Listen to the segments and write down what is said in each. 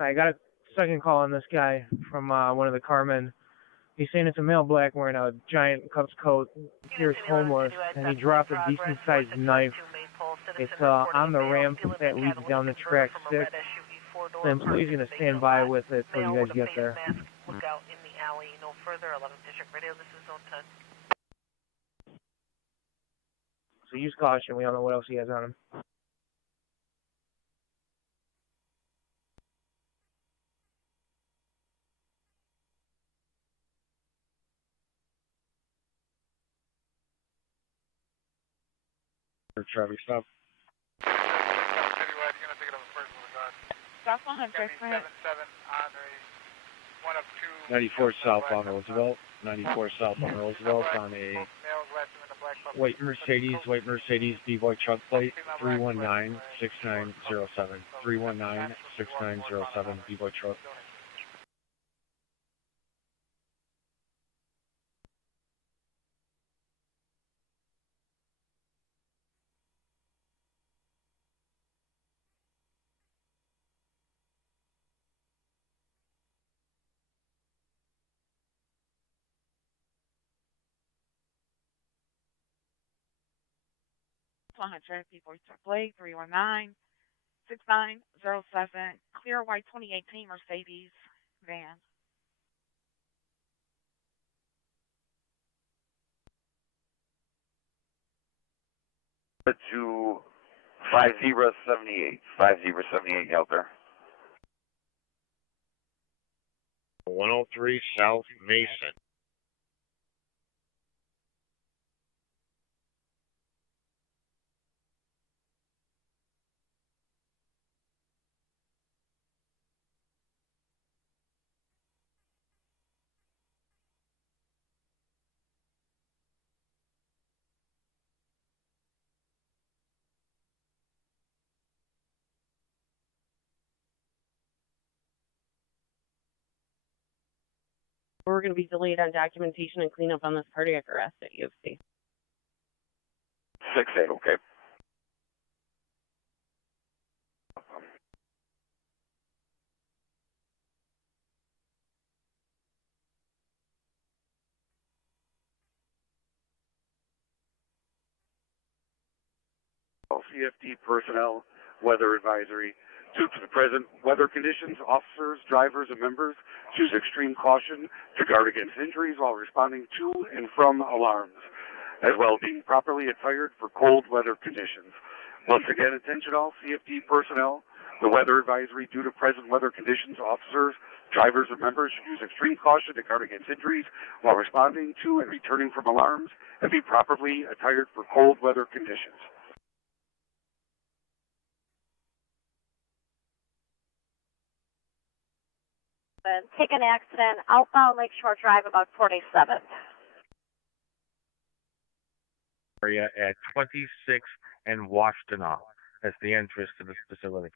I got a second call on this guy from one of the carmen. He's saying it's a male black wearing a giant Cubs coat, appears homeless, and he dropped a decent-sized knife. It's on the ramp that leads down the track 6. The employee's going to stand by with it till you guys get there. Look out in the alley, no further. 11th District Radio, this is Zone 10. So use caution. We don't know what else he has on him. Traffic stop. Citywides, you're going to pick it up first with regard. South 100, 77 on a 1 of 2. 94 southbound Roosevelt. 94 southbound Roosevelt on a white Mercedes B-Boy truck plate 319-6907. 319-6907 B-Boy truck. people plate 319-6907. Clear white 2018 Mercedes van. To 5078. 5078 out there. 103 South Mason. We're going to be delayed on documentation and cleanup on this cardiac arrest at UFC. 6-8, okay. CFD personnel, weather advisory. Due to the present weather conditions, officers, drivers, and members choose extreme caution to guard against injuries while responding to and from alarms, as well as being properly attired for cold weather conditions. Once again, attention all CFD personnel. The weather advisory, due to present weather conditions, officers, drivers, and members should use extreme caution to guard against injuries while responding to and returning from alarms, and be properly attired for cold weather conditions. Ticket accident, outbound Lakeshore Drive, about 47th. Area at 26 and Washtenaw. That's the entrance to this facility.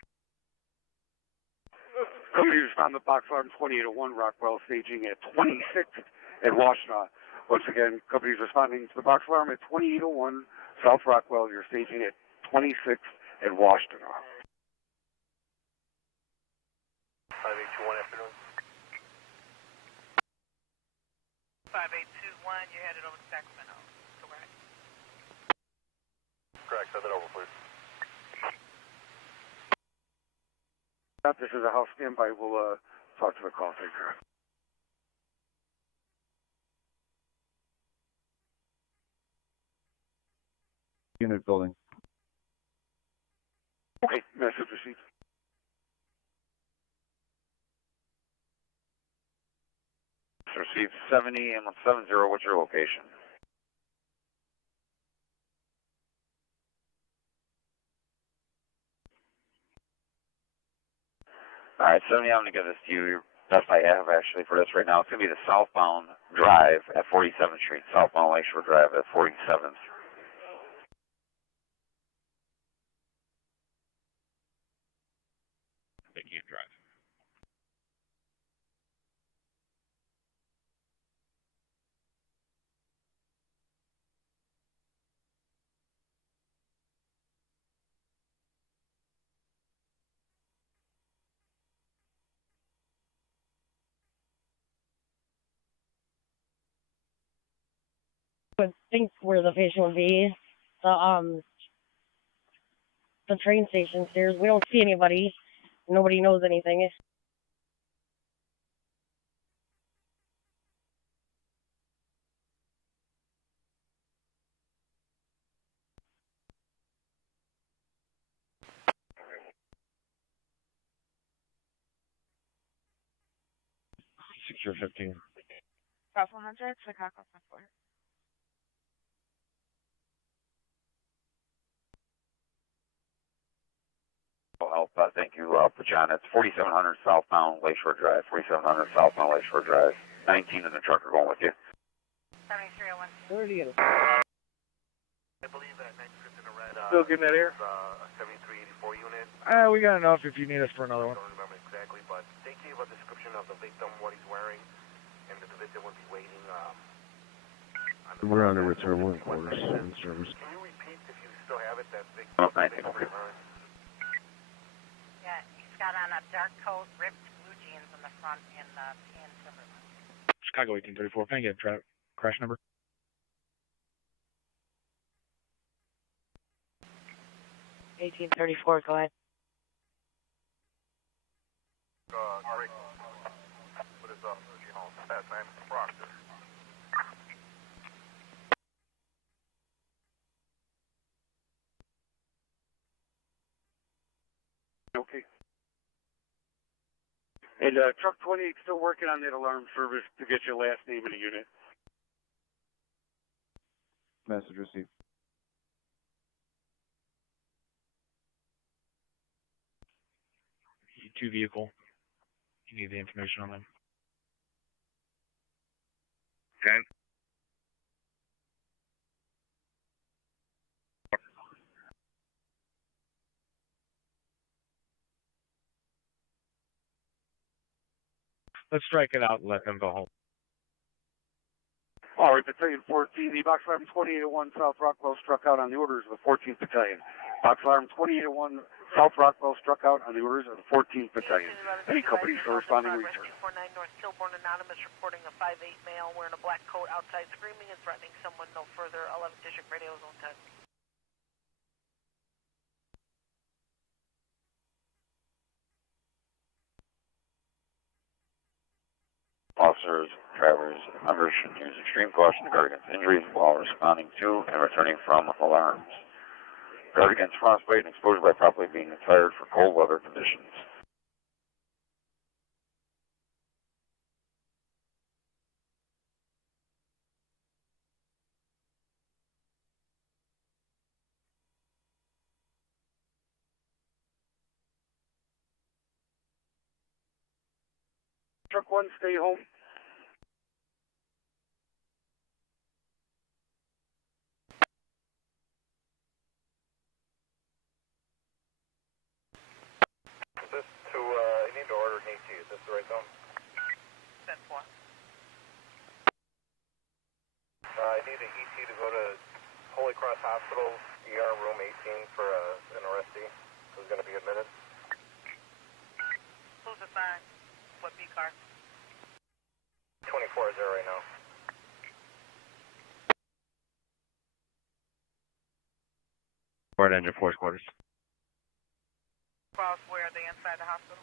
Company respond to box alarm 2801 Rockwell, staging at 26th and Washtenaw. Once again, companies responding to the box alarm at 2801 South Rockwell. You're staging at 26th and Washtenaw. 5821 afternoon. 5821, you're headed over to Sacramento, correct? Correct, send it over, please. This is a house standby. We'll talk to the call taker. Unit building. Okay, message received. Received 70 and 70. What's your location? All right, 70. I'm going to give this to you. Best I have actually for this right now. It's going to be the southbound drive at 47th Street. Southbound Lakeshore Drive at 47th. They can't drive. would think where the patient would be. The train station stairs. We don't see anybody. Nobody knows anything. Secure 15. South 100, Chicago Fire. Alpha, thank you, John. It's 4700 southbound Lakeshore Drive. 4700 southbound Lakeshore Drive. 19 in the truck are going with you. 7301. 30. I believe that 9 in the red. Still getting that air? A 7384 unit. We got enough if you need us for another one. I don't remember exactly, but they gave a description of the victim, what he's wearing, and that the victim would be waiting. We're on the return one quarters in service. Can you repeat if you still have it? That victim. Oh, 19. Yeah, he's got on a dark coat, ripped blue jeans in the front, and tan Timberland. Chicago 1834. Can I get a crash number? Great. Go ahead. Great. What is up? You know, fast man, Proctor. Okay. And truck 28 still working on that alarm service to get your last name in the unit. Message received. Two vehicle. You need the information on them. Okay. Let's strike it out and let them go home. All right, Battalion 14, the box alarm 2801 South Rockwell struck out on the orders of the 14th Battalion. Box alarm 2801 South Rockwell struck out on the orders of the 14th Battalion. Any companies for responding return. 49 North Kilbourne Anonymous reporting a 5'8" male wearing a black coat outside screaming and threatening someone. No further. 11th District Radio Zone 10. Officers, drivers, and members should use extreme caution to guard against injuries while responding to and returning from alarms. Guard against frostbite and exposure by properly being attired for cold weather conditions. Truck 1, stay home. Is this to, I need to order an ET. Is this the right zone? 10-4. I need an ET to go to Holy Cross Hospital, ER room 18 for an arrestee who's going to be admitted. Who's assigned? What B car? 24 is there right now. Ford engine, 4 quarters. Cross, where are they inside the hospital?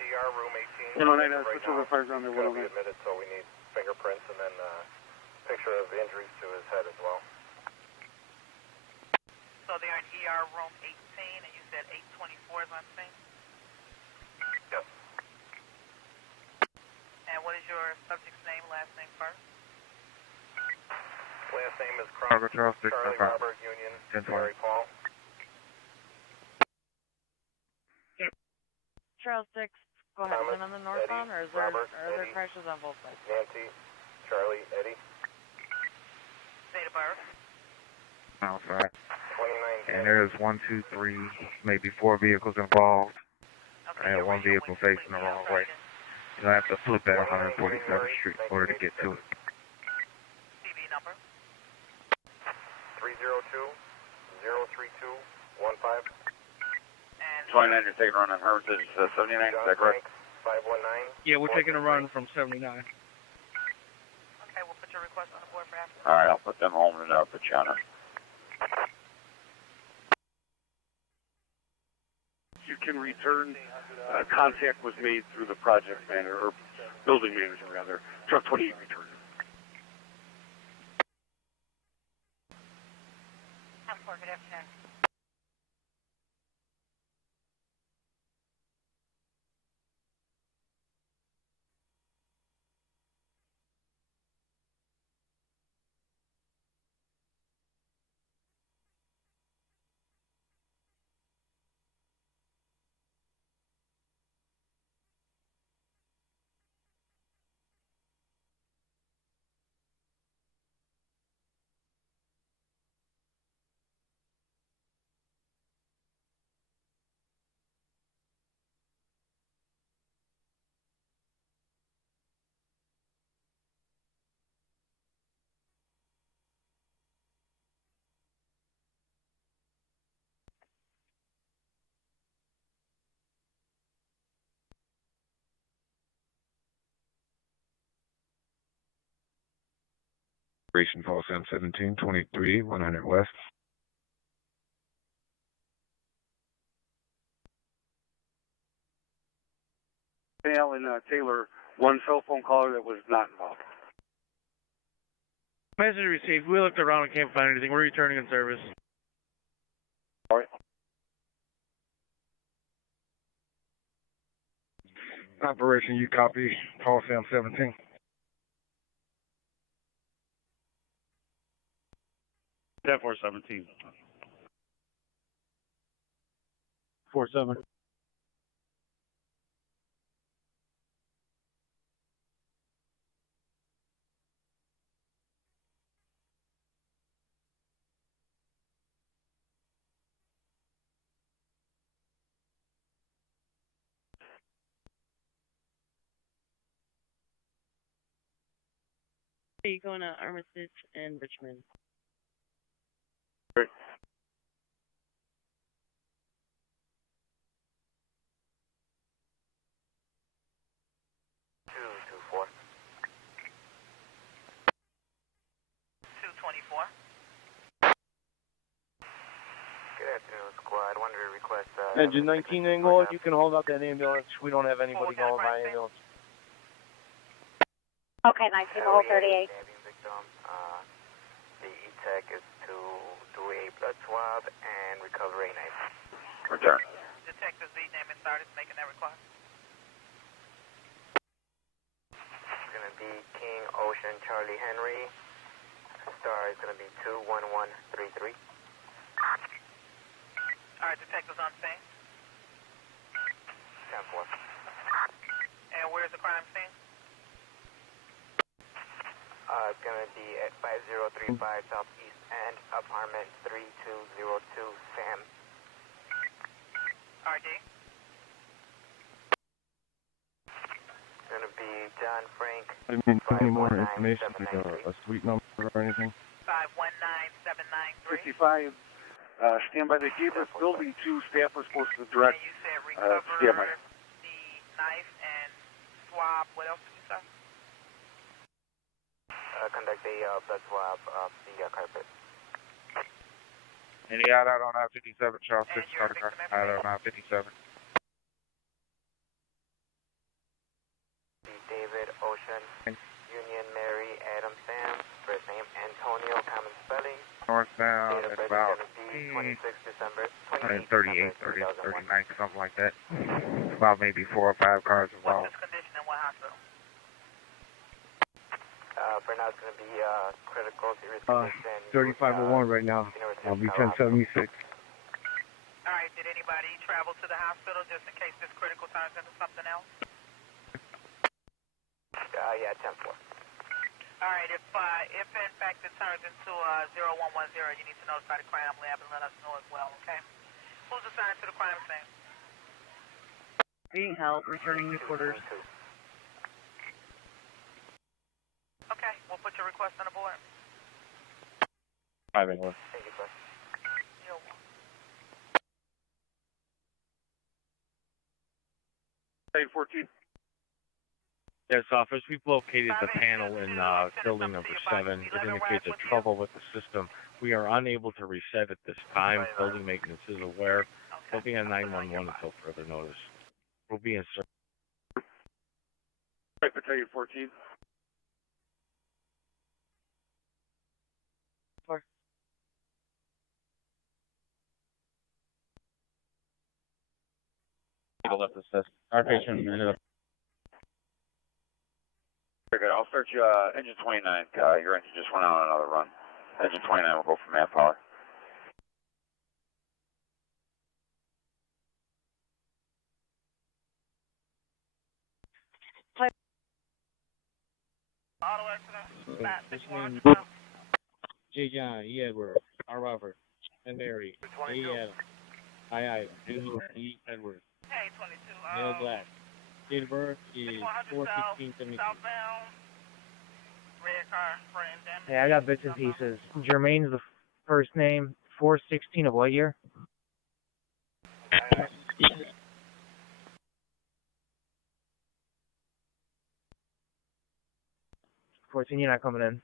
ER room 18. No, switch over fires on there. He's going to be admitted, so we need fingerprints and then picture of injuries to his head as well. So they're in ER room 18, and you said 824 is on scene? Yes. And what is your subject's name, last name first? Last name is Charles Dick, Charlie Robert Union, Mary Paul. Charles 6, go ahead. Thomas, Is it on the northbound, or is there, Robert, are there Eddie, crashes on both sides? Nancy, Charlie, Eddie. Date of birth? Outside. 29. And there's 1, 2, 3, maybe 4 vehicles involved. Okay, I had one vehicle facing the wrong way. You have to flip at 147th Street in order to get to it. CV number? 302-032-15. And 29, you're taking a run on Hermitage 79, is that correct? 519. Yeah, we're taking a run from 79. okay, we'll put your request on the board for after. Alright, I'll put them home and I'll put you on it. You can return. Contact was made through the project manager, or building manager rather. Truck 28 returned. 10-4, good afternoon. Operation Falls Sound 1723, 100 West. Dale and Taylor, one cell phone caller that was not involved. Message received. We looked around and can't find anything. We're returning in service. All right. Operation, you copy. Falls Sound 17. That 417. 47. Are you going to Armitage and Richmond? Great. Good afternoon, squad. Wanted to request Engine 19 angle, you can hold out that ambulance. We don't have anybody going by ambulance. Okay, 19, hold 38. Victim. The E-Tech is to do a blood swab and recover a knife. Return. Detective Z name and started making that request. It's going to be King Ocean Charlie Henry. Star is going to be 21133. All right, detectives on scene. 10-4. And where's the crime scene? It's going to be at 5035 Southeast End, apartment 3202, Sam. RD. It's going to be John Frank. I mean, any more information, like a suite number or anything? 519793. 55. Stand by the Gabrus building. 2 staff are supposed to direct. And you said recover stand by. the knife and swab. What else did you say? Conduct a blood swab of the carpet. Any out on I-57, Charles And 6, you're a Carter, victim out on I-57. David Ocean, Union Mary Adam Sam, first name Antonio, common spelling. Northbound, Date of it's birth about is going to be 26 December, 38, 30, 39, something like that. About maybe 4 or 5 cars What's involved. his condition and what hospital? For now, it's going to be critical serious condition. 3501 right now. I'll be 1076. All right, did anybody travel to the hospital just in case this critical turns into something else? Yeah, 10-4. All right, if in fact it turns into 0110, you need to notify the crime lab and let us know as well, okay? Who's assigned to the crime scene? Being held, returning to quarters. Okay, we'll put your request on the board. 5 English. Thank you, sir. Yo. 14. Yes, officer, we've located the panel in building number 7. It indicates a trouble with the system. We are unable to reset at this time. Building maintenance is aware. We'll be on 911 until further notice. We'll be in service. Right, Battalion 14. Left assist. Our patient ended up. Very good. I'll start you, engine 29. Your engine just went out on another run. Engine 29 will go for manpower. J. John, E. Edward, R. Robert, and Mary, A. Adam, I. E. Edward. Hey, 22. Male black. Date of birth is 4/16/72. Southbound. Red car, front damage. Hey, I got bits and pieces. Jermaine's the first name. 4/16 of what year? 14, you're not coming in.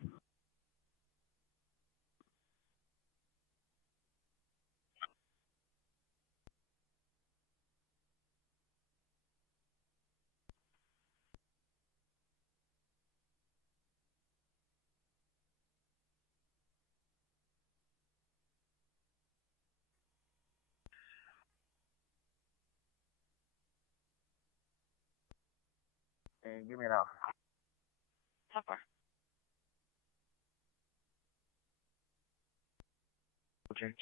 Hey, give me an hour. How far? Change.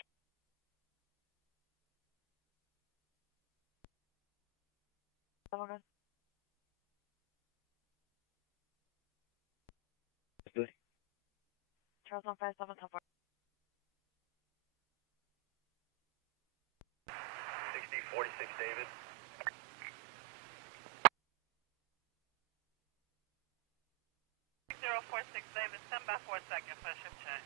All good. Charles 157, how far? 6046 David. David, stand by for a second for shift change.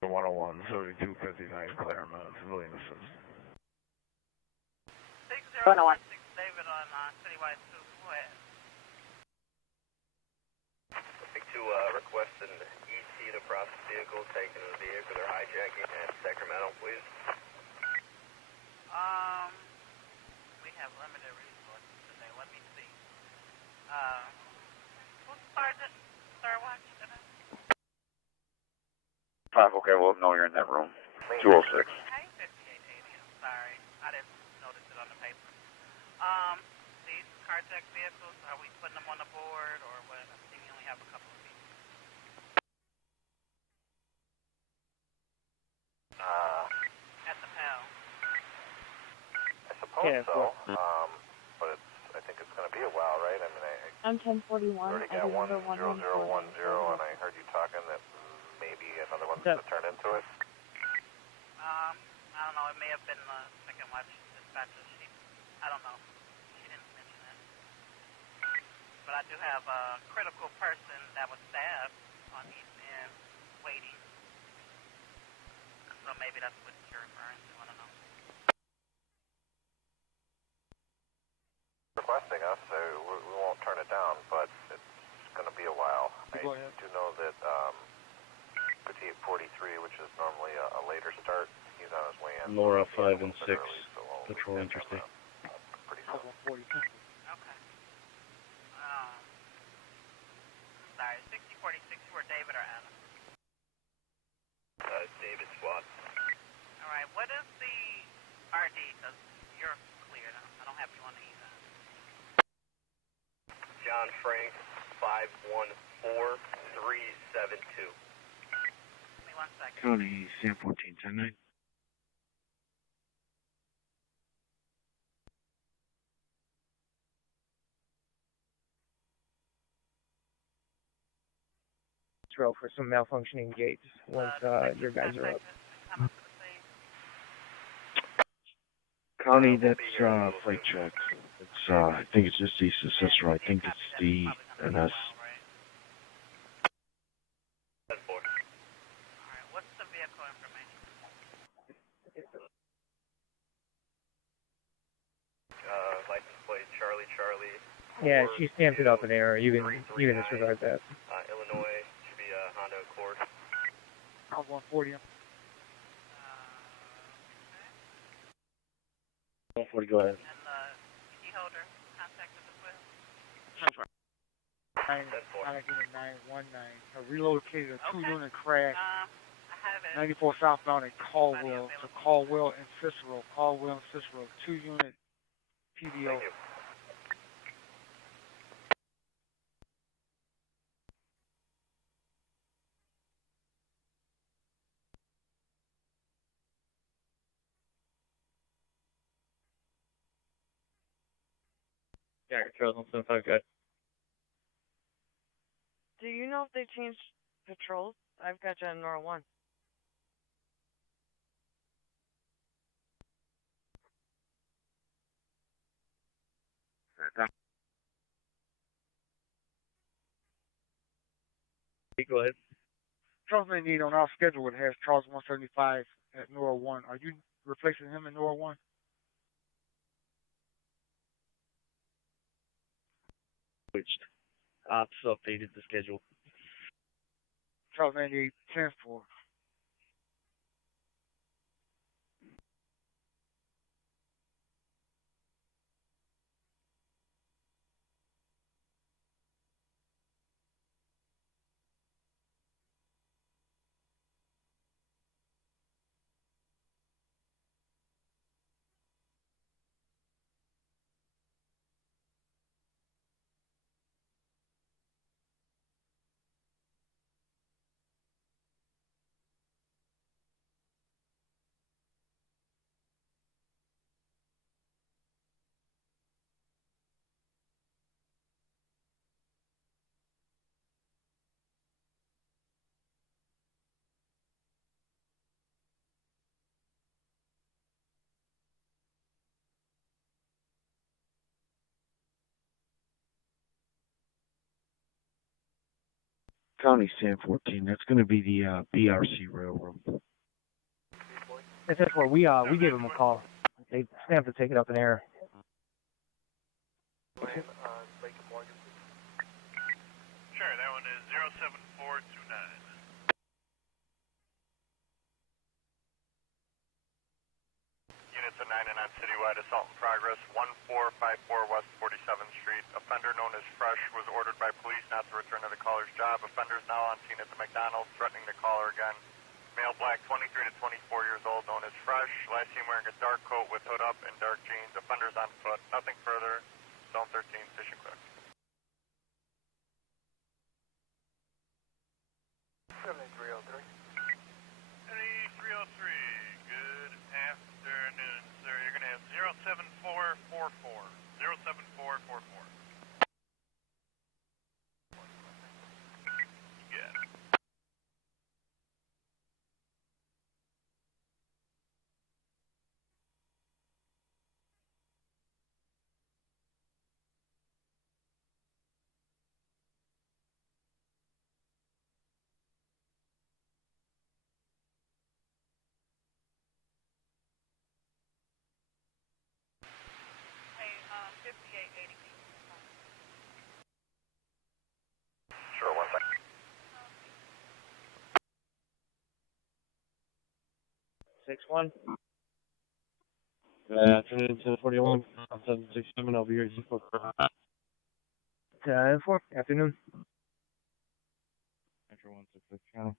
The 101, 7259 Claremont, civilian assist. 6016 David on Citywides 2. Go ahead. Looking to request an ET to process vehicle taken in the vehicle. They're hijacking at Sacramento, please. We have limited resources today. Let me see. Who's the sergeant? Third watch today? 5, okay, well, no, you're in that room. 206. Hey, 5880. I'm sorry. I didn't notice it on the paper. These carjack vehicles, are we putting them on the board or what? I think we only have a couple of these. At the pound. I suppose so. But I think it's going to be a while, right? I mean, I'm 1041. already got 10010, and I heard you talking that maybe another one's going to turn into it. I don't know. It may have been the second watch dispatcher. I don't know. She didn't mention it. But I do have a critical person that was stabbed on East End waiting. So maybe that's what you're referring to. I don't know. Requesting us, so we won't turn it down, but it's going to be a while. I do know that Petite 43, which is normally a later start, he's on his way in. Laura 5 and 6, patrol interstate. Pretty soon. Okay. Sorry, 6046, you were David or Adam? David SWAT. All right, what is the RD? Because you're clear now. I don't have you on the either. John Frank, 14372. Give me 1 second. County Sam 14, 10-9. Row for some malfunctioning gates once your guys are up. County, that's freight check. It's I think it's just east of Cicero. I think it's the NS. Alright, what's the vehicle information? License plate Charlie. Yeah, she stamped it up in there. You can disregard that. Illinois, should be a Honda Accord. I'll 140. 140, go ahead. And the key holder contacted as well? 919, relocated a 2-unit crash, I have it. 94 southbound at Caldwell, to Caldwell and Cicero, 2-unit PBO. Thank you. Yeah, controls on 75 good. Do you know if they changed patrols? I've got you on Nora 1. Go ahead. Charles may need on our schedule, it has Charles 175 at Nora 1. Are you replacing him in Nora 1? Switched. Ops updated the schedule. Charles 98 10-4. County Sam 14, that's going to be the BRC Railroad. That's where we gave them a call. They stamped to take it up in air. Sure, that one is 07429. Units of 9 and on Citywide assault in progress, 1454 West 47th Street. Offender known as Fresh was ordered by police not to return to the caller's job. Offender is now on scene at the McDonald's, threatening the caller again. Male black, 23 to 24 years old, known as Fresh. Last seen wearing a dark coat with hood up and dark jeans. Offender's on foot. Nothing further. Zone 13, station clear. 7303. 7303. Good afternoon, sir. You're going to have 07444. 07444. Yeah. Hey, 5880. Sure, 1 second. Six one. Afternoon, 1041. 767, I'll be here. 10-4. Afternoon. After 166 County.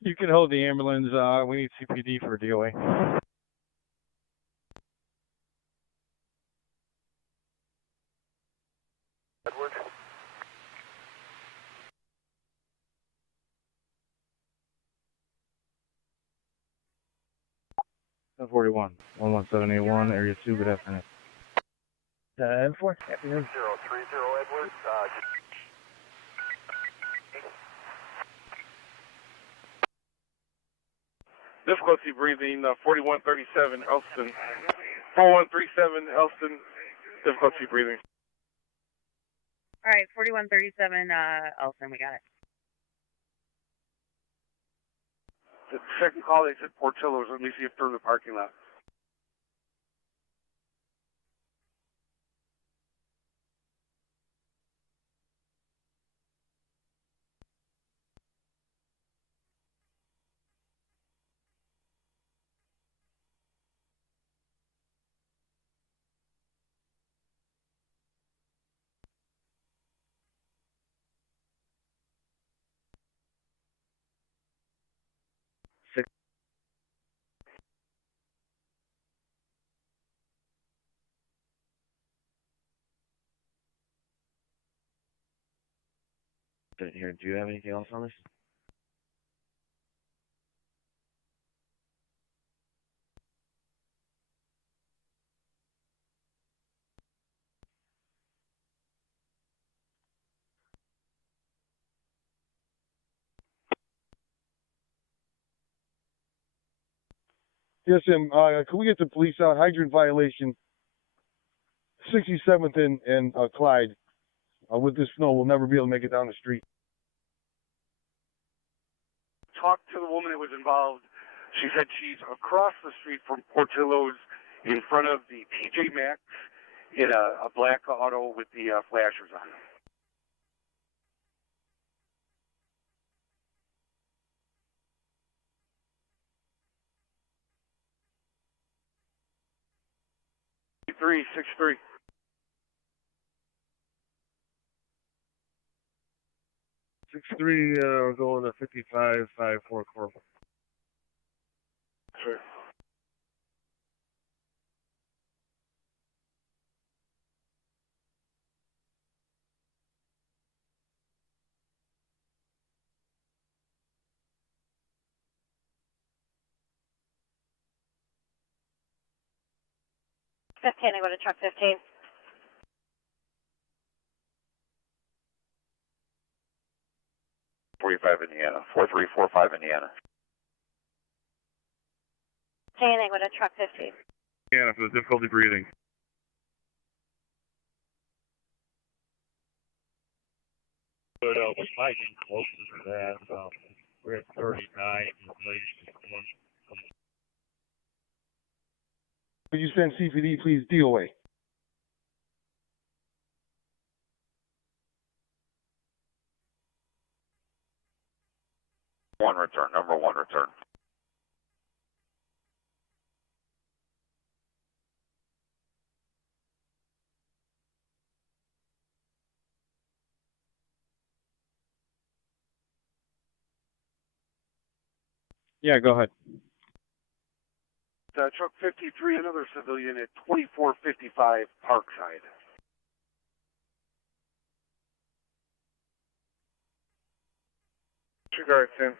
You can hold the ambulance. We need CPD for DOA. Edward? 1041, 11781, area 2, good afternoon. M4, afternoon. 030 Edward. Difficulty breathing, 4137 Elston. 4137 Elston, difficulty breathing. All right, 4137, Elson, we got it. The second call, they said Portillo's. Let me see if they're in the parking lot. Here, do you have anything else on this? Yes, Tim. Can we get the police out? Hydrant violation. 67th and Clyde. With this snow, we'll never be able to make it down the street. Talked to the woman that was involved. She said she's across the street from Portillo's in front of the TJ Maxx in a black auto with the flashers on. Three 63. We're going to 5554 Corporal. Sure. I go to truck 15. 45 Indiana, 4345 Indiana. I go to truck 15. Yeah, for the difficulty breathing. But we might be closer to that. We're at 39. Could you send CPD, please, DOA? One return, number one return. Yeah, go ahead. Truck 53, another civilian at 2455 Parkside. Disregard, Tim.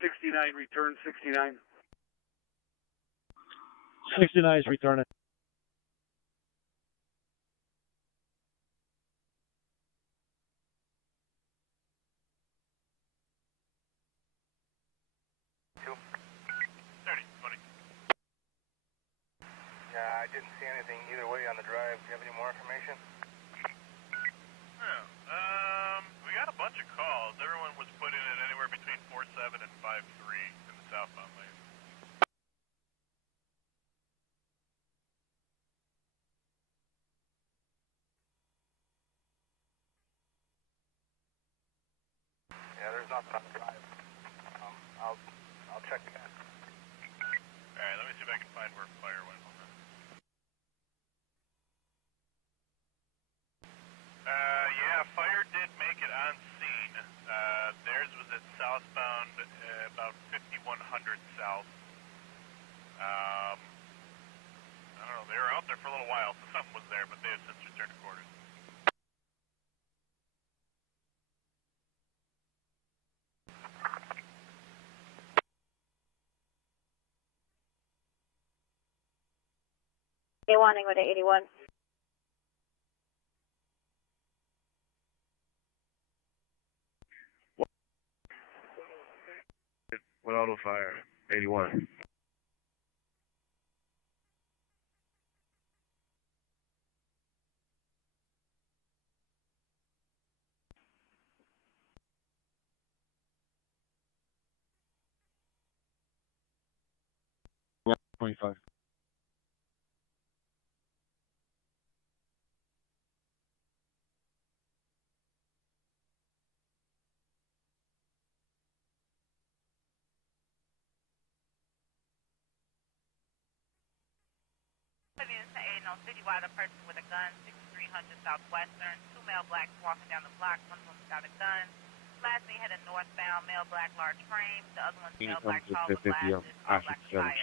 '69 return 69. 69 is returning. didn't see anything either way on the drive. Do you have any more information? No. We got a bunch of calls. Everyone was put in at anywhere between 4-7 and 5-3 in the southbound lane. Yeah, there's nothing on the drive. I'll check again. Alright, let me see if I can find where fire went. Hold on. Yeah, fire did make it on scene. Theirs was at southbound, about 5100 south. I don't know, they were out there for a little while, so something was there, but they have since returned to quarters. A1, go to 81. What auto fire? 81. Yeah, 25. Citywide, a person with a gun, 6300 Southwestern. Two male blacks walking down the block. One of them's got a gun. Lastly, headed northbound, male black, large frame. The other one's male black, tall with glasses, all black tire.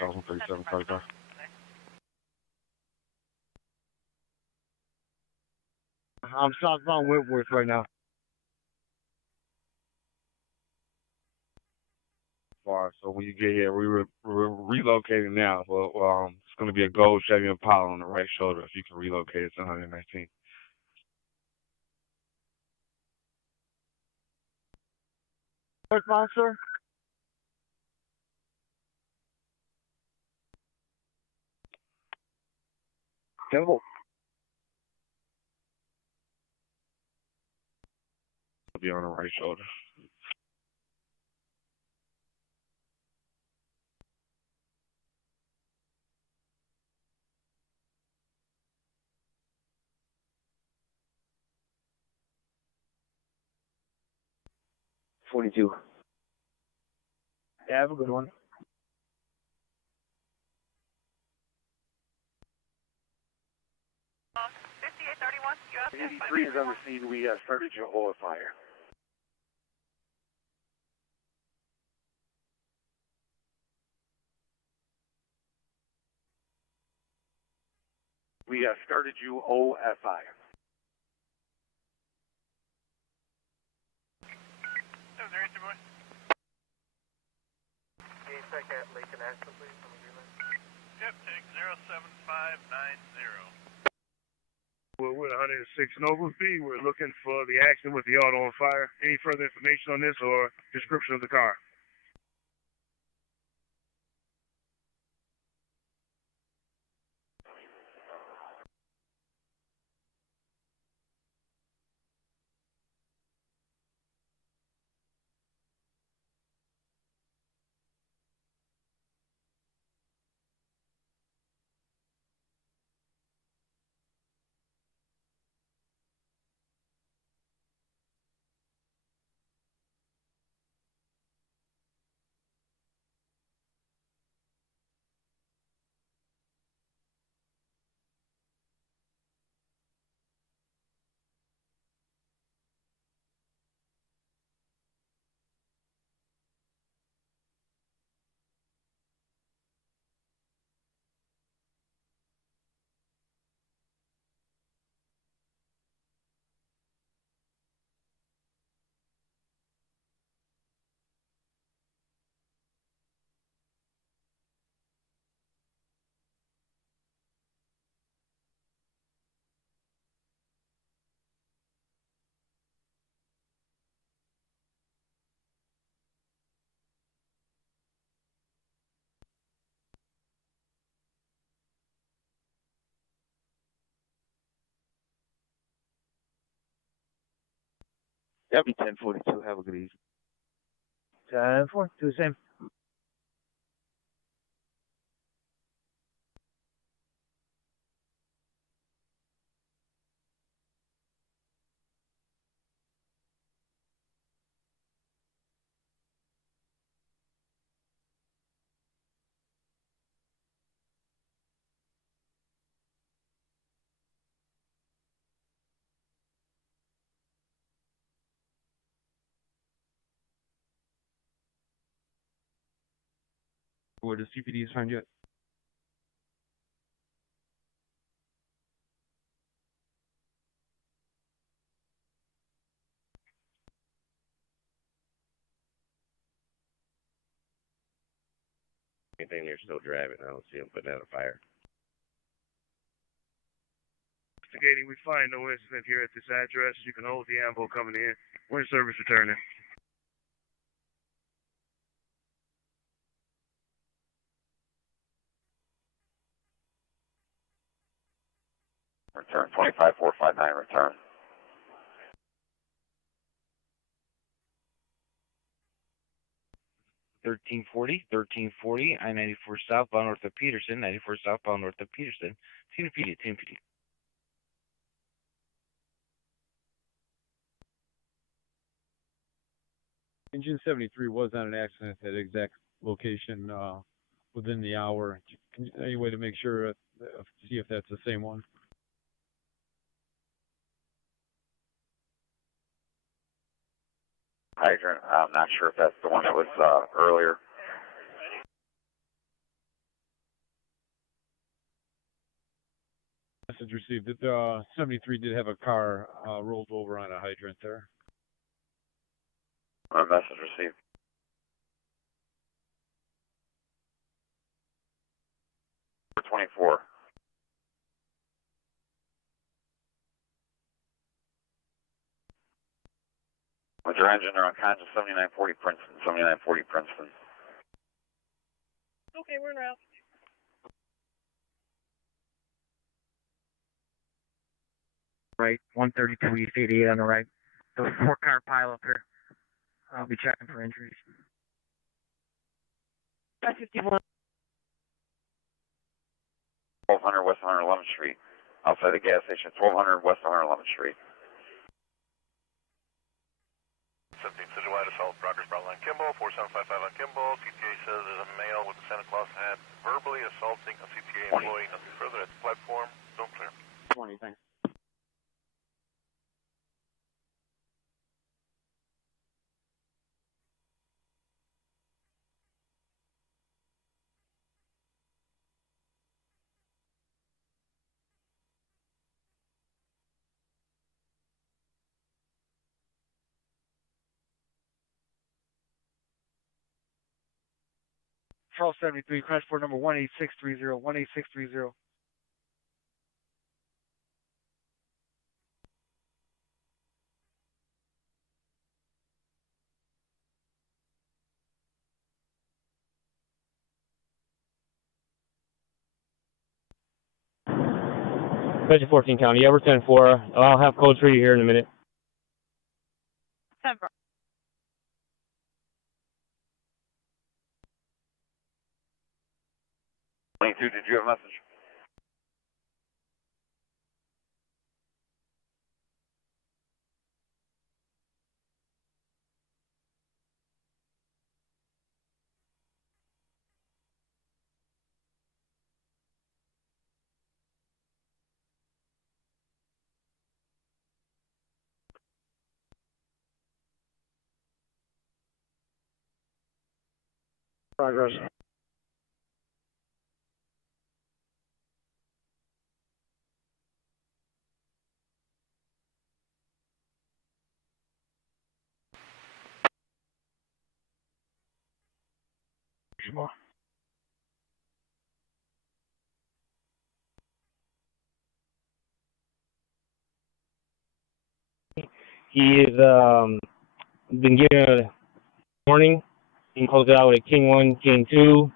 I'm southbound Whitworth right now. Far, so when you get here, we're relocating now. Well, it's going to be a gold Chevy Impala on the right shoulder. If you can relocate, it's 119. Northbound, sir? Devil. It'll be on the right shoulder. $42. Yeah, have a good one. 5831, you up? 83 is on the scene. We started your whole fire. We started you OFI. Is there anything, boy? Can you check at Lake and Ashland, please? Yep, take 07590. We're with 106 Nova Fee. We're looking for the accident with the auto on fire. Any further information on this or description of the car? That'll be 1042. Have a good evening. 10-4, do the same. Where does CPD find you at? Anything they're still driving. I don't see them putting out a fire. Investigating, we find no incident here at this address. You can hold the ambo coming in. When service returning. Return 25459, return. $1340, I-94 southbound north of Peterson, 94 southbound north of Peterson. TNPD, TNPD. Engine 73 was on an accident at that exact location within the hour. Any way to make sure, see if that's the same one? Hydrant, I'm not sure if that's the one that was earlier. Message received that 73 did have a car rolled over on a hydrant there. Message received. Number 24. With your engine, they're unconscious, 7940 Princeton, 7940 Princeton. Okay, we're in route. Right, 132 East 88 on the right. There's a 4-car pile up here. I'll be checking for injuries. 551. 1200 West 111th Street. Outside the gas station, 1200 West 111th Street. 17 Citywides assault, progress Brown Line Kimball, 4755 on Kimball. CTA says there's a male with a Santa Claus hat verbally assaulting a CTA employee. Nothing further at the platform. Zone clear. 20, thanks. Charles 73, crash port number 18630, 18630. Special 14 County, yeah, we're 10-4. I'll have codes for you here in a minute. 10-4. 22, did you have a message? Progress. More. He is been given a warning. He can close it out with a King 1, King 2.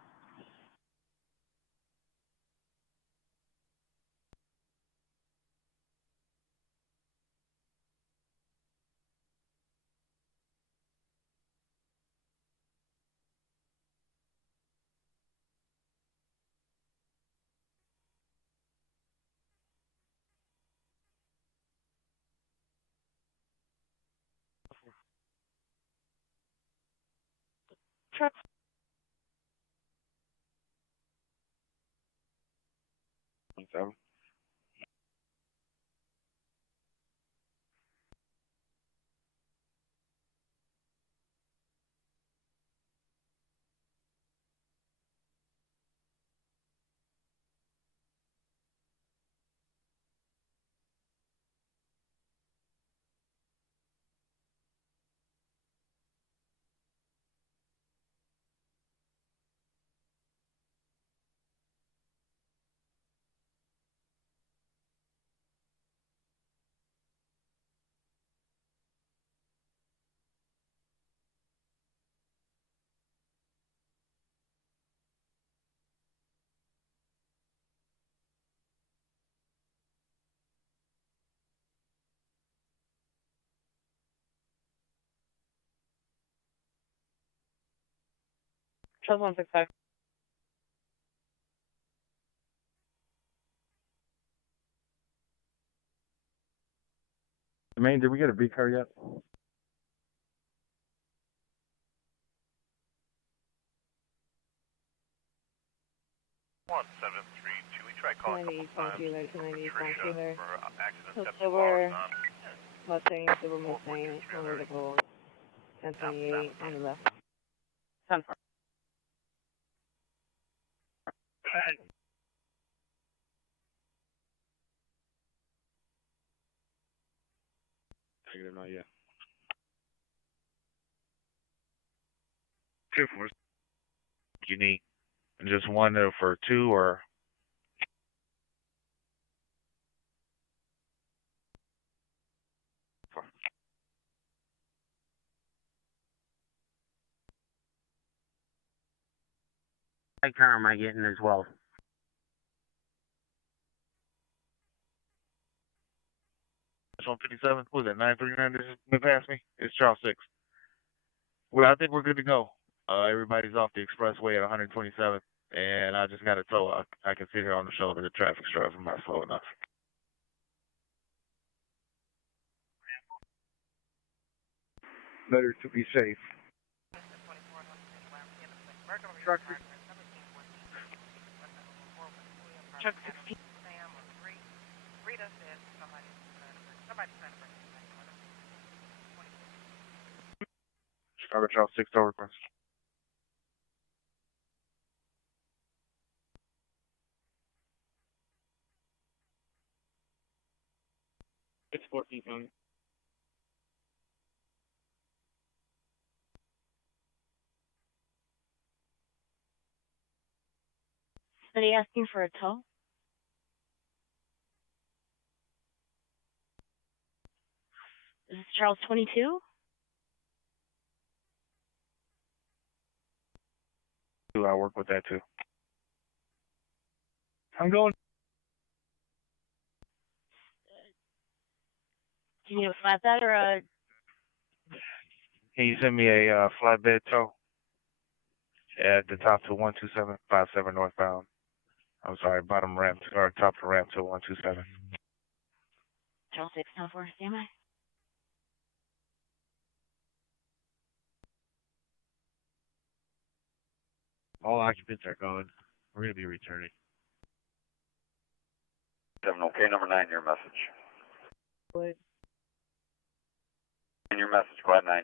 Truck. So. Charles 165. Jermaine, did we get a B car yet? 1732. We tried calling a couple times. 90, Patricia for accident Silver Mustang, Silver Mustang, convertible, 1028 on the left. 10 4. Negative, not yet. 2-4. You need just one for 2 or? What car am I getting as well? That's 157. Who's that? 939 just went past me. It's Charles 6. Well, I think we're good to go. Everybody's off the expressway at 127th, and I just got a tow. I can sit here on the shoulder. The traffic's driving by slow enough. Better to be safe. Truck 16. Rita said somebody's trying to bring Chicago Charles 6 tow request. It's 14 County. Are they asking for a tow? Is this Charles 22? I work with that too. I'm going. Do you need a flatbed or a... Can you send me a flatbed tow at the top to 12757 northbound? I'm sorry, bottom ramp or top of the ramp to 127. Charles 6, 4, stand by. All occupants are gone. We're going to be returning. 7, okay, number 9, your message. What? In your message, Glad 9.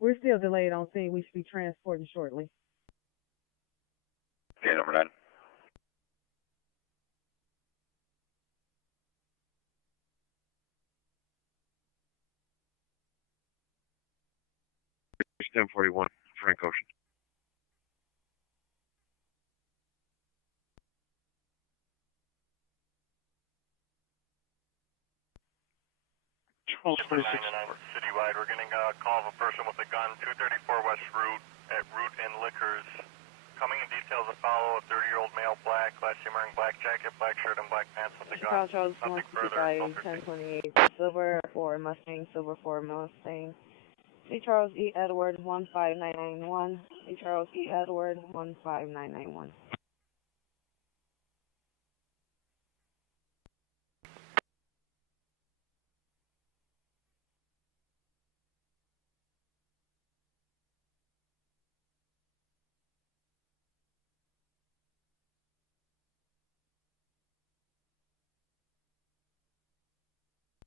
We're still delayed on scene. We should be transporting shortly. Okay, number 9. It's 1041, Frank Ocean. Charles 26. Citywide, we're getting a call of a person with a gun, 234 West Route at Route and Liquors. Coming in details to follow, a 30-year-old male, black, last year wearing black jacket, black shirt, and black pants with a gun. Charles Nothing further. 1028, Silver 4 Mustang, Silver 4 Mustang. C. Charles E. Edward 15991. C. Charles E. Edward 15991.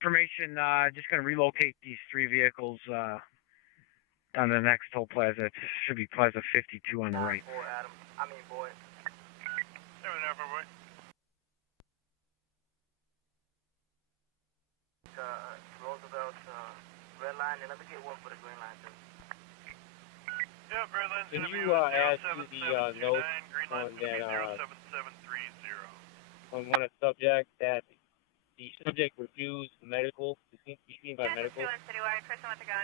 Information, just going to relocate these 3 vehicles on the next toll plaza. It should be Plaza 52 on the right. Boy, Adam. I mean, boy. 7 Alpha, boy. Roosevelt, red line, and let me get one for the green line, too. Yep, red line's Can going to be you add to the note on that on one of the subjects that the subject refused medical, to be seen by medical,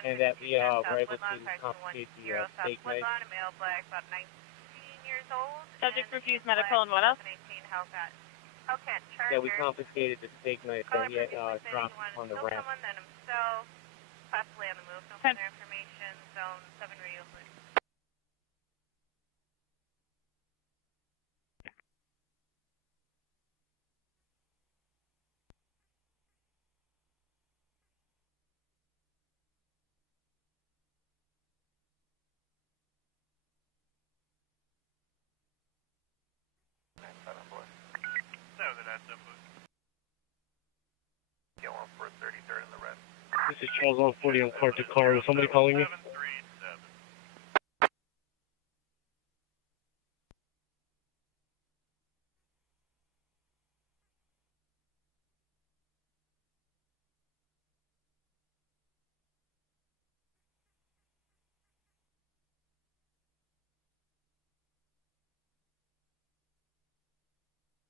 and that we were able to confiscate the steak knife. Male black, about 19 years old. Subject refused medical and what else? Yeah, we confiscated the steak knife that he had dropped on the ramp. Then himself, possibly on the move. No further information. Zone 7 radio, please. Get one for 33rd in the red. This is Charles 140 on Car to Car. Was somebody calling me?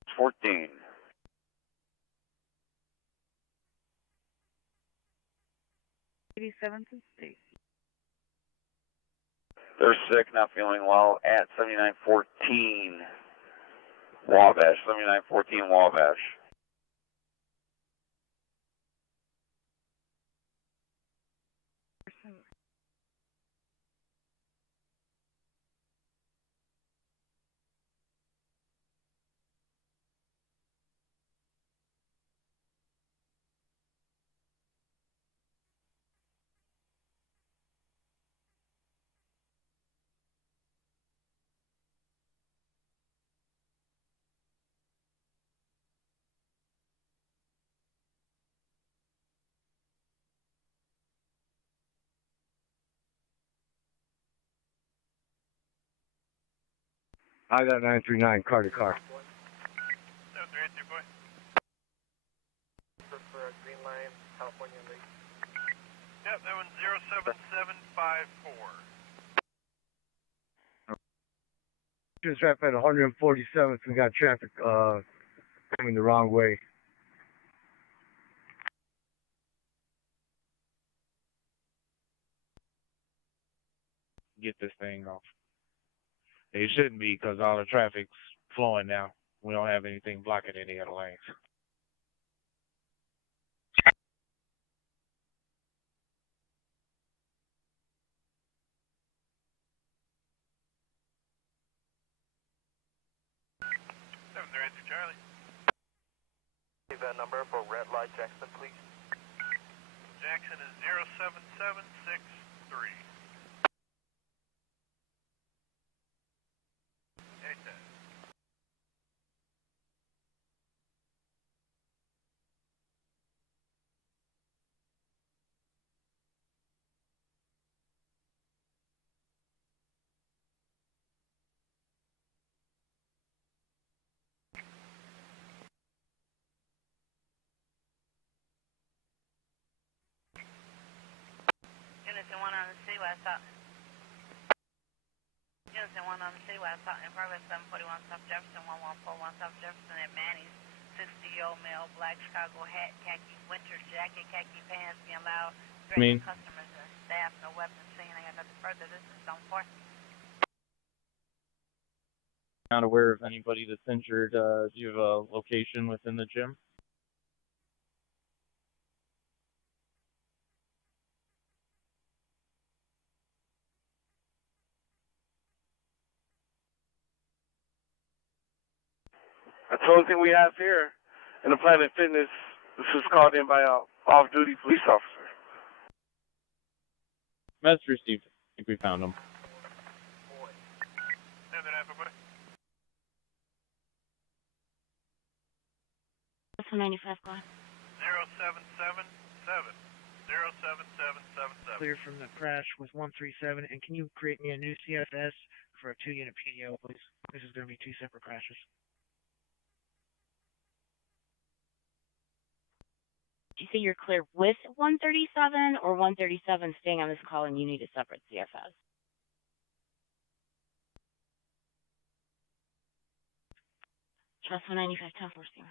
It's 14. 87 to state. They're sick, not feeling well at 7914 Wabash. 7914 Wabash. I got 939, car to car. 7382, boy. For a green line, California Lake. Yep, that one's 07754. Just right at 147th, we got traffic coming the wrong way. Get this thing off. It shouldn't be because all the traffic's flowing now. We don't have anything blocking any of the lanes. Charlie. Leave that number for red light Jackson, please. Jackson is 07763. Unison 1 on the Citywides out. Unison 1 on the Citywides out in progress 741 South Jefferson, 1141 South Jefferson at Manny's. 60-year-old male, black Chicago hat, khaki winter jacket, khaki pants, being loud. Threatening customers and staff, no weapons seen. I got nothing further. This is Zone 4. Not aware of anybody that's injured. Do you have a location within the gym? That's the only thing we have here in the Planet Fitness. This was called in by an off-duty police officer. Message received. I think we found him. That's 95 call. 077 07777. Clear from the crash with 137, and can you create me a new CFS for a 2-unit PDO, please? This is going to be 2 separate crashes. Did you say you're clear with 137 or 137 staying on this call and you need a separate CFS? Trust 195 10 4 C.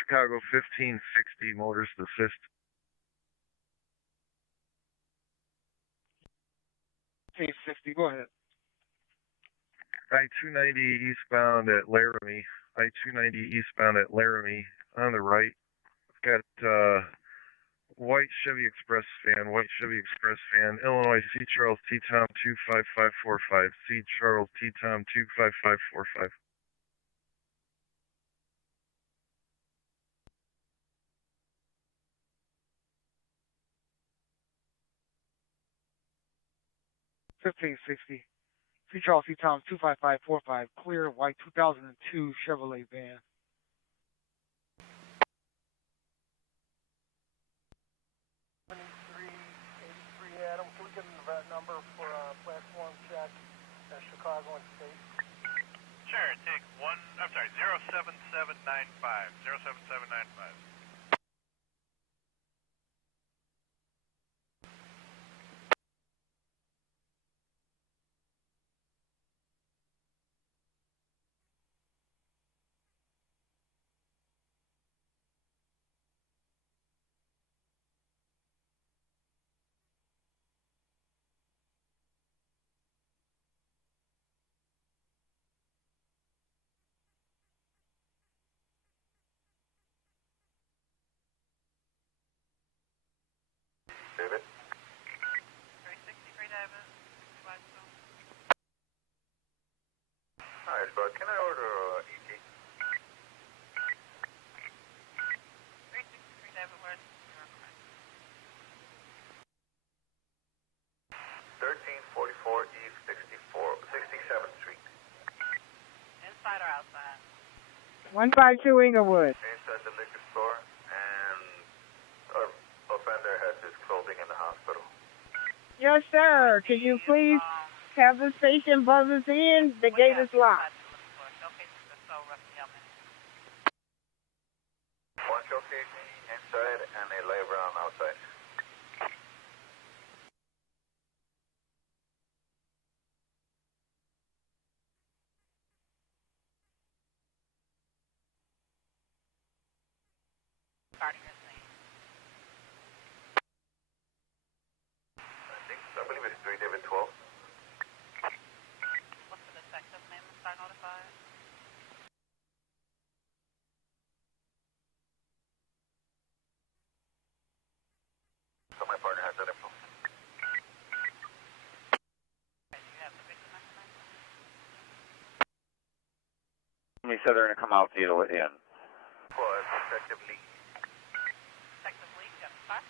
Chicago 1560, motorist assist. 1560, go ahead. I-290 eastbound at Laramie. I-290 eastbound at Laramie on the right. Got white Chevy Express van, Illinois C. Charles T. Tom 25545, C. Charles T. Tom 25545. $15.60. C. Charles C. Tom 25545, clear white 2002 Chevrolet van. Adam, can we get an event number for a platform check at Chicago and State? Sure, take 07795. 07795. David? 363 David. Hi, Bud. Can I order ET? 363 David, where's your request? 1344 East 67th Street. Inside or outside? 152 Inglewood. Inside the liquor store, and our offender has his clothing in the hospital. Yes, sir. Can you please have the station buzz us in? The gate is locked. One showcase inside and a labor on outside. I believe it's 3 David 12. What's the detective name and start notified? So my partner has that info. Okay, do you have the victim information? He said they're going to come out to you in. For Detective Lee. Detective Lee, you have the spot?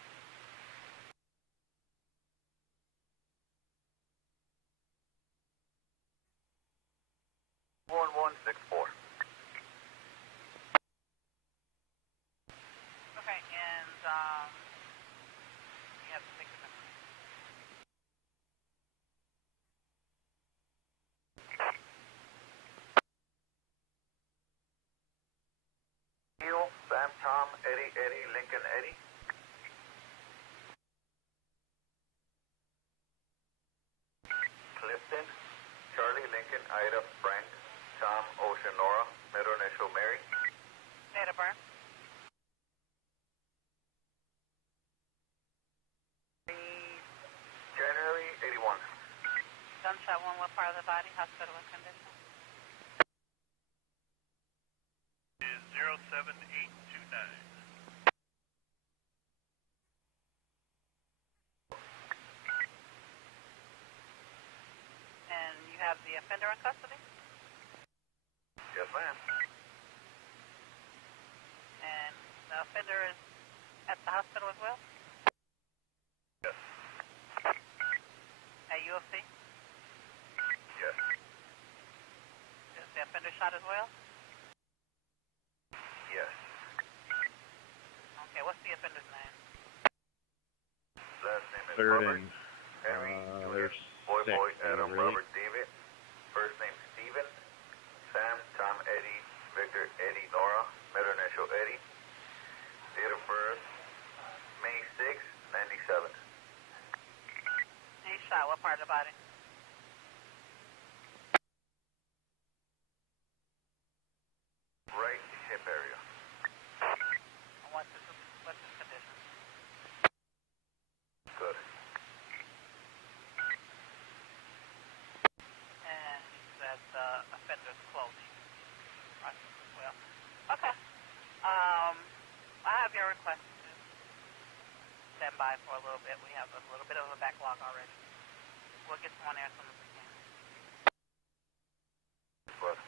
One 164. Okay, and you have the victim information. Neil, Sam, Tom, Eddie, Lincoln, Eddie. Clifton, Charlie, Lincoln, Ida, Frank, Tom, Ocean, Nora, middle initial Mary. Date of birth? January 81. Gunshot wound, what part of the body? Hospital and condition? Is 07829. And you have the offender in custody? Yes, ma'am. And the offender is at the hospital as well? Yes. Have UFC? Yes. Is the offender shot as well? Yes. Okay, what's the offender's name? Last name is Third Robert, and, Henry, there's Boy, six. Adam, Really? Robert, David. First name Steven, Sam, Tom, Eddie, Victor, Eddie, Nora, middle initial Eddie. Date of birth, May 6, 97. He shot what part of the body? Right hip area. What's his condition? Good. And he said the offender's clothing. Right. Well, okay. I have your request to stand by for a little bit. We have a little bit of a backlog already. We'll get someone there as soon as we can. Good.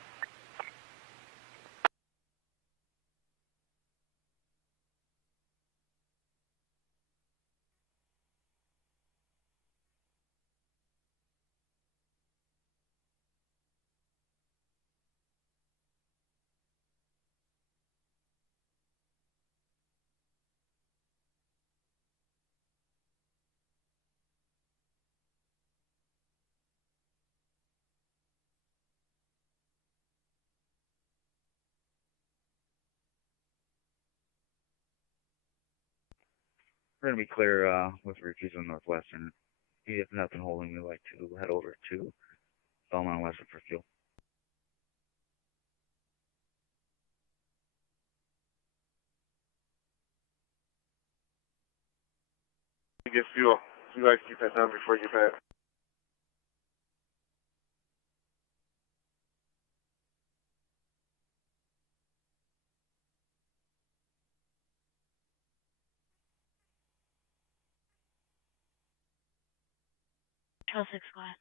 We're going to be clear with refusal Northwestern. If nothing holding, we'd like to head over to Belmont Western for fuel. Get fuel. You guys keep that down before you get back. Charles 6 squad.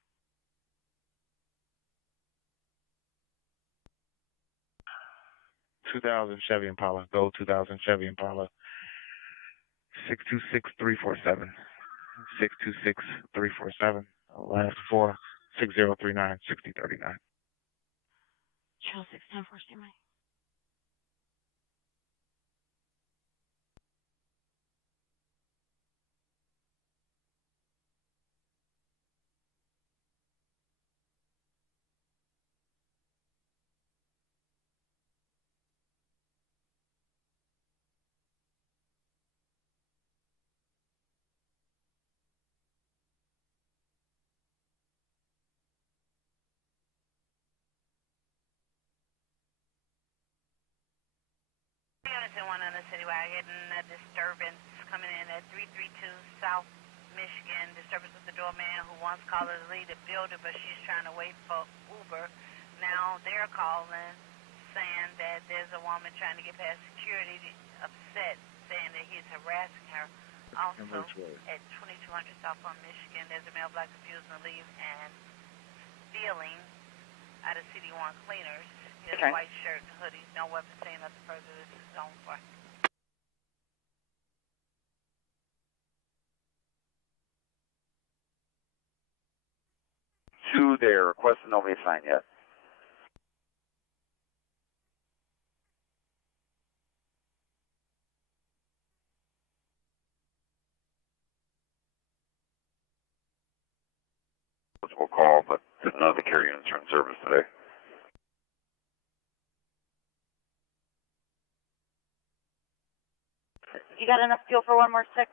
Chevy Impala. Go 2000 Chevy Impala. 626-347. 626-347. Last 4, 6039, 6039. Charles 6 10 4 stand by. Units in one on the Citywide getting a disturbance coming in at 332 South Michigan. Disturbance with the doorman who wants caller to leave the building, but she's trying to wait for Uber. Now they're calling, saying that there's a woman trying to get past security, upset, saying that he's harassing her. Also, at 2200 South on Michigan, there's a male black refusing to leave and stealing out of City One Cleaners. His white shirt and hoodie, no weapon, saying nothing further. This is zone 4. 2 there. Requesting nobody signed yet. We'll call, but none of the carrier units are in service today. You got enough fuel for one more 6?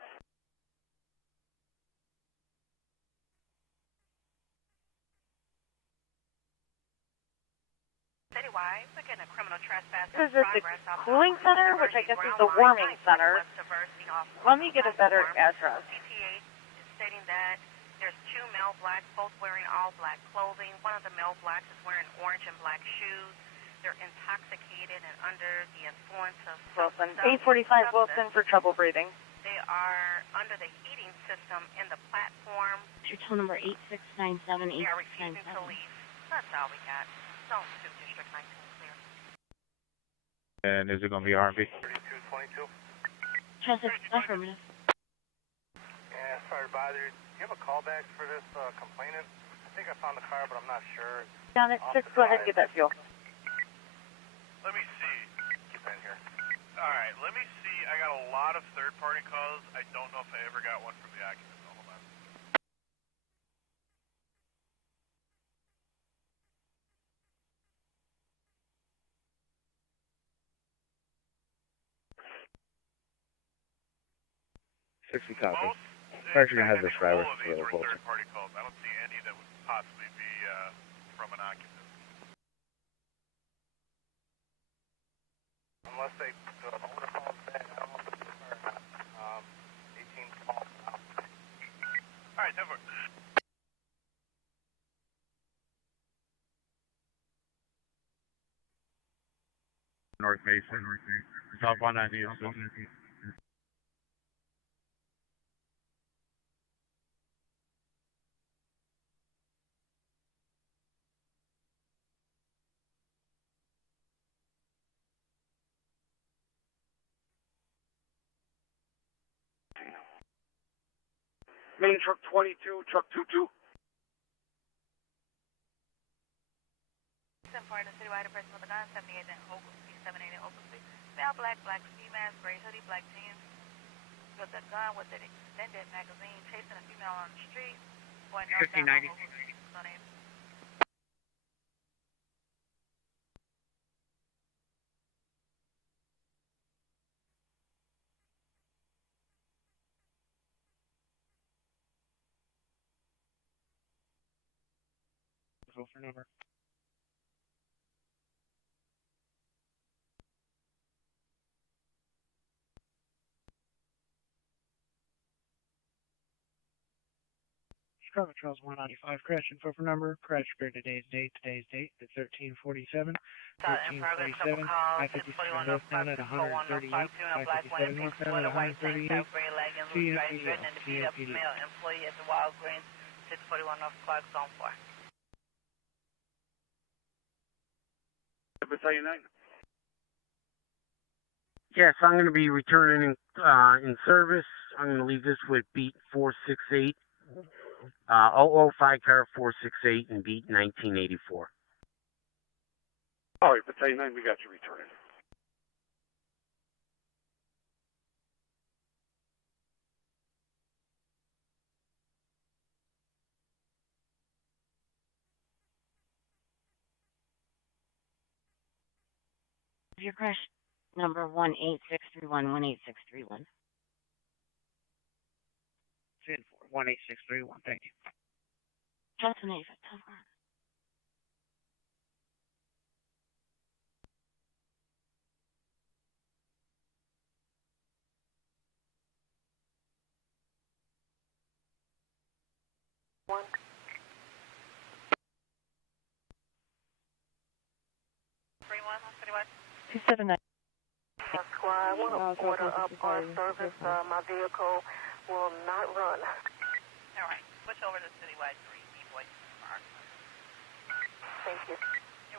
Citywide, we're getting a criminal trespass. This is the cooling center, which I guess is the warming center. Let me get a better address. CTA is stating that there's 2 male blacks, both wearing all black clothing. One of the male blacks is wearing orange and black shoes. They're intoxicated and under the influence of Wilson. 845 Wilson for trouble breathing. They are under the heating system in the platform. Your tow number 8697 They are refusing to leave. That's all we got. Zone 2, District 19 clear. And is it going to be R&B? 3222. Charles 6 affirmative. Yeah, fire advisory. Do you have a callback for this complainant? I think I found the car, but I'm not sure. Down at 6, go ahead and get that fuel. Let me see. Keep in here. Alright, let me see. I got a lot of third-party calls. I don't know if I ever got one from the occupant. Hold on. Sixty copy. We're actually gonna have this driver a little closer. Third-party calls. I don't see any that would possibly be from an occupant. Unless they owner calls back, I don't know if it's or not. 18 calls out. Alright, Denver. North Mason. Southbound 98. Main truck 22, truck 22. For the Citywide, a person with a gun, 78 in Oakley, 78 in Oakley. Male, black ski mask, gray hoodie, black jeans, with a gun with an extended magazine, chasing a female on the street, going northbound on Oakley. For number. Chicago Trails 195, crash info for number, crash for today's date, the 1347, 1347, I-57 northbound at 138, I-57 northbound at 138, CFPD. Male employee at the Walgreens, 641 North Clark, Zone 4. Battalion 9. Yes, I'm going to be returning in service. I'm going to leave this with beat 468, 005 car 468 and beat 1984. All right, Battalion 9, we got you returning. Your crash number 18631, 18631. 18631, thank you. Johnson 85, Telegram. One. 279. Squad, I want to order up our service. My vehicle will not run. All right, switch over to Citywide 3, E-Boy. Thank you. You're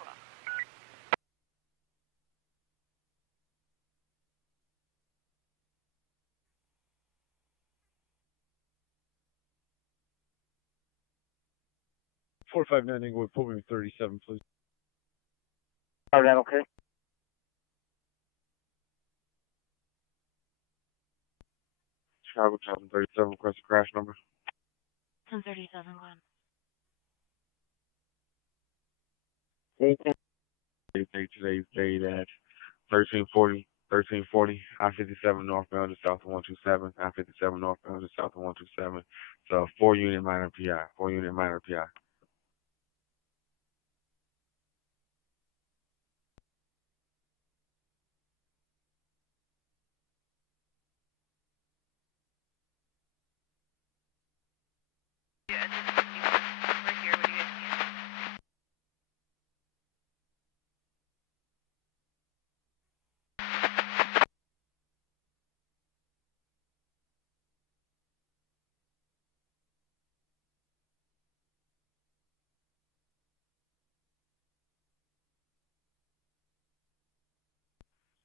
welcome. .459 Inglewood, put me in 37, please. Is that okay? Chicago 1037, request a crash number. 1037, go ahead. Today's date at 1340, I-57 northbound to south of 127, I-57 northbound to south of 127. So 4-unit minor PI, 4-unit minor PI.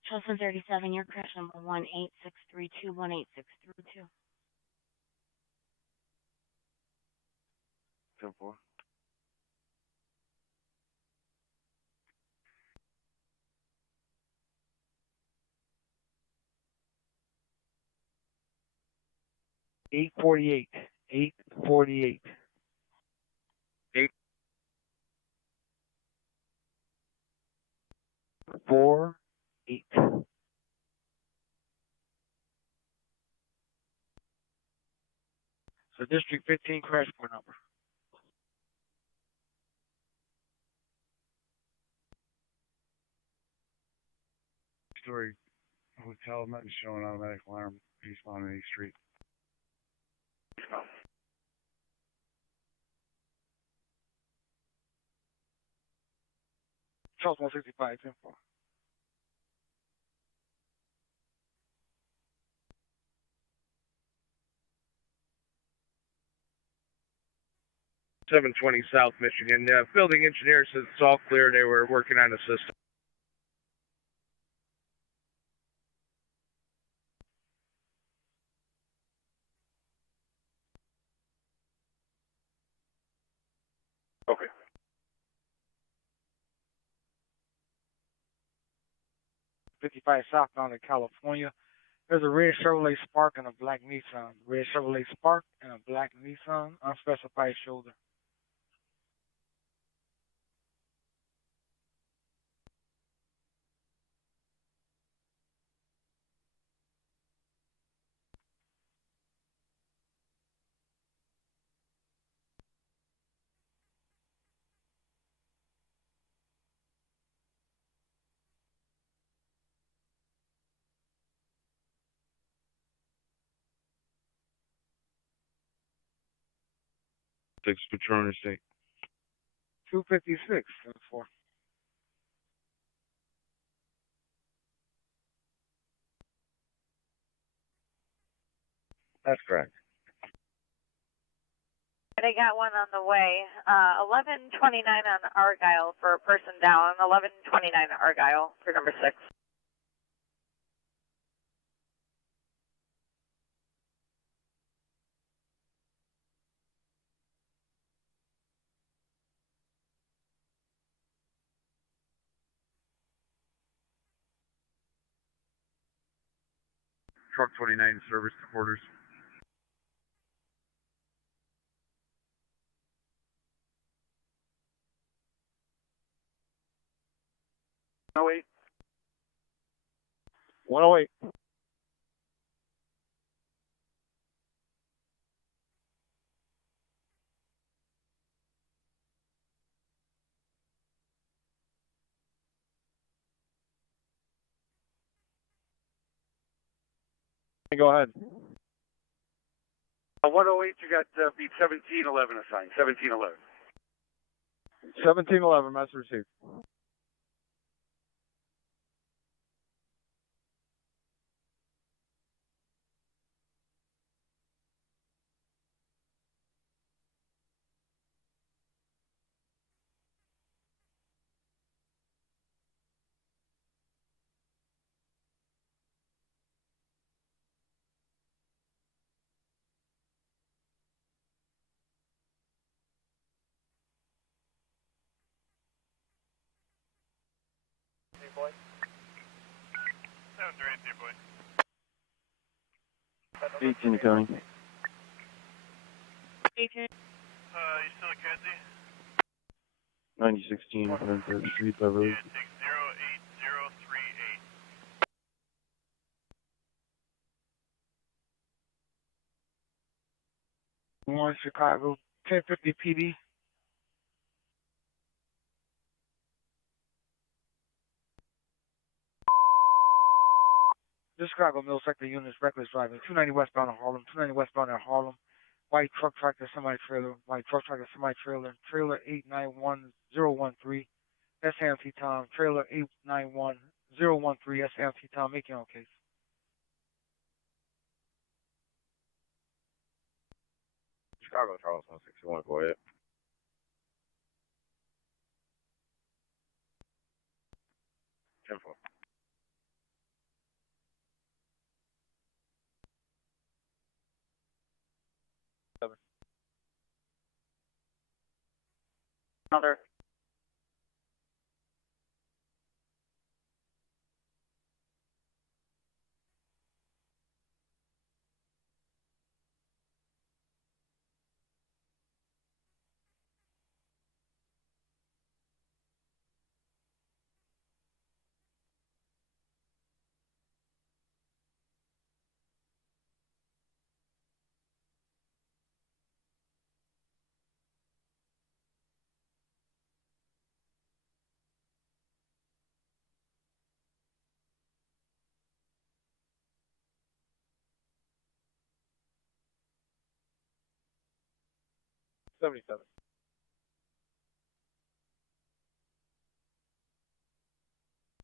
Charleston 37, your crash number 18632, 18632. 10-4. Eight 48. 848. 848. So District 15 crash report number. Story. Hotel, nothing showing automatic alarm. Eastbound on 8th Street. Charles 165, 10-4. South Michigan. Building engineer says it's all clear. They were working on the system. Okay. 55 southbound in California. There's a red Chevrolet Spark and a black Nissan. Red Chevrolet Spark and a black Nissan, unspecified shoulder. Six Patron Estate. 256, 10-4. That's correct. They got one on the way. 1129 on Argyle for a person down. 1129 Argyle for number 6. Truck 29 service to quarters. No, wait. 108. Go ahead. 108, you got beat 1711 assigned. 1711. 1711, message received. Boy. 18 County. 18. You still at Kenzie? 9016 103rd Street, Beverly. Yeah, take 08038. One Chicago, 1050 PD. This Chicago Mill Sector units reckless driving. 290 westbound in Harlem. 290 westbound in Harlem. White truck tractor semi-trailer. White truck tractor semi-trailer. Trailer 891013. SMT Tom. Trailer 891013. SMT Tom. Make your own case. Chicago Charles 161, go ahead. Info. Another. $77.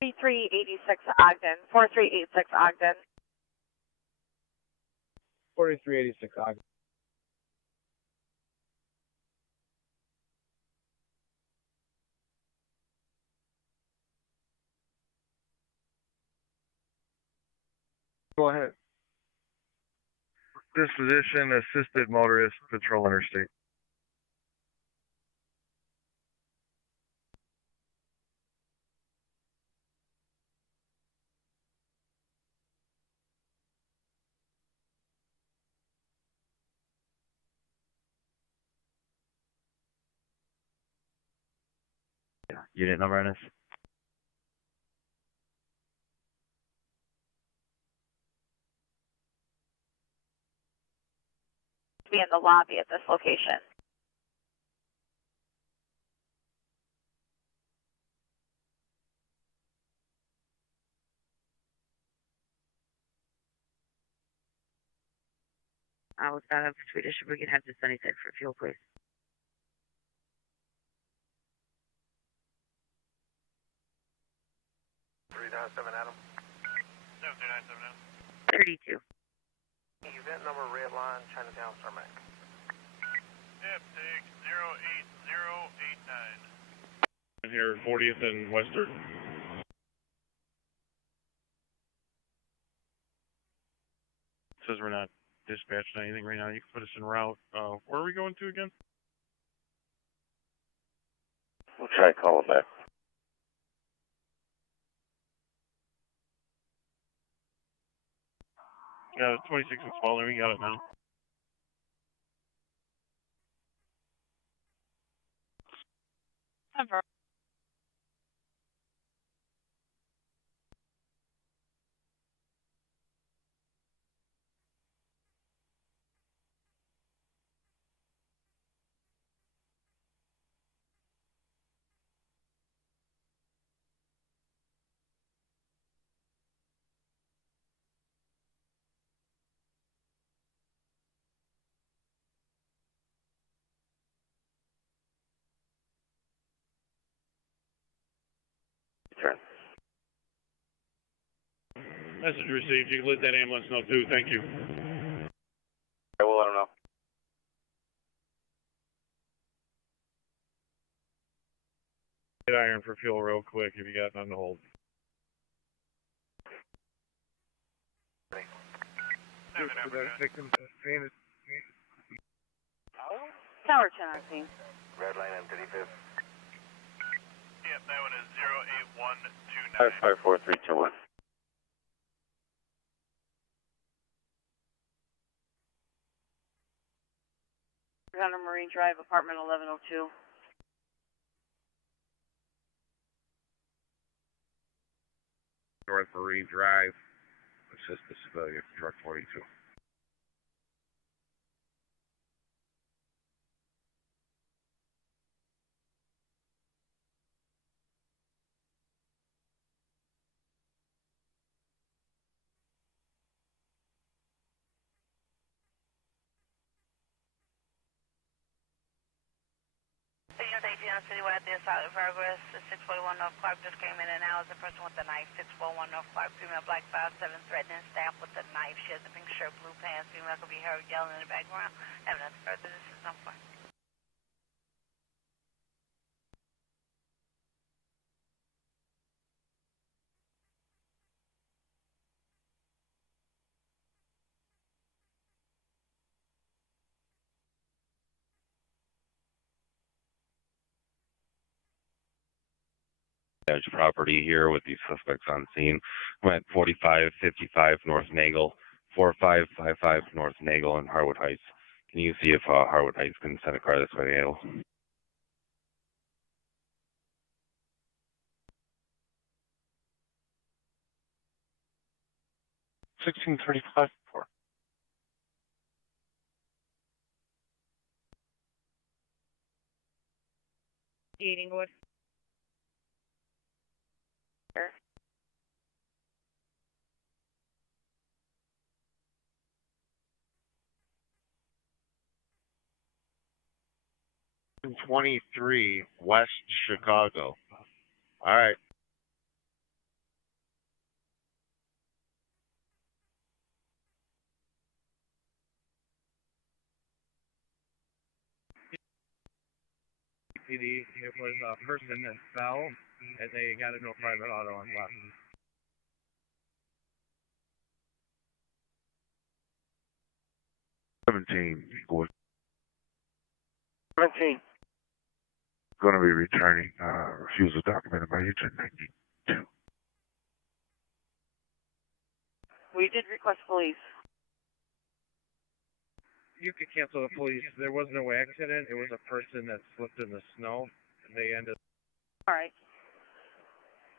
4386 Ogden. 4386 Ogden. 4386 Ogden. Go ahead. Disposition, assisted motorist, patrol interstate. Yeah. Unit number on this? Be in the lobby at this location. With that, Swedish, if we could have the Sunnyside for fuel, please. 397 Adam. 7397 Adam. 32. Event number red line, Chinatown, Cermak. Yep, take 08089. Here, 40th and Western. Says we're not dispatching anything right now. You can put us en route. Where are we going to again? We'll try to call it back. Yeah, 26 and Spalding. We got it now. Cover. Turn. Message received. You can let that ambulance know too. Thank you. I will let him know. Get iron for fuel real quick if you got nothing to hold. Tower 10 on scene. Red line M35. Yep, that one is 08129. 554321. Under Marine Drive, apartment 1102. North Marine Drive, assist the civilian, truck 42. Citywides, they're solid progress. 641 North Clark just came in, and now is the person with the knife. 641 North Clark, female black 57, threatening staff with the knife. She has a pink shirt, blue pants. Female could be heard yelling in the background. Evidence further, this is on point. Edge property here with these suspects on scene. I'm at 4555 North Nagel, 4555 North Nagel in Harwood Heights. Can you see if Harwood Heights can send a car this way, Nagel? 1635. Eatingwood. Sure. And 23 West Chicago. All right. PD, it was a person that fell, and they got into a private auto on left. 17. 17. Going to be returning. Refusal documented by Agent 92. We did request police. You could cancel the police. There was no accident. It was a person that slipped in the snow, and they ended. All right.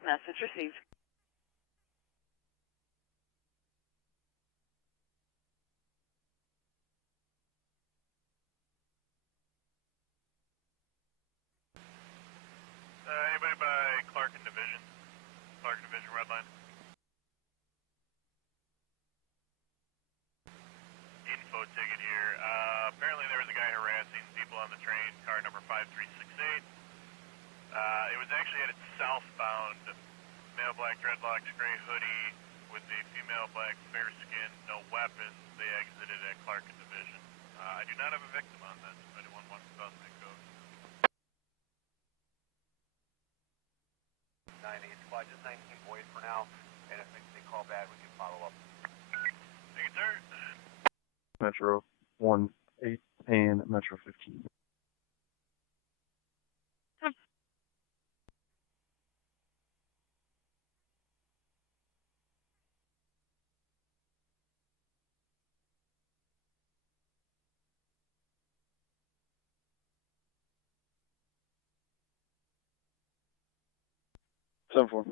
Message received. Anybody by Clark and Division? Clark and Division red line. Info ticket here. Apparently there was a guy harassing people on the train, car number 5368. It was actually headed southbound. Male black dreadlocks, gray hoodie with the female black fair skin, no weapons. They exited at Clark and Division. I do not have a victim on this. If anyone wants to suspect code. 9-8, just 19 void for now, and if they call back, we can follow up. Thank you, sir. Metro 1-8 and Metro 15. Seven four.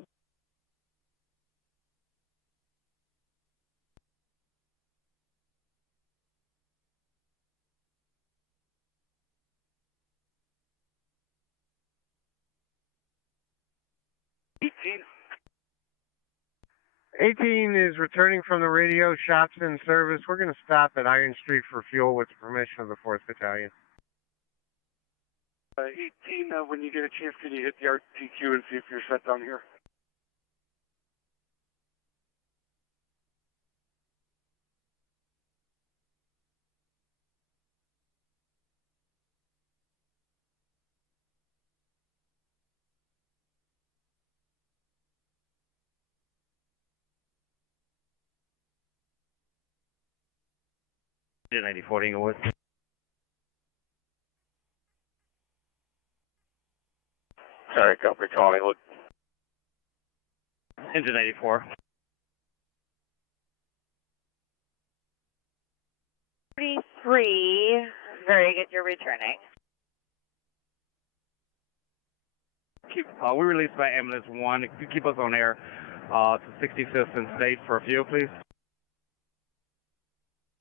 '18 is returning from the radio. Shots in service. We're going to stop at Iron Street for fuel with the permission of the 4th Battalion. 18, when you get a chance, can you hit the RTQ and see if you're set down here? Agent 94 Inglewood. Sorry, company calling. Look. Engine 84. 33. Very good, you're returning. We released by ambulance 1. If you keep us on air to 65th and State for a few, please.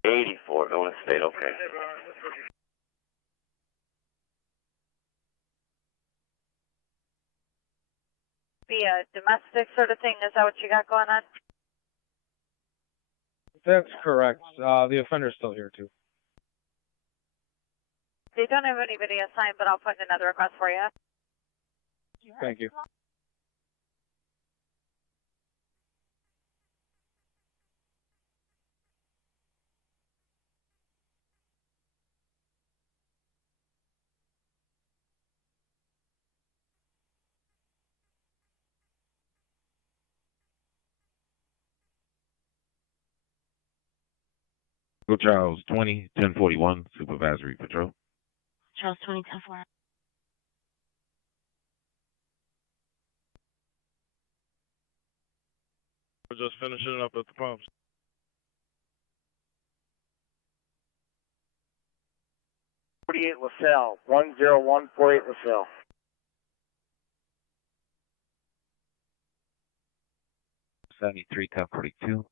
84, Illinois State, okay. Be a domestic sort of thing, is that what you got going on? That's correct. The offender's still here, too. They don't have anybody assigned, but I'll put in another request for you. Thank you. Charles 20 1041 Supervisory Patrol. Charles 20 10 4. just finishing up at the pumps. LaSalle, 10148 LaSalle. $73, 1042.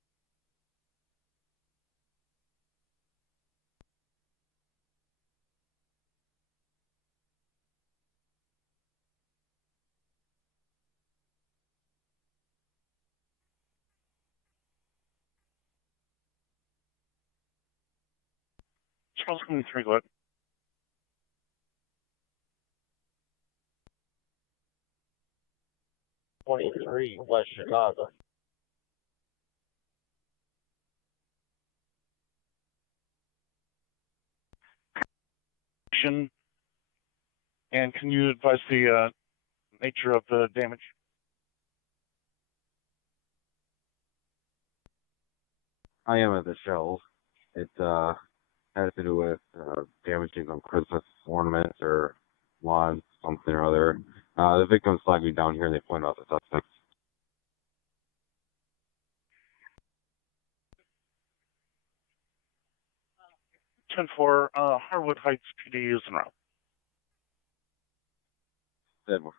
Charles 23, go ahead. West Chicago. And can you advise the nature of the damage? I am at the shells. It has to do with damaging some Christmas ornaments or lawns, something or other. The victims flagged me down here and they pointed out the suspects. 10-4, Harwood Heights PD is en route. Deadwood.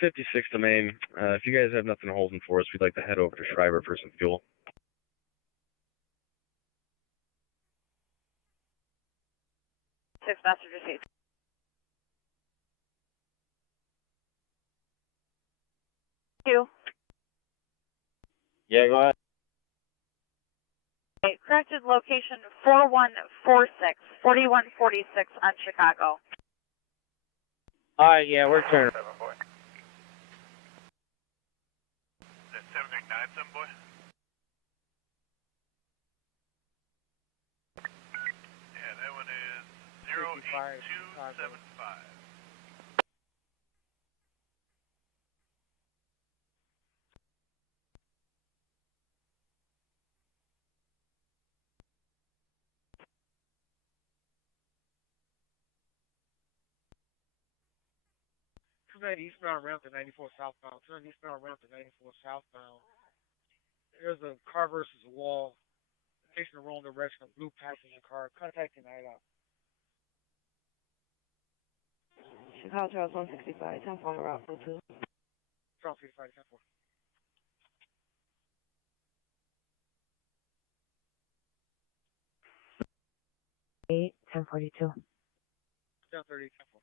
56 to Main. If you guys have nothing holding for us, we'd like to head over to Schreiber for some fuel. Six message received. You. Yeah, go ahead. Okay, corrected location 4146, 4146 on Chicago. Alright, yeah, we're turning. 789, boy. Yeah, that one is 08275. Eastbound ramp to 94 southbound. Turn eastbound ramp to 94 southbound. There's a car versus a wall. Facing the wrong direction. A blue passenger car. Contacting IDOT. Chicago Charles 165. 10 on route 2. Charles 65, 10-4. Eight 1042. 1030, 10-4.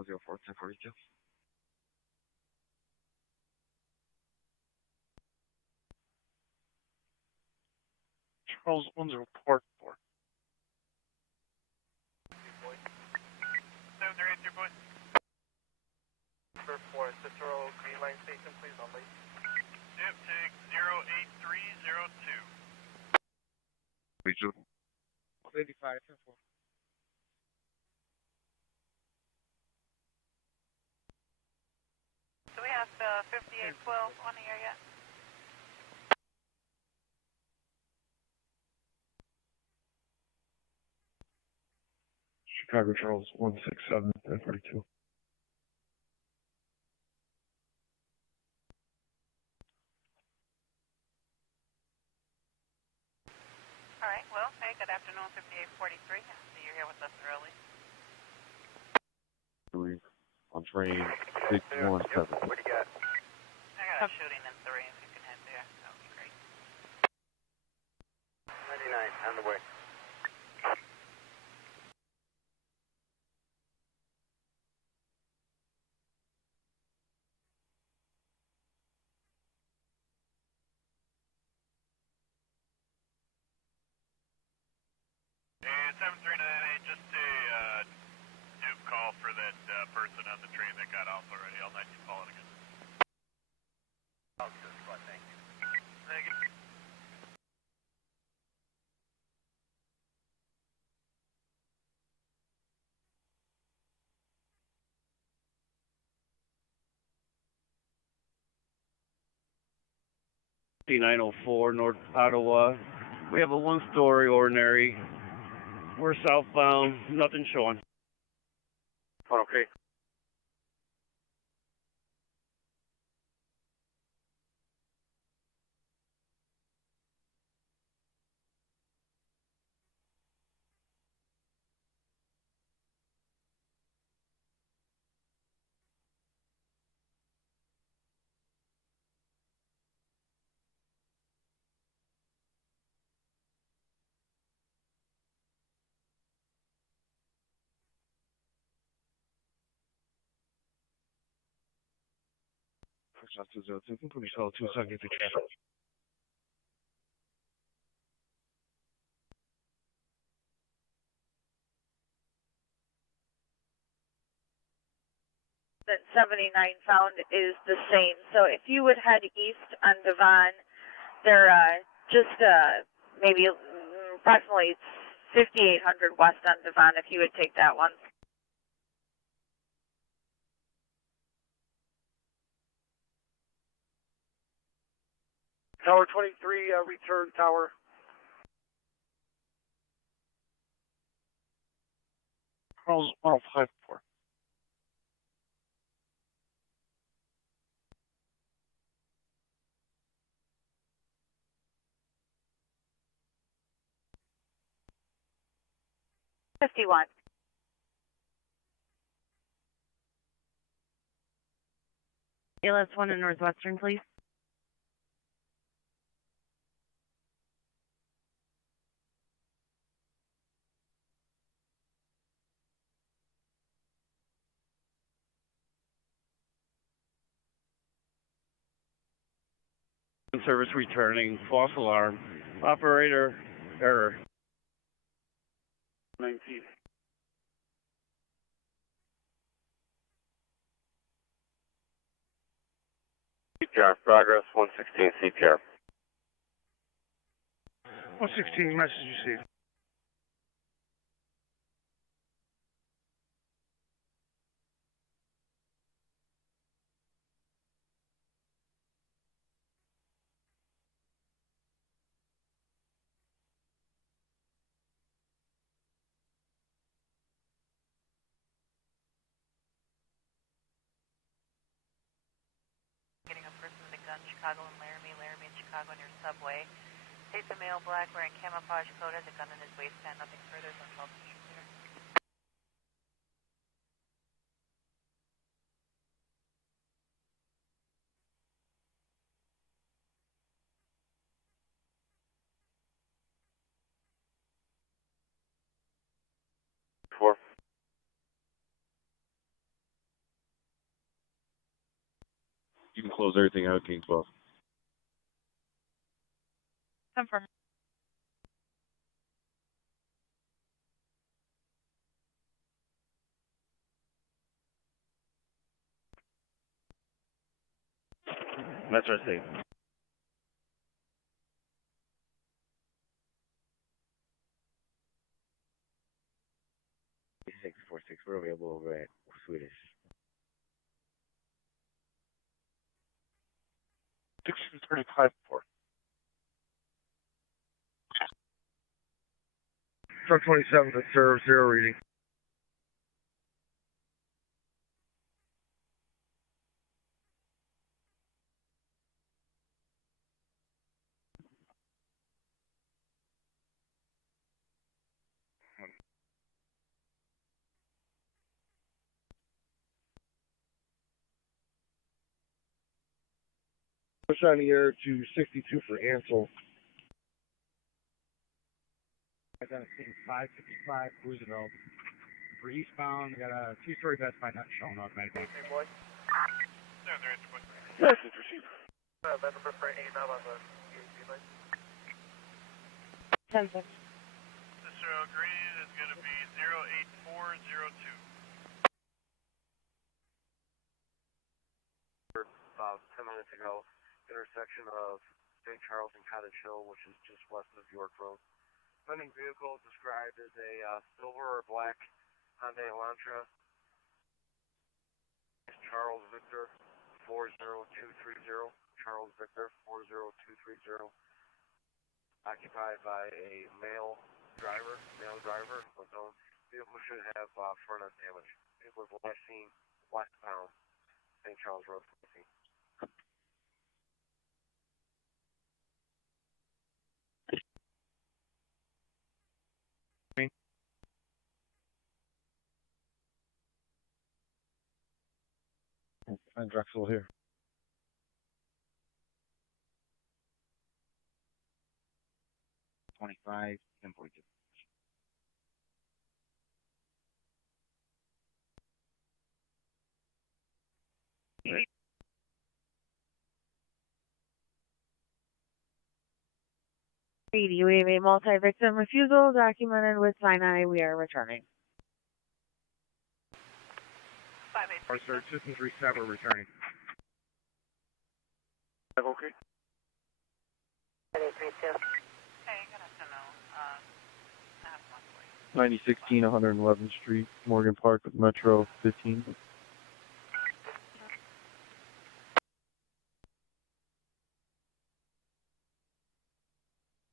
Zero 4 1042. Charles 104. 738, boy. First floor, Cicero Green Line Station, please, on late. Yep, take 08302. 85, 10-4. Do we have 5812 on the air yet? Chicago Charles 167, 1042. All right, well, hey, good afternoon, 5843. I see you're here with us early. On train 617. What do you got? I got a shooting in 3, if you can head there. That would be great. 99, on the way. And 7398, just a new call for that person on the train that got off already. I'll let you call it again. Thank you. Thank you. 904 North Ottawa. We have a one-story ordinary. We're southbound, nothing showing. Okay. Just 202, police hold 2 subject to traffic. That 79 found is the same. So if you would head east on Devon, they're just maybe approximately 5800 west on Devon if you would take that one. Tower 23, return tower. Charles 1054. $51. ALS 1 in Northwestern, please. Service returning, false alarm, operator error. 19. CPR progress, 116 CPR. 116, message received. Getting a person with a gun, Chicago and Laramie and Chicago near Subway. States a male black wearing camouflage coat, has a gun in his waistband, nothing further than 12 feet clear. Four. You can close everything out, King 12. Confirm. That's our safe. 646, we're available over at Swedish. 635 4. Truck 27 to serve, 0 reading. Push on the air to 62 for Ansel. I got a scene 555 Roosevelt. For eastbound, I got a two-story vest by not showing automatically. Message received. That number for A now on the UAV line. 10 seconds. Mr. Green is going to be 08402. About 10 minutes ago, intersection of St. Charles and Cottage Hill, which is just west of York Road. Pending vehicle described as a silver or black Hyundai Elantra. Charles Victor 40230. Charles Victor 40230, occupied by a male driver, but no vehicle should have front end damage. Vehicle was last seen westbound St. Charles Road 14. And Drexel here. $25, 1042. UAV multi-victim refusal documented with Sinai. We are returning. Sir, 237 returning. Okay. 9016 111th Street, Morgan Park, Metro 15.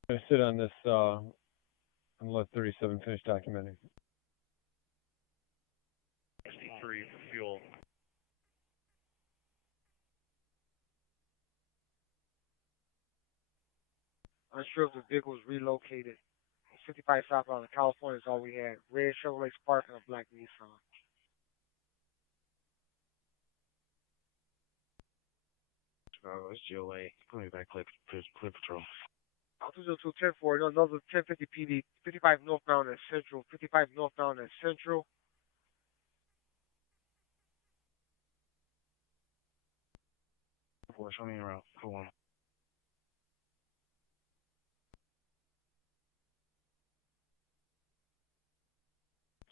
I'm going to sit on this and let 37 finish documenting. 63 for fuel. Unsure if the vehicle was relocated. 55 southbound in California is all we had. Red Chevrolet Spark and a black Nissan. It's GLA. Put me back, Clip Patrol. Altitude 210-4, another 1050 PD, 55 northbound at Central, 55 northbound at Central. Show me around. Hold on.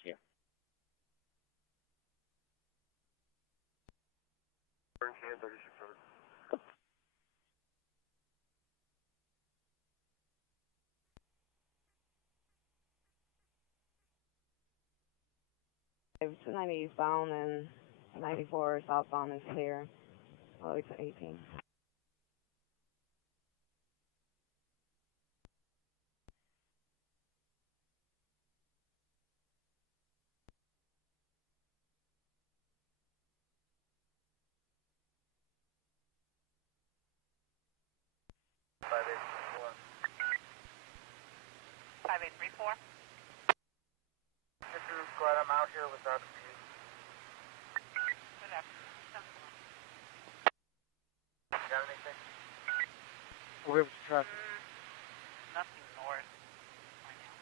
Yeah. Burn can 3600. It's 90 eastbound and 94 southbound is clear. Oh, it's 18. Squad, I'm out here without a fuse. Got anything? Where was the traffic? Nothing north right now.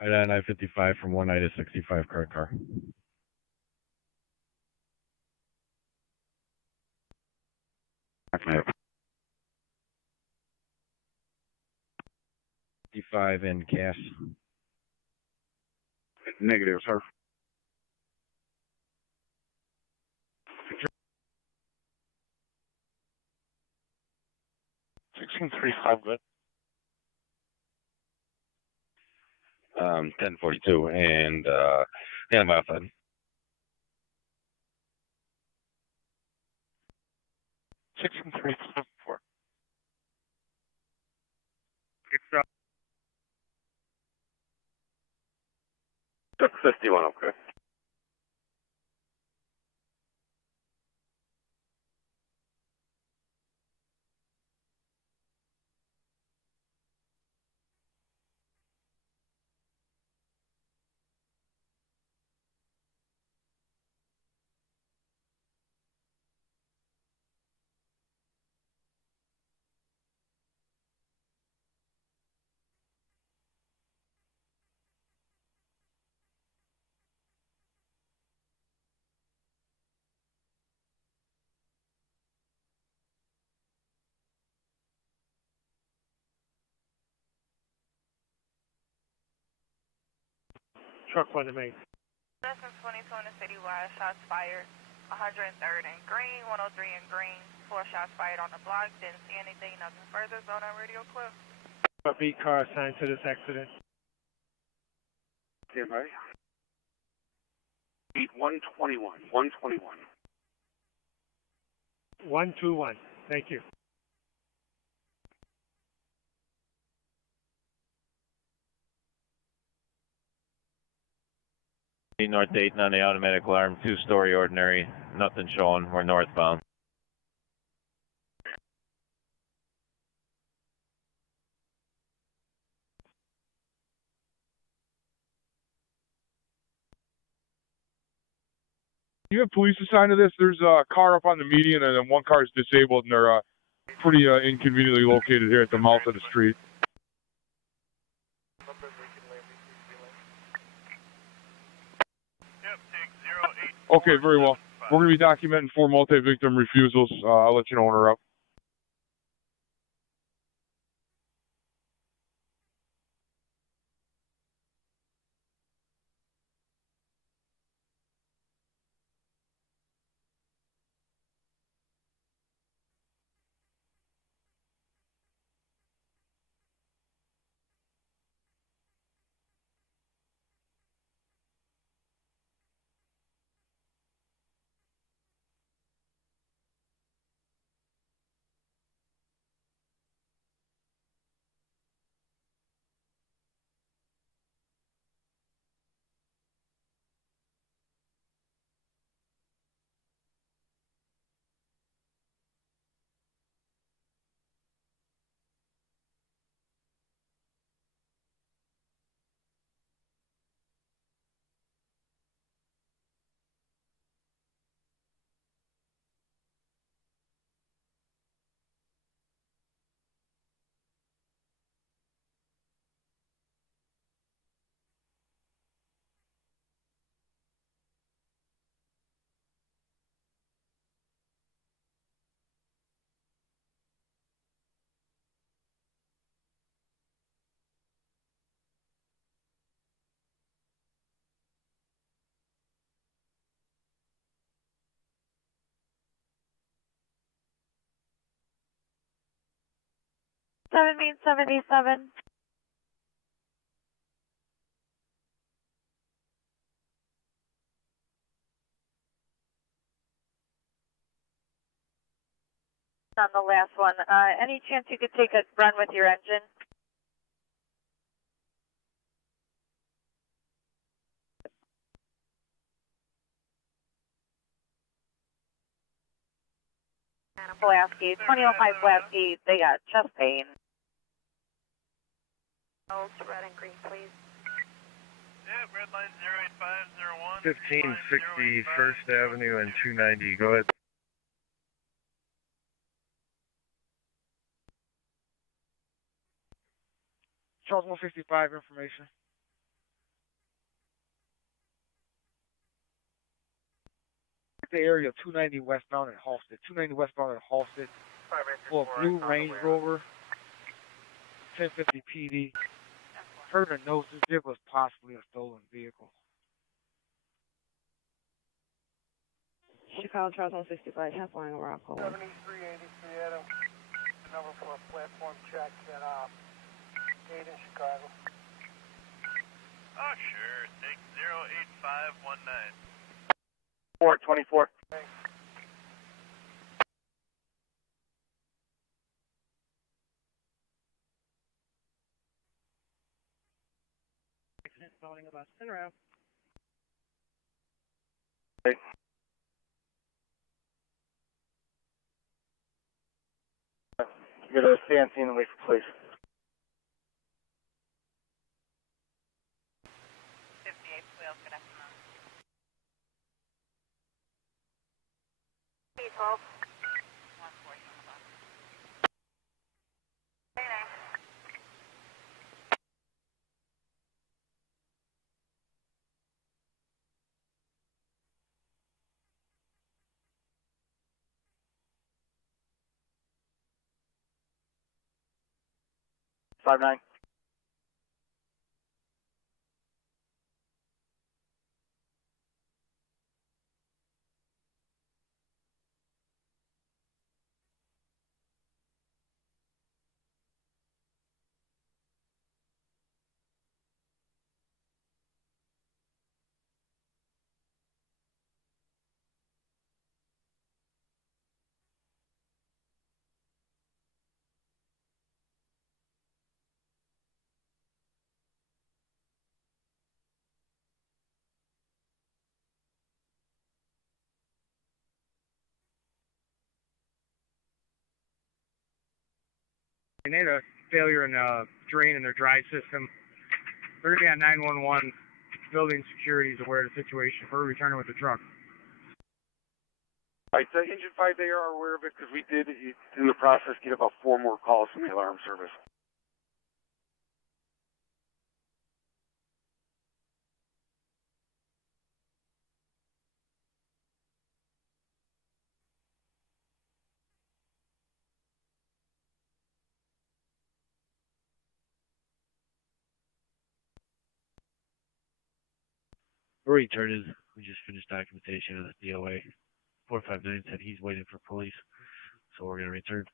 I-55 from 1I to 65 card car. Okay. 55 in gas. Negative, sir. 1635, good. 1042, and yeah, I'm outside. 16354. It's 51, okay. Truck by the main. From 22 on the Citywides, shots fired. 103rd and Green, 103 and Green. 4 shots fired on the block. Didn't see anything, nothing further. Zone on radio clip. A beat car assigned to this accident. Stand by. Beat 121. 121. 121. Thank you. North Dayton on the automatic alarm, 2-story ordinary, nothing showing, we're northbound. You have police assigned to this? There's a car up on the median and then one car is disabled and they're pretty inconveniently located here at the mouth of the street. Okay, very well. We're going to be documenting 4 multi-victim refusals. I'll let you know when we're up. Seven means 77. On the last one, any chance you could take a run with your engine? Pulaski, 2005 Pulaski, they got chest pain. Oh, red and green, please. Yeah, red line 08501. 1560 First Avenue and 290. Go ahead. Charles 155 information. The area of 290 westbound at Halsted. 290 westbound at Halsted. For a blue Range Rover. 1050 PD. Heard or knows this vehicle is possibly a stolen vehicle. Chicago Charles 165, half line of Rockall. 7383 Adam. The number for a platform check at 8 in Chicago. Oh, sure. Take 08519. 424. Thanks. Accident following a bus in a row. Hey. You're going to stay on scene and wait for police. 58 12, good afternoon. 12. 140 on the bus. Five nine. They had a failure in a drain in their dry system. They're going to be on 911. Building security is aware of the situation. We're returning with the truck. All right, Engine 5, they are aware of it because we did, in the process, get about 4 more calls from the alarm service. We're returning. We just finished documentation of the DOA. 459 said he's waiting for police, so we're going to return.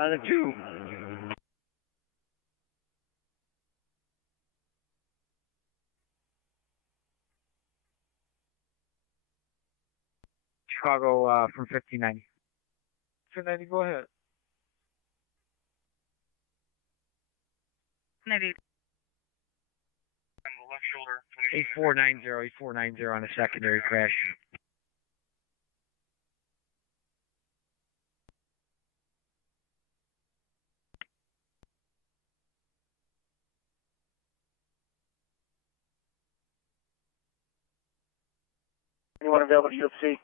On the 2. Chicago from 1590. 290, go ahead. 90. 8490 on a secondary crash. Anyone available to UFC?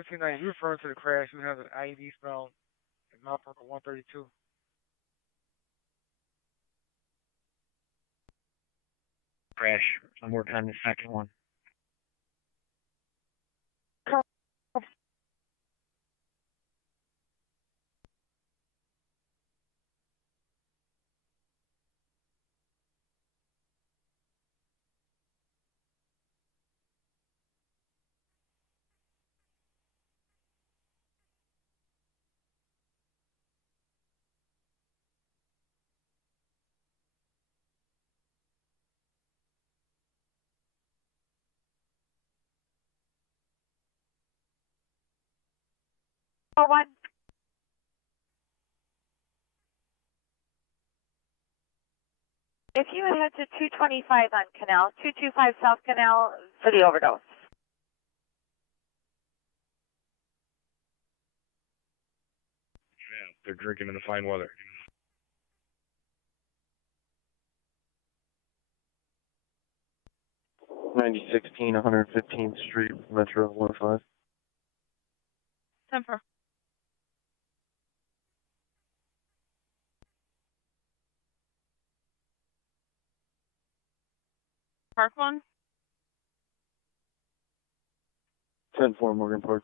You referring to the crash. We have an IED smell at Mount Parker 132. Crash. I'm working on the second one. One. If you would head to 225 on Canal, 225 South Canal for the overdose. Yeah, they're drinking in the fine weather. 9016, 115th Street, Metro 15. 10-4. Park 1. 10-4 Morgan Park.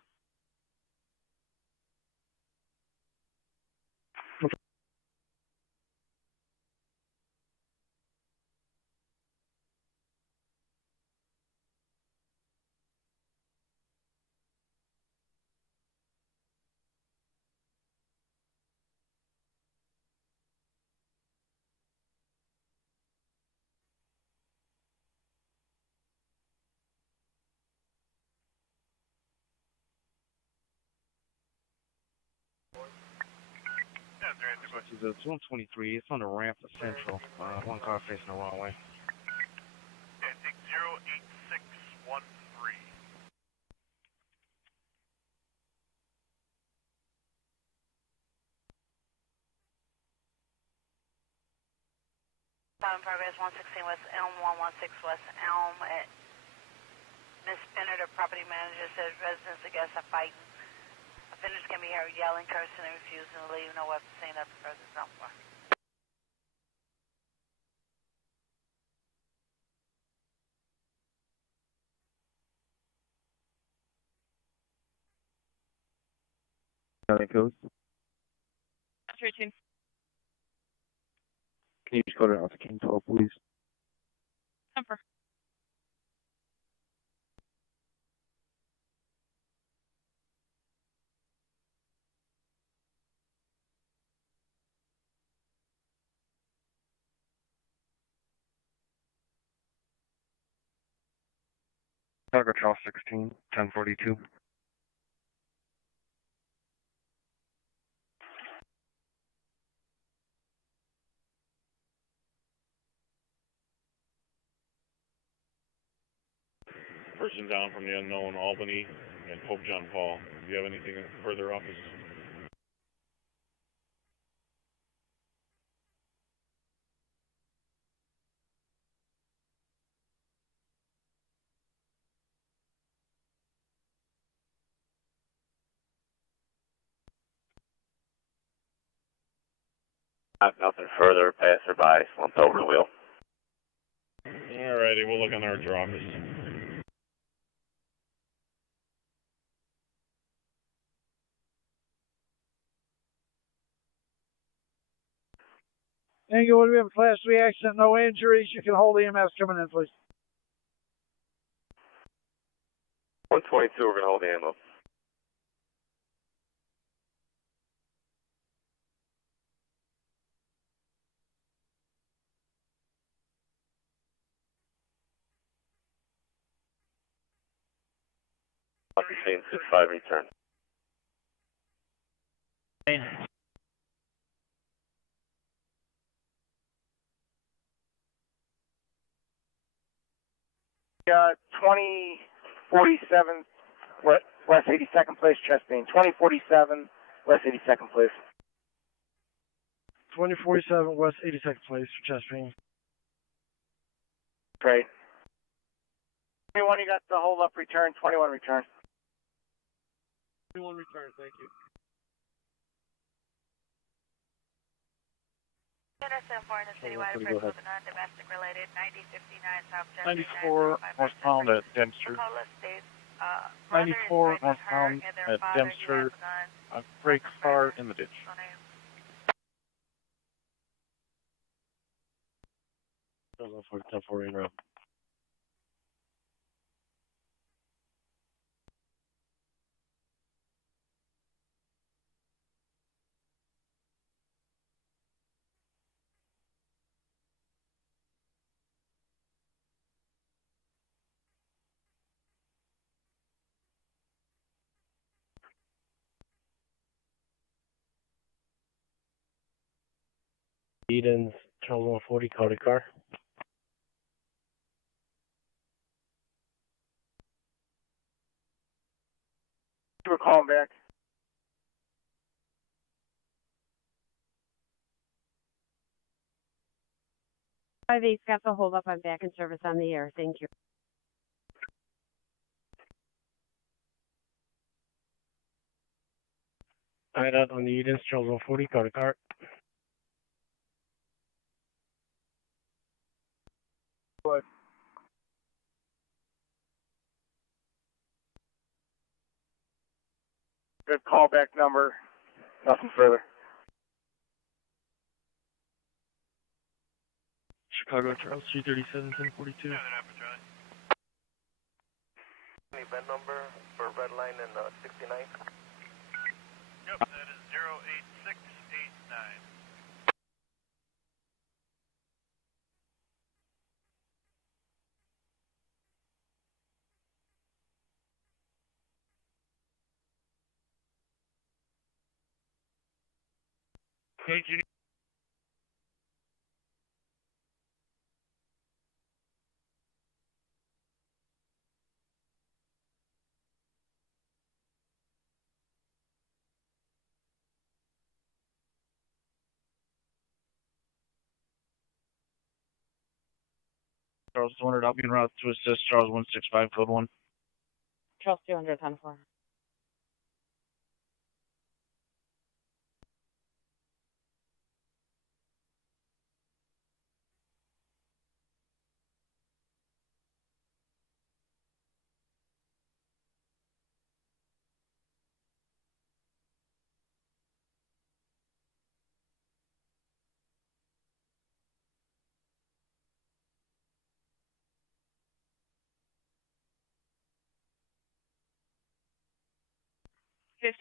This is a 223. It's on the ramp of Central. One car facing the wrong way. Yeah, take 08613. In progress, 116 West Elm, 116 West Elm. Miss Bennett, our property manager, says residents and guests are fighting. Offenders can be heard yelling, cursing, and refusing to leave. No weapons seen at the present number. County code. 13. Can you just go to Alpha King 12, please? Number. Chicago Charles 16, 1042. Person down from the unknown Albany and Pope John Paul. Do you have anything further up? Nothing further. Passerby slumped over the wheel. Alrighty, we'll look on our drop. Thank you. What do we have? Class 3 accident, no injuries. You can hold EMS coming in, please. 122, we're going to hold the ambulance. Scene 65, return. Yeah, 2047 West 82nd Place, chest pain. 2047 West 82nd Place. 2047 West 82nd Place for chest pain. Great. 21, you got the hold up return. 21 return. 21 return, thank you. NSM4 in the Citywides, first moving on, domestic related, 9059 South Jeff. 94 northbound at Dempster. 94 northbound at Dempster. A brake car in the ditch. For 10-4 in row. Eden's Charles 140, call the car. You were calling back. Five eight's got the hold up. I'm back in service on the air. Thank you. Hideout on the Eden's Charles 140, call the car. What? Good callback number. Nothing further. Chicago Charles 337, 1042. Any event number for red line and 69? Yep, that is 08689. Thank you. Charles 200, I'll be en route to assist Charles 165, code 1. Charles 200, 10-4.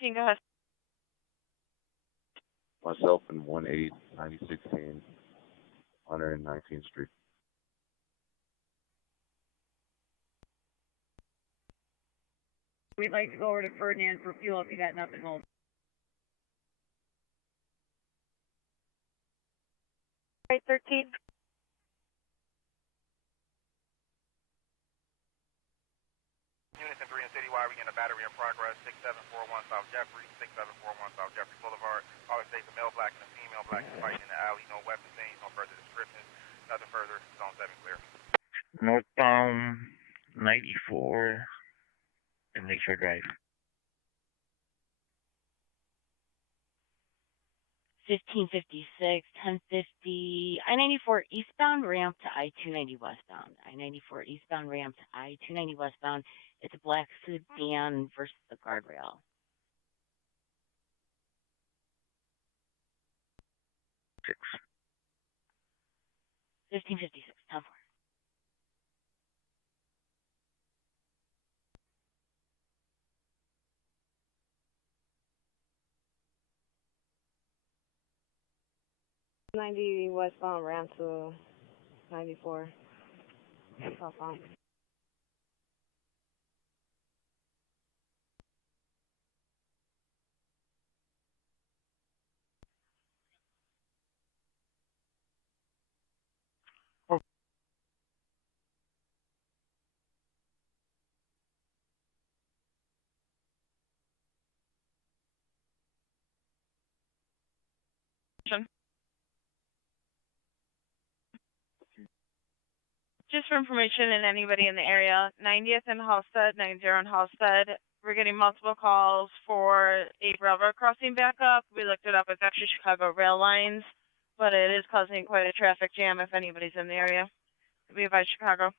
Go ahead. Myself in 180, 9016, 119th Street. We'd like to go over to Ferdinand for fuel if you got nothing else. Right, 13. Unison 3 and Citywide, we get a battery in progress, 6741 South Jeffrey, 6741 South Jeffrey Boulevard. Always states a male black and a female black is fighting in the alley. No weapon seen, no further descriptions. Nothing further. Zone 7 clear. Northbound 94 and Lakeshore Drive. 1556, 1050, I-94 eastbound ramp to I-290 westbound. I-94 eastbound ramp to I-290 westbound. It's a black sedan versus the guardrail. 1556, 10-4. '90 westbound ramp to 94 southbound. Just for information and anybody in the area, 90th and Halstead, 90 and Halstead, we're getting multiple calls for a railroad crossing backup. We looked it up. It's actually Chicago Rail Lines, but it is causing quite a traffic jam if anybody's in the area. We advise Chicago.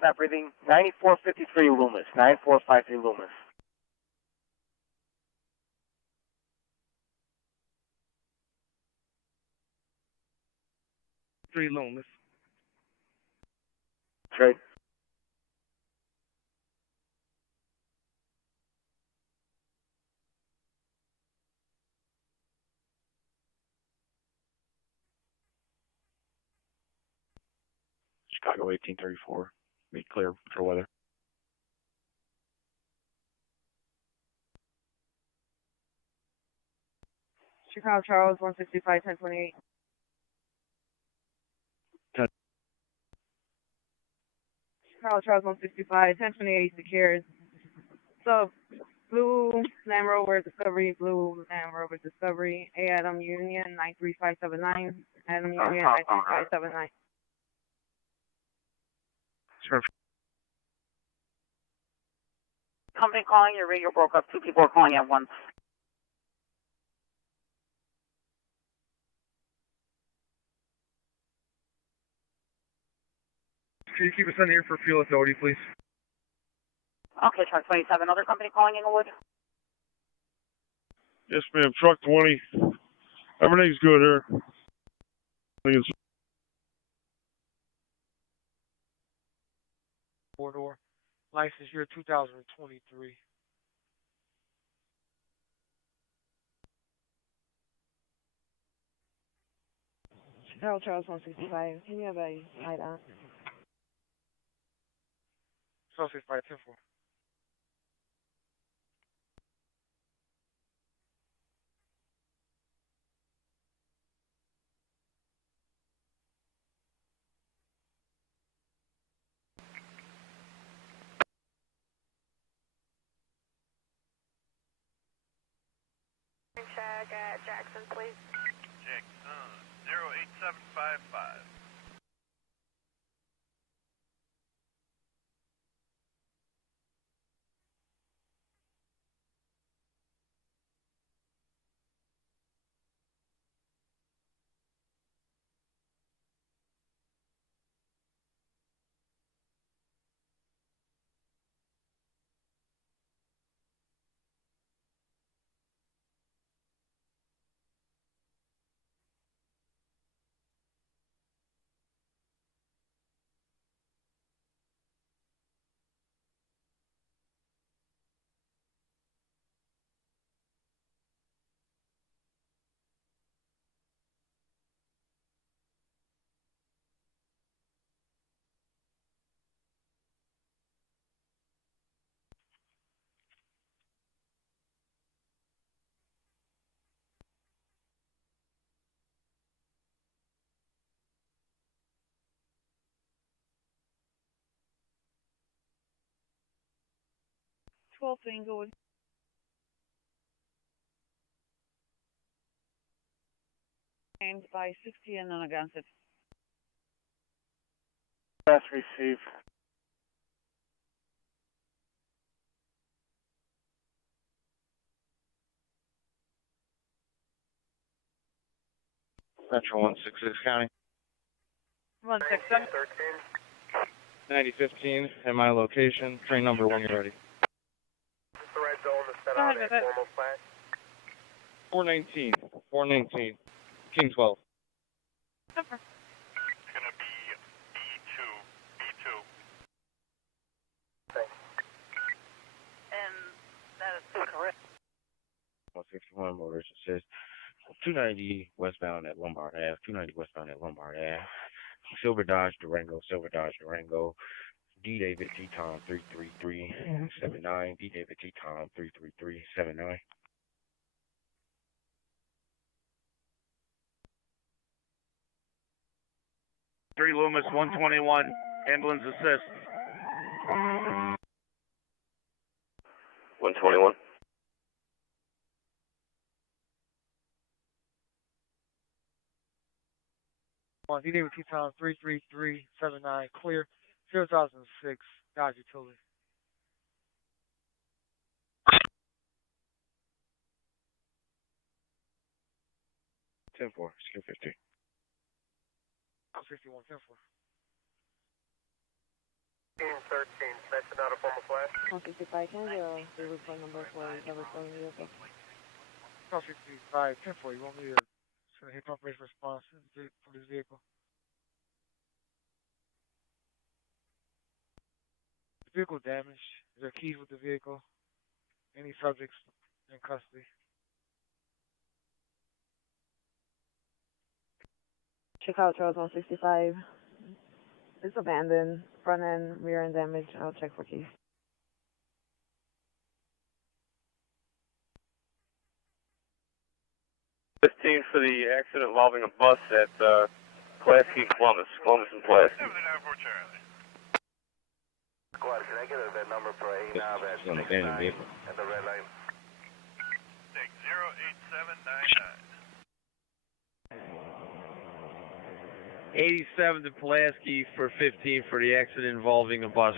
Stop breathing. 9453 Loomis. 9453 Loomis. 3 Loomis. Trade. Chicago 1834. Be clear for weather. Chicago Charles 165 1028. Chicago Charles 165 1028 secured. So blue Land Rover Discovery, blue Land Rover Discovery, A Adam Union 93579, Adam Union 93579. Sure. Company calling, your radio broke up. 2 people are calling at once. Can you keep us on the air for fuel authority, please? Okay, truck 27. Other company calling Inglewood? Yes, ma'am. Truck 20. Everything's good here. Four-door, license year 2023. Chicago Charles 165. Can you have a light on? So 65 10-4. Check at Jackson, please. Jackson 08755. 12 to Inglewood. And by 60 and Narragansett. Last receive. Central 166 County. 167. 9015 at my location. Train number when you're ready. Is the right zone to set Go out ahead a with it. formal flag? 419. 419. King 12. Super. It's going to be B2. B2. Thanks. And that is correct. 161 Motors. It says 290 westbound at Lombard Ave. 290 westbound at Lombard Ave. Silver Dodge Durango. Silver Dodge Durango. D David T Tom 33379. D David T Tom 33379. Three Loomis 121. Ambulance assist. 121. On D-Day with T-Town 33379, clear, 2006, Dodge Utility. Ten four. Skill 50. 61, 10-4. 13, mention out a formal flag. 165, can you the report number for recovery from the vehicle? 65, 10-4, you want me to send a hip operation response for this vehicle? The vehicle damaged. Is there keys with the vehicle? Any subjects in custody? Chicago Trails 165. It's abandoned. Front end, rear end damage. I'll check for keys. For the accident involving a bus at Pulaski, Columbus and Pulaski. 79 for Charlie. Squad, can I get a VIN number for A now at 69 at the red line? Take 08799. 87 to Pulaski for 15 for the accident involving a bus.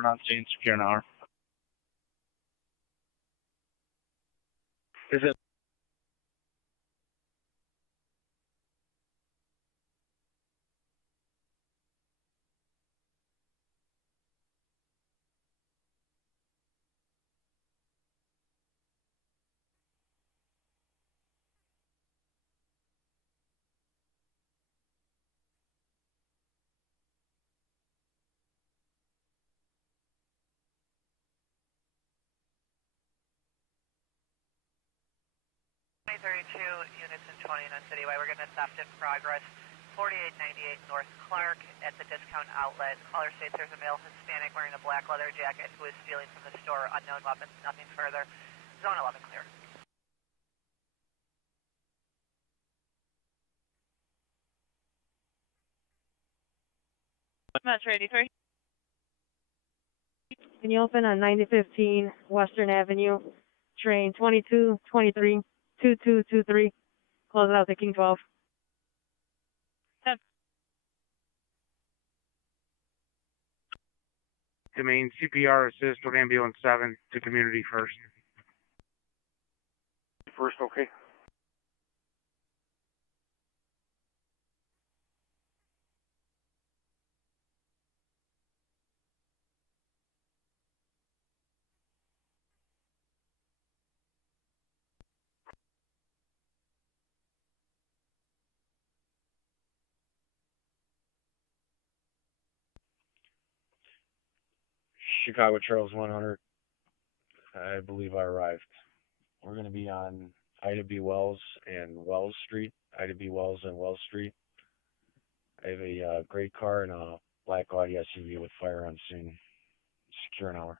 We're not seeing secure an hour. Is it? Units in 20 on Citywide. We're going to stop in progress. 4898 North Clark at the discount outlet. Caller states there's a male Hispanic wearing a black leather jacket who is stealing from the store. Unknown weapons, nothing further. Zone 11 clear. Metro 83. Can you open on 9015 Western Avenue, train 2223 2223. Close out to King 12. Domain CPR assist with ambulance 7 to community first. First, okay. Chicago Charles 100. I believe I arrived. We're going to be on Ida B. Wells and Wells Street. Ida B. Wells and Wells Street. I have a gray car and a black Audi SUV with fire on scene. Secure an hour.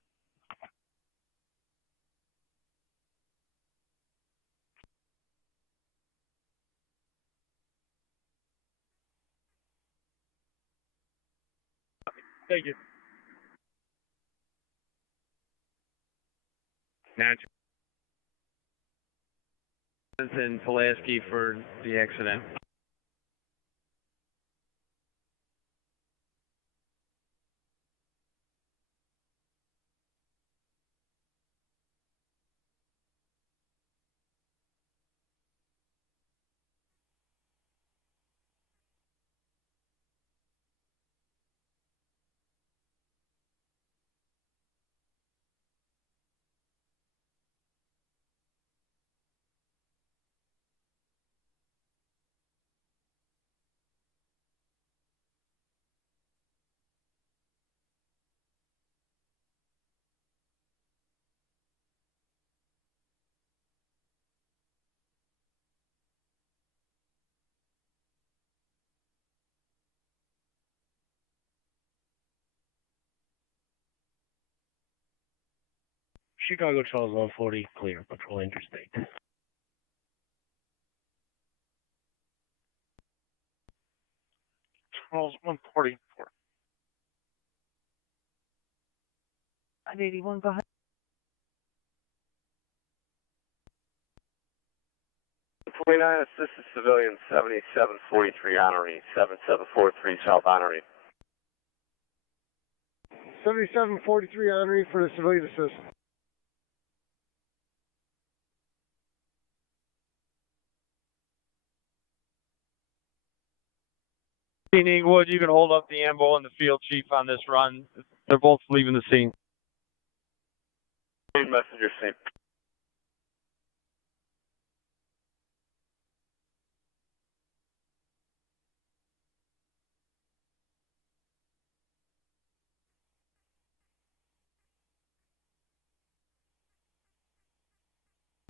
Thank you. Natural. In Pulaski for the accident. Chicago Charles 140, clear, patrol interstate. Charles 144. 981, go ahead. This is civilian 7743 Honorary, 7743 South Honorary. 7743 Honorary for the civilian assist. Inglewood, you can hold up the ambo and the field chief on this run. They're both leaving the scene. Messenger sent.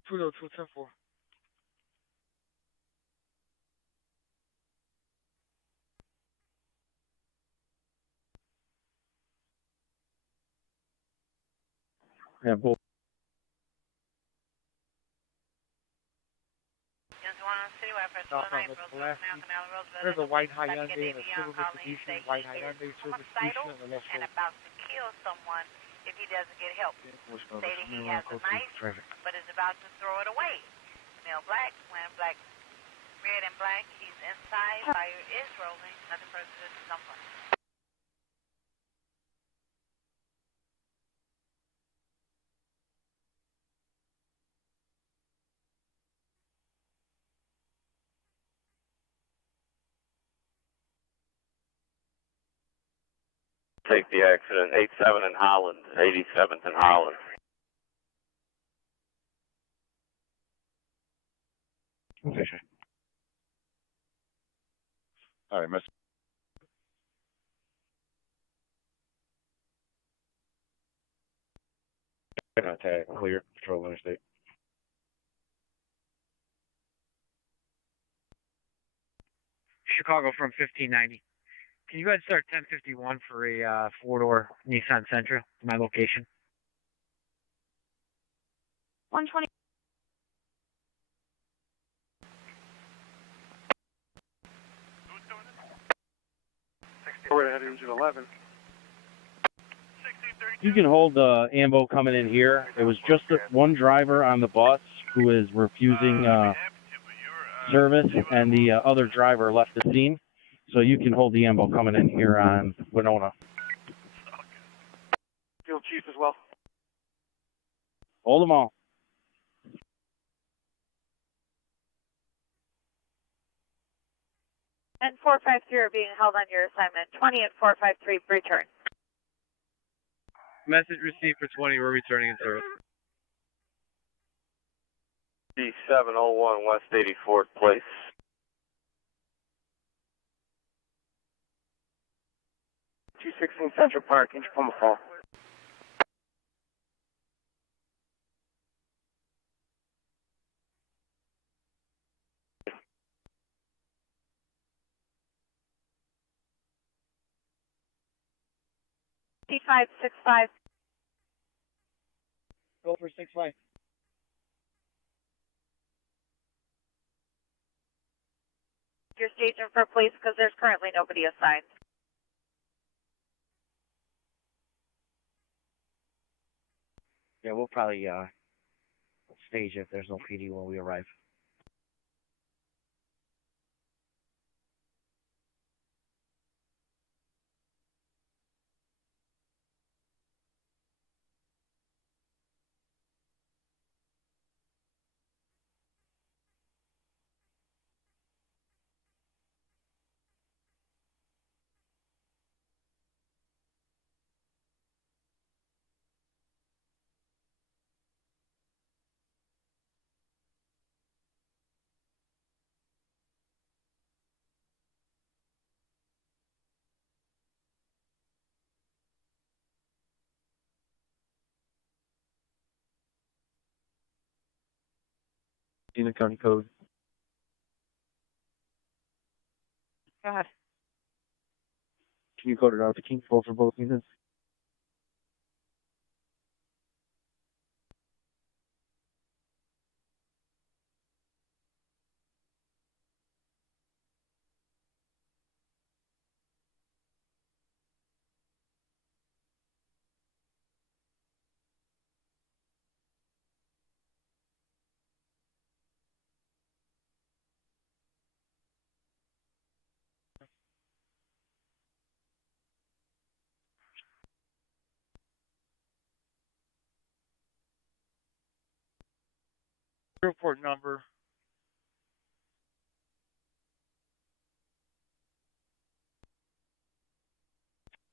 Pluto 210-4. Yeah, both. There's a white Hyundai and a silver Mitsubishi, white Hyundai, silver Mitsubishi, and the left and about to kill someone if he doesn't get help. Stating he has a knife, but is about to throw it away. Male black, wearing black, red and black. He's inside. Fire is rolling. Nothing further to the number. Take the accident, 87 in Holland, 87th in Holland. Station. All right, miss. Tag clear, patrol interstate. Chicago from 1590. Can you guys start 1051 for a four-door Nissan Sentra to my location? 120. We're at engine 11. You can hold the ambo coming in here. It was just one driver on the bus who is refusing service, and the other driver left the scene. So you can hold the ambo coming in here on Winona. Field chief as well. Hold them all. And 453 are being held on your assignment. 20 and 453, return. Message received for 20, we're returning in service. D701 West 84th Place. Central Park in Tacoma Fall. T565. Go for 6-5. Your station for police because there's currently nobody assigned. Yeah, we'll probably stage if there's no PD when we arrive. Unit County Code. Go ahead. Can you code it out to Kingsville for both units? Report number.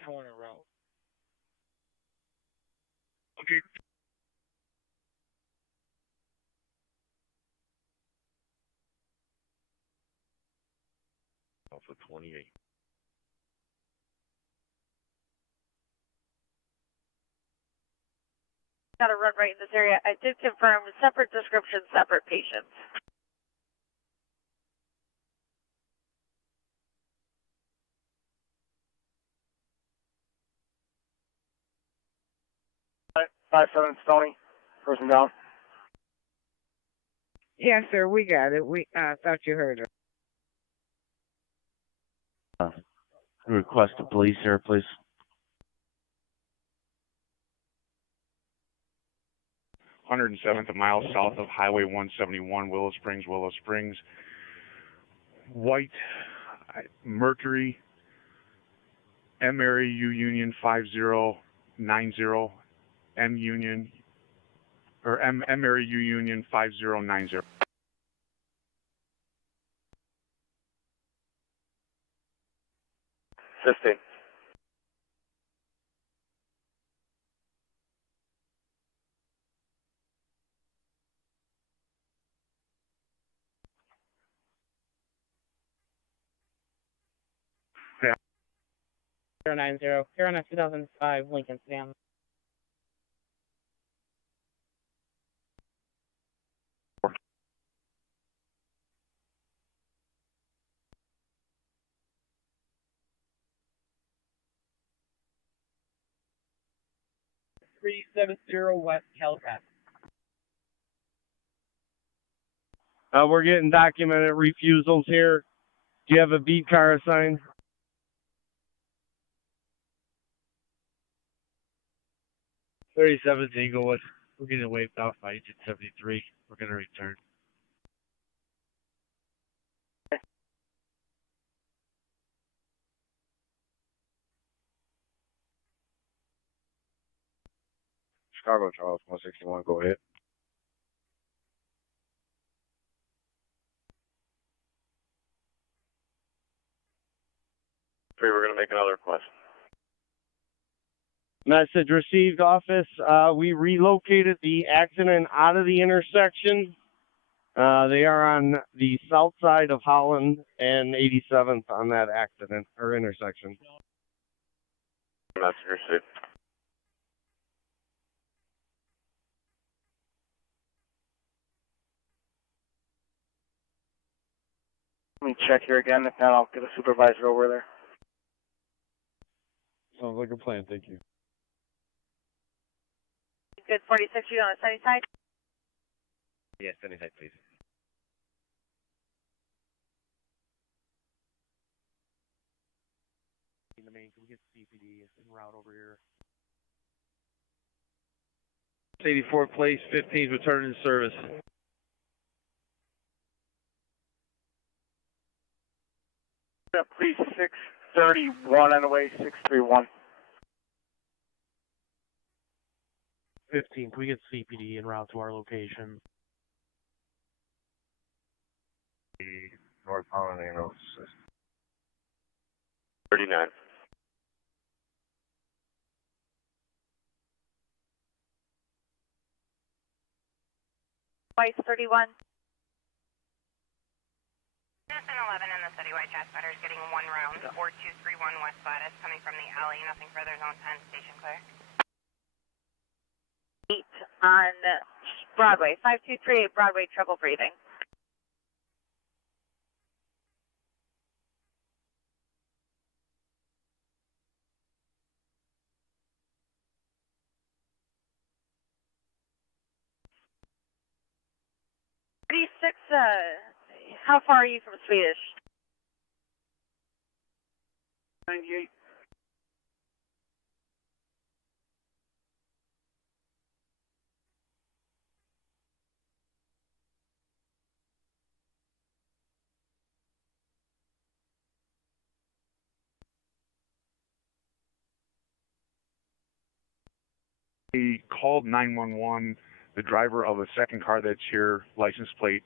Corner route. Okay. Alpha 28. Got to run right in this area. I did confirm separate descriptions, separate patients. Five 7 Stony, person down. Yes, sir, we got it. We thought you heard her. Request a police here, please. $107th, a mile south of Highway 171, Willow Springs, Willow Springs. White, Mercury, M area U Union 5090, M Union, or M area U Union 5090. 15. Yeah. 090, Carolina 2005, Lincoln Sedan. West Hellcat. We're getting documented refusals here. Do you have a beat car assigned? '37th Inglewood. We're getting waved off by Agent 73. We're going to return. Chicago Charles 161, go ahead. We're going to make another request. Message received, office. We relocated the accident out of the intersection. They are on the south side of Holland and 87th on that accident or intersection. Message received. Let me check here again. If not, I'll get a supervisor over there. Sounds like a plan, thank you. good 46, you on the sunny side? Yes, sunny side, please. In the main, can we get CPD en route over here? 84th Place, 15's returning to service. Police 631 on the way, 631. 15, can we get CPD en route to our location? Northbound and 39. Twice 31. 10 and 11 in the Citywide transporter is getting one round, 4231 West Gladys, coming from the alley, nothing further, zone 10, station clear. 8 on Broadway, 5238 Broadway, trouble breathing. How far are you from Swedish? 98. He called 911. The driver of a second car that's here, license plate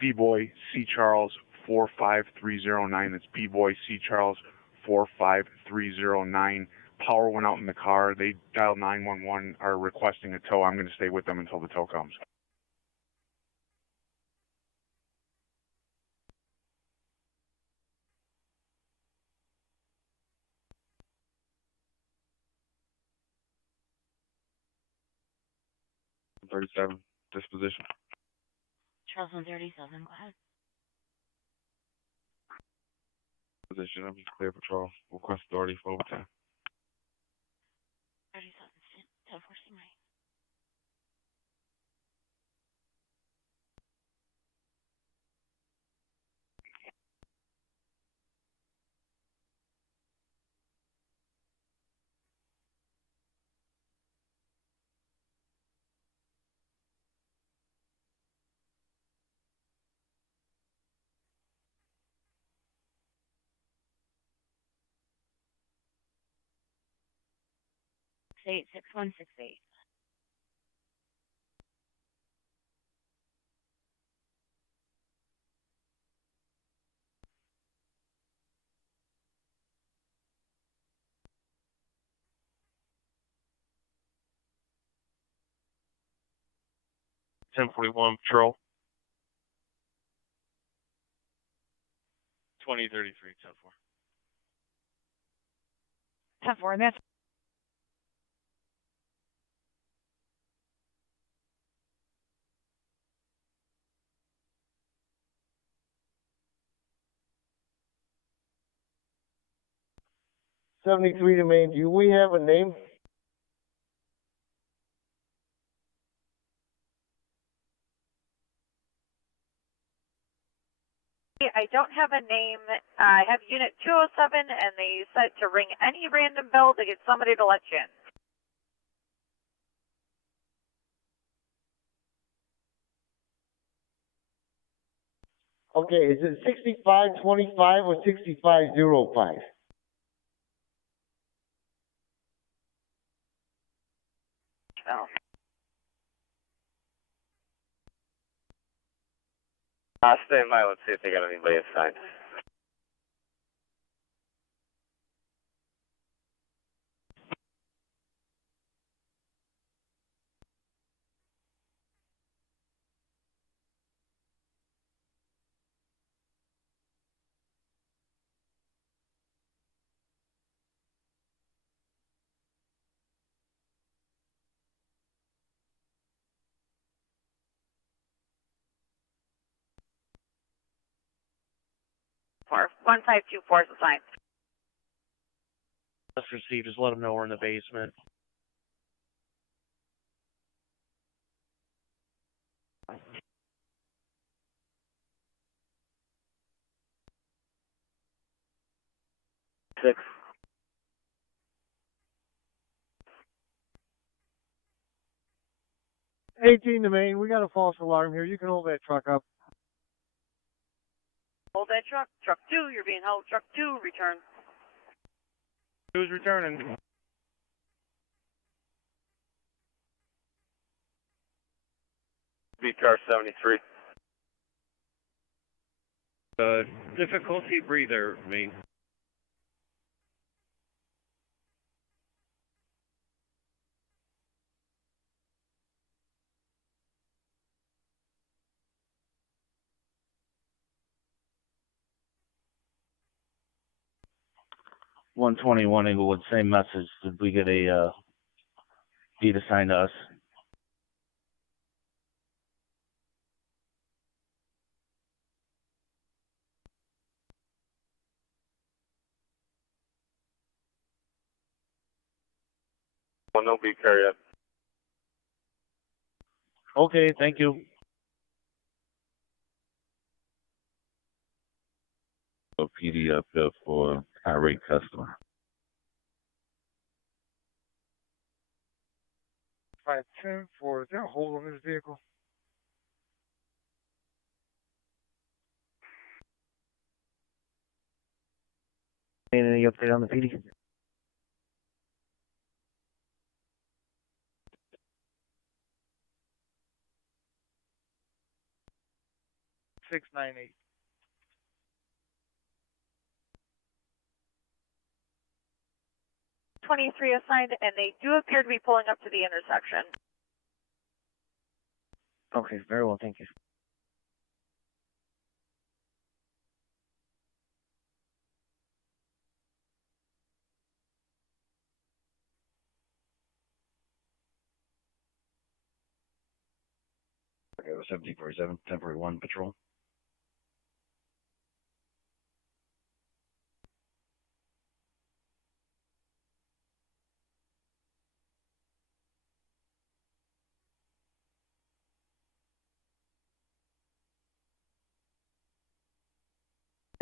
B-Boy C. Charles 45309. That's B-Boy C. Charles 45309. Power went out in the car. They dialed 911, are requesting a tow. I'm going to stay with them until the tow comes. Disposition. Charles 137, go ahead. Position, I'm clear patrol. Request authority for overtime. 37, 10 14 right. State 6168. Ten 41 patrol. 2033, 10-4. 10-4, that's 73 to Main, do we have a name? I don't have a name. I have Unit 207, and they said to ring any random bell to get somebody to let you in. Okay, is it 6525 or 6505? Oh. Stand by, let's see if they got anybody assigned. For 1524 is assigned. Just received, just let them know we're in the basement. 6. To Main, we got a false alarm here. You can hold that truck up. Hold that truck. Truck 2, you're being held. Truck 2, return. Who's returning? Beat car 73. Difficulty breather, main. $121 Inglewood, same message. Did we get a deed assigned to us? Well, no beat car yet. Okay, thank you. A PD up there for irate customer. 510 for, is there a hole on this vehicle? Any update on the PD? Six 9-8. $23 assigned, and they do appear to be pulling up to the intersection. Okay, very well, thank you. Okay, 1747, temporary 1 patrol.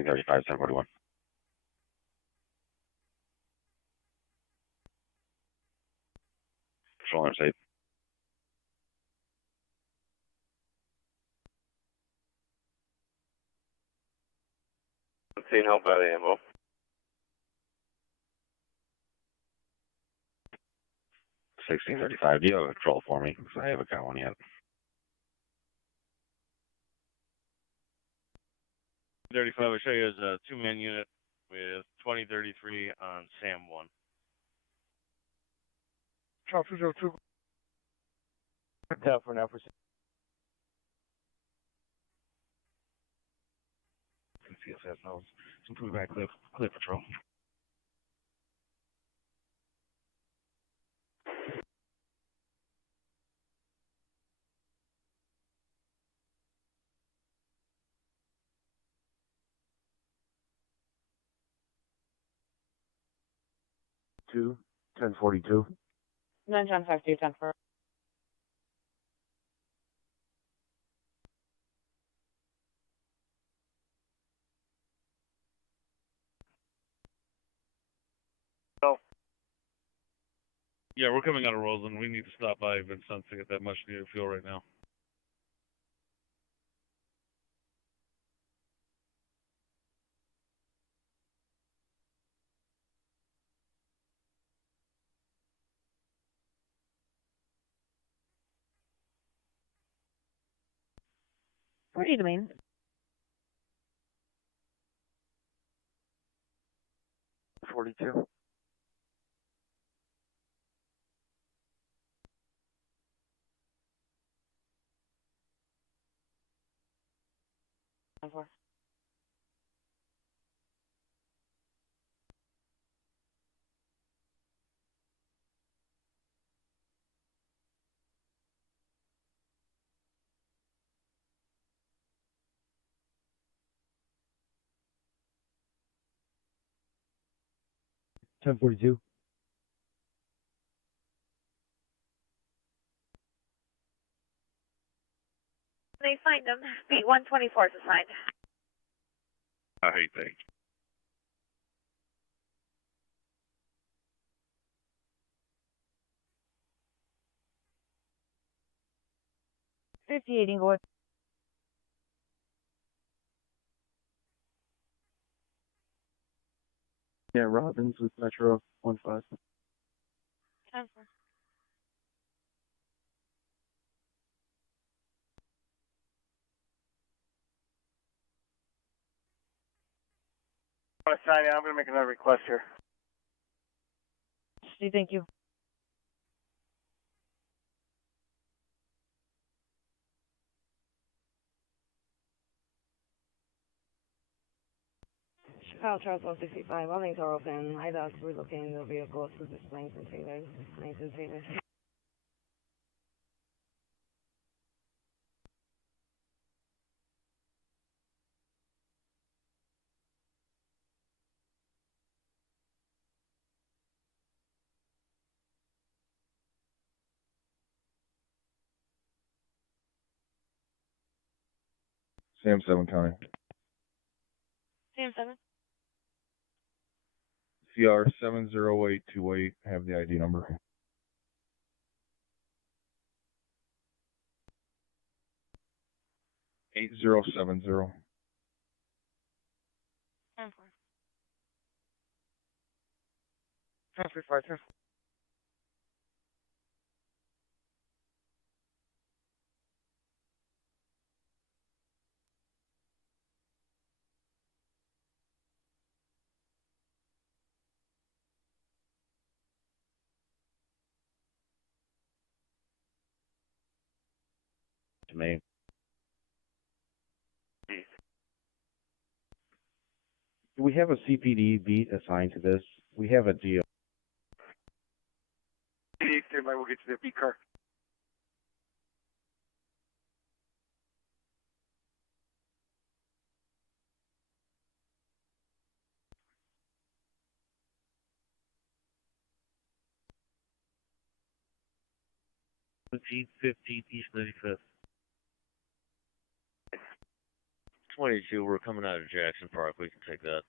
I 35, 1041. Patrol interstate. Seeing help out of ammo. 1635. Do you have a patrol for me? Because I haven't got one yet. 35, I'll show you as a 2-man unit with 2033 on SAM 1. Drop 202. Down for now. CSS knows. Some pretty back clear patrol. Two, 1042. 91052, 10 for. Yeah, we're coming out of Roseland. We need to stop by Vincent to get that much needed fuel right now. Where are you doing? 42. For. $1042. They signed them. Beat 124 is assigned. I hate that. 58 Inglewood. Yeah, Robbins with Metro 15. 10-4. I want to sign in. I'm going to make another request here. Thank you. Chicago Charles 165. All lanes are open. IDOT's relocating the vehicles to this lanes and trailers. Lanes and trailers. Sam 7 County. Sam 7. CR 70828. Have the ID number. 8070. 10-4. 10-3-5, 10-4. To me. Do we have a CPD beat assigned to this? We have a deal. Standby, we'll get you the beat car. East 95th. 22, we're coming out of Jackson Park. We can take that.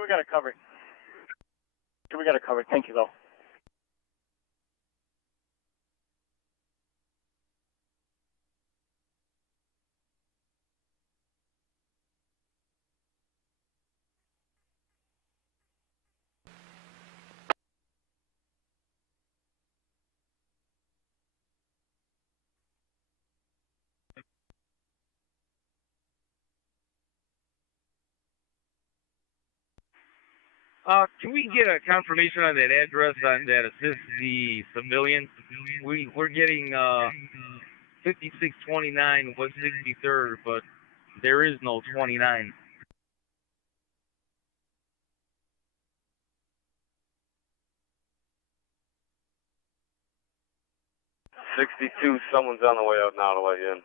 We got it covered. We got it covered. Thank you, though. Can we get a confirmation on that address on that assists the civilians? We're getting 5629 West 63rd, but there is no 29. Someone's on the way out now to let you in.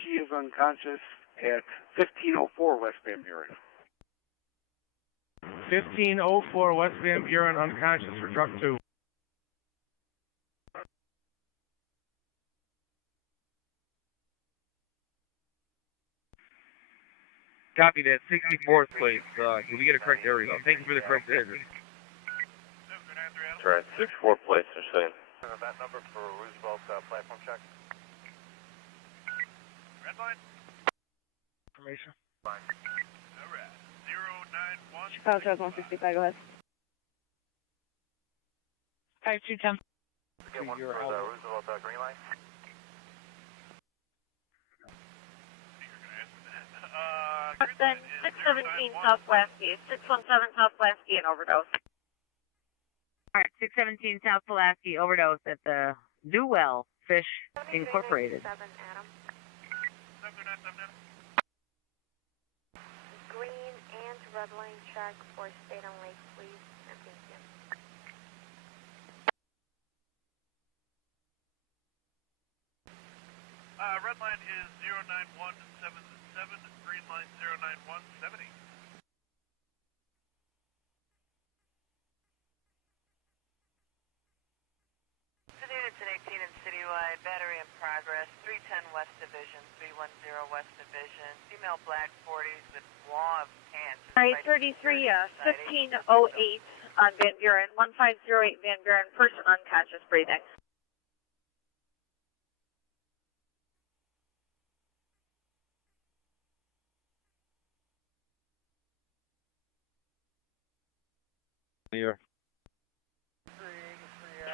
He is unconscious at 1504 West Van Buren. 1504 West Van Buren, unconscious for truck 2. Copy that. 64th place. Can we get a correct area? Thank you for the correct address. That's right. 64 place, they're saying. That number for Roosevelt platform check. Red line. Information. Alright. 091. Chicago Charles 165, go ahead. 5210. Get one for the Roosevelt green line. Then 617 South Pulaski, 617 South Pulaski, and overdose. All right, 617 South Pulaski, overdose at the Do Well Fish Incorporated. Green and red line check for state on lake, please, and thank you. red line is 09177, green line 09170. It's an 18 in Citywide, battery in progress, 310 West Division, 310 West Division, female black 40s with wall of pants. Alright, 33, 1508 on Van Buren, 1508 Van Buren, person unconscious, breathing. Here.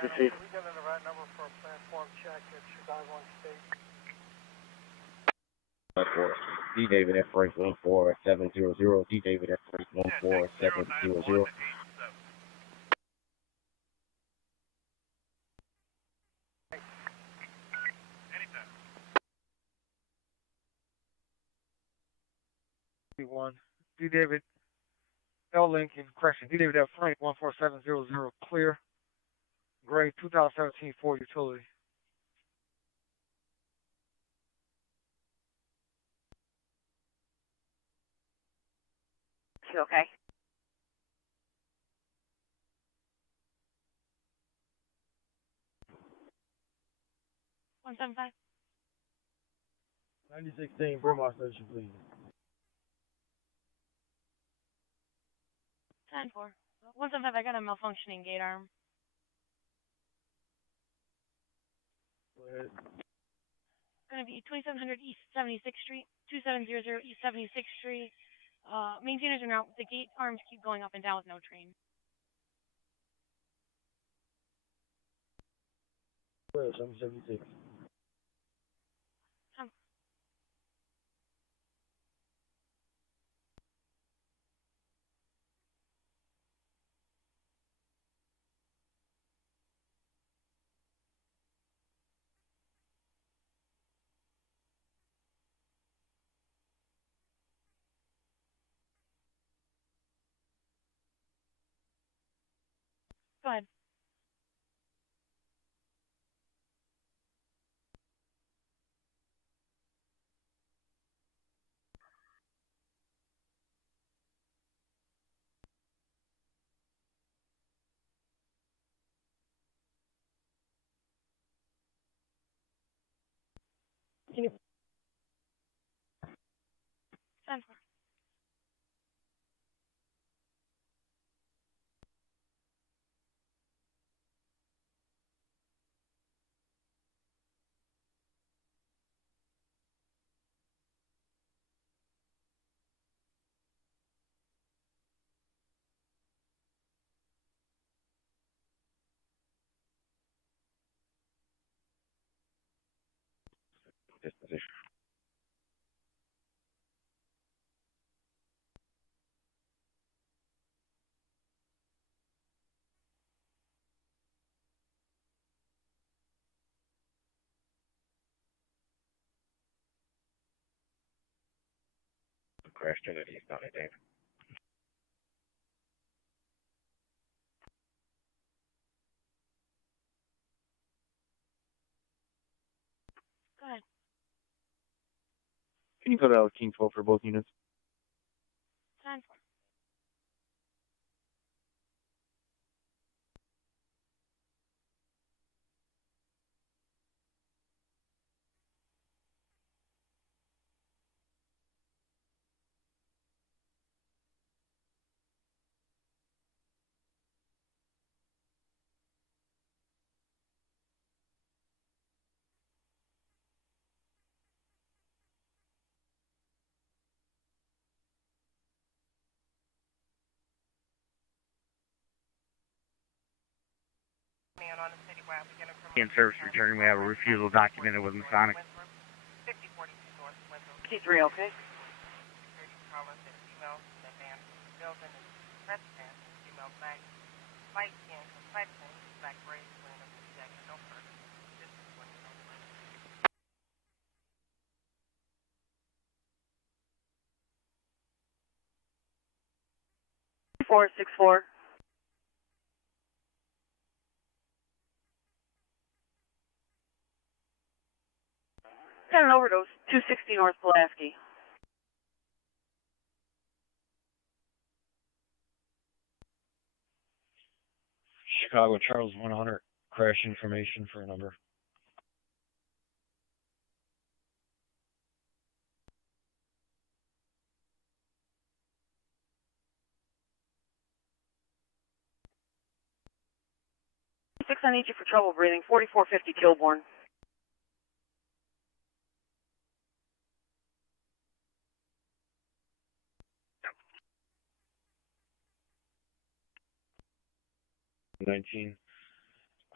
Proceed. We got the right number for a platform check at Chicago State. D David F. Frank 14700. D David F. Frank 14700. One. D David L. Lincoln, correction. D David F. Frank 14700, clear. Gray 2017 Ford Utility. You okay? One 175. 9016, Bromar Station, please. 10-4. 175, I got a malfunctioning gate arm. Go ahead. Gonna be 2700 East 76th Street, 2700 East 76th Street. Maintainers are now, the gate arms keep going up and down with no train. Go ahead, 76. Go ahead. Can you 10-4. Disposition. Crash Trinity, not a David. Go ahead. Can you go to King 12 for both units? 10-4. In service returning, we have a refusal documented with Masonic. 53, okay? Four 64. got an overdose, 260 North Pulaski. Chicago Charles 100, crash information for a number. Six, I need you for trouble breathing, 4450 Kilbourne.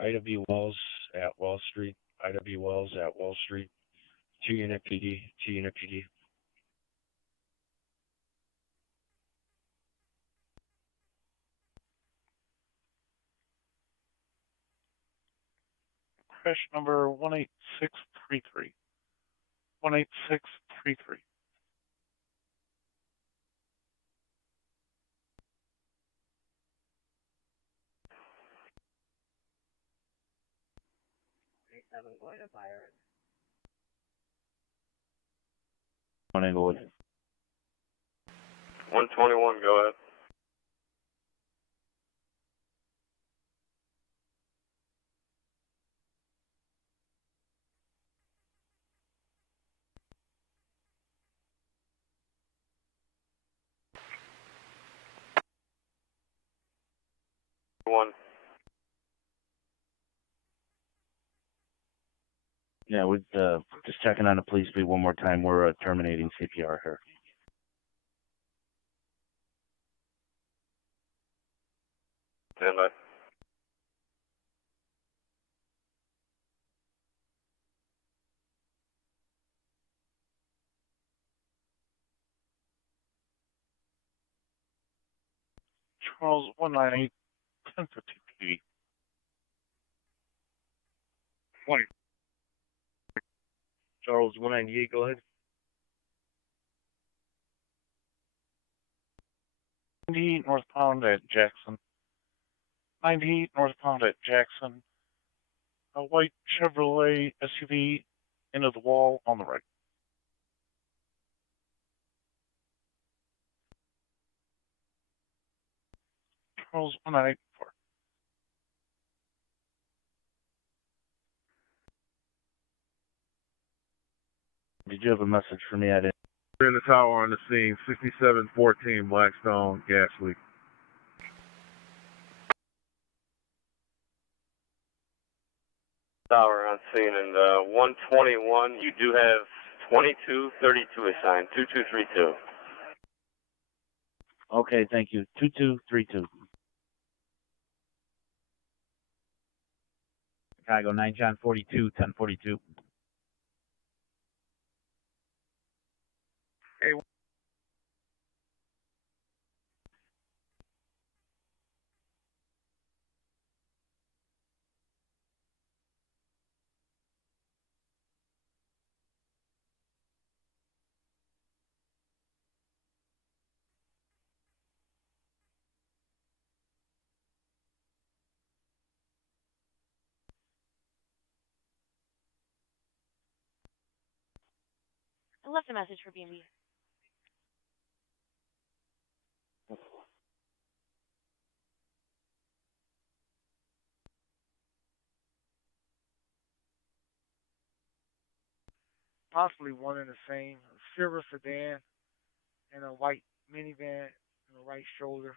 IW Wells at Wall Street, IW Wells at Wall Street, 2 unit PD, 2 unit PD. Crash number 18633. 18633. Going to fire. One Englewood. 121, go ahead. One. Yeah, we're just checking on the police beat one more time. We're terminating CPR here. Stand by. Charles 198, 1050 PD. 20. Charles 198, go ahead. 90 northbound at Jackson. 90 northbound at Jackson. A white Chevrolet SUV into the wall on the right. Charles 1984. Did you have a message for me? I didn't. We're in the tower on the scene, 6714 Blackstone gas leak. Tower on scene, and 121, you do have 2232 assigned, 2232. Okay, thank you. 2232. Chicago 9 John 42, 1042. Hey. I left a message for B&B. Possibly one and the same. A silver sedan and a white minivan in the right shoulder.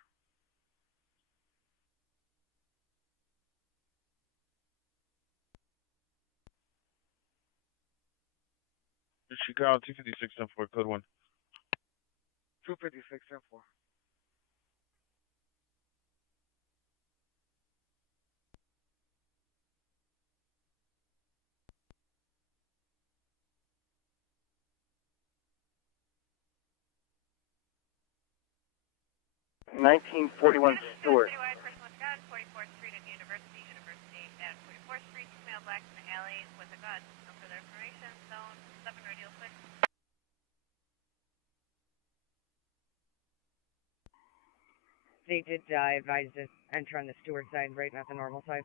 Chicago 256 10-4, code 1. 256 10-4. $1941 Stewart. Citywide, person with gun, 44th Street and University and 44th Street, female black in the alley with a gun. No further information, zone 7 radio 6. They did advise to enter on the Stewart side, right, not the normal side.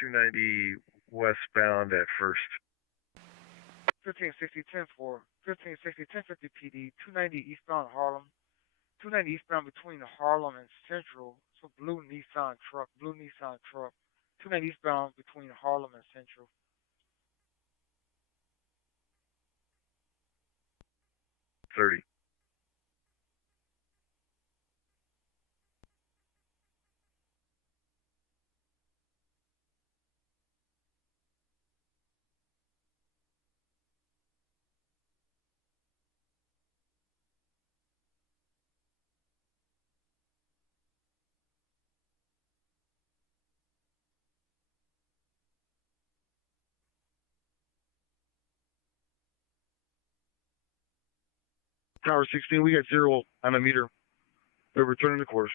290 westbound at First. 1560 10-4, 1560 1050 PD, 290 eastbound Harlem, 290 eastbound between Harlem and Central. So blue Nissan truck, 290 eastbound between Harlem and Central. 30. Tower 16, we got 0 on a meter. We're returning to course.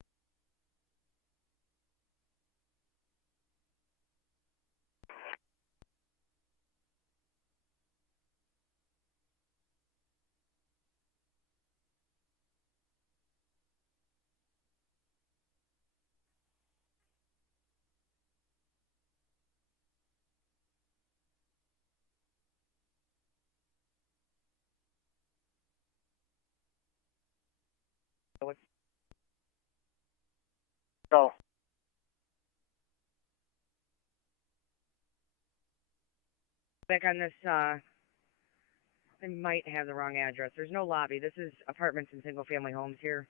Go. Back on this, I might have the wrong address. There's no lobby. This is apartments and single-family homes here.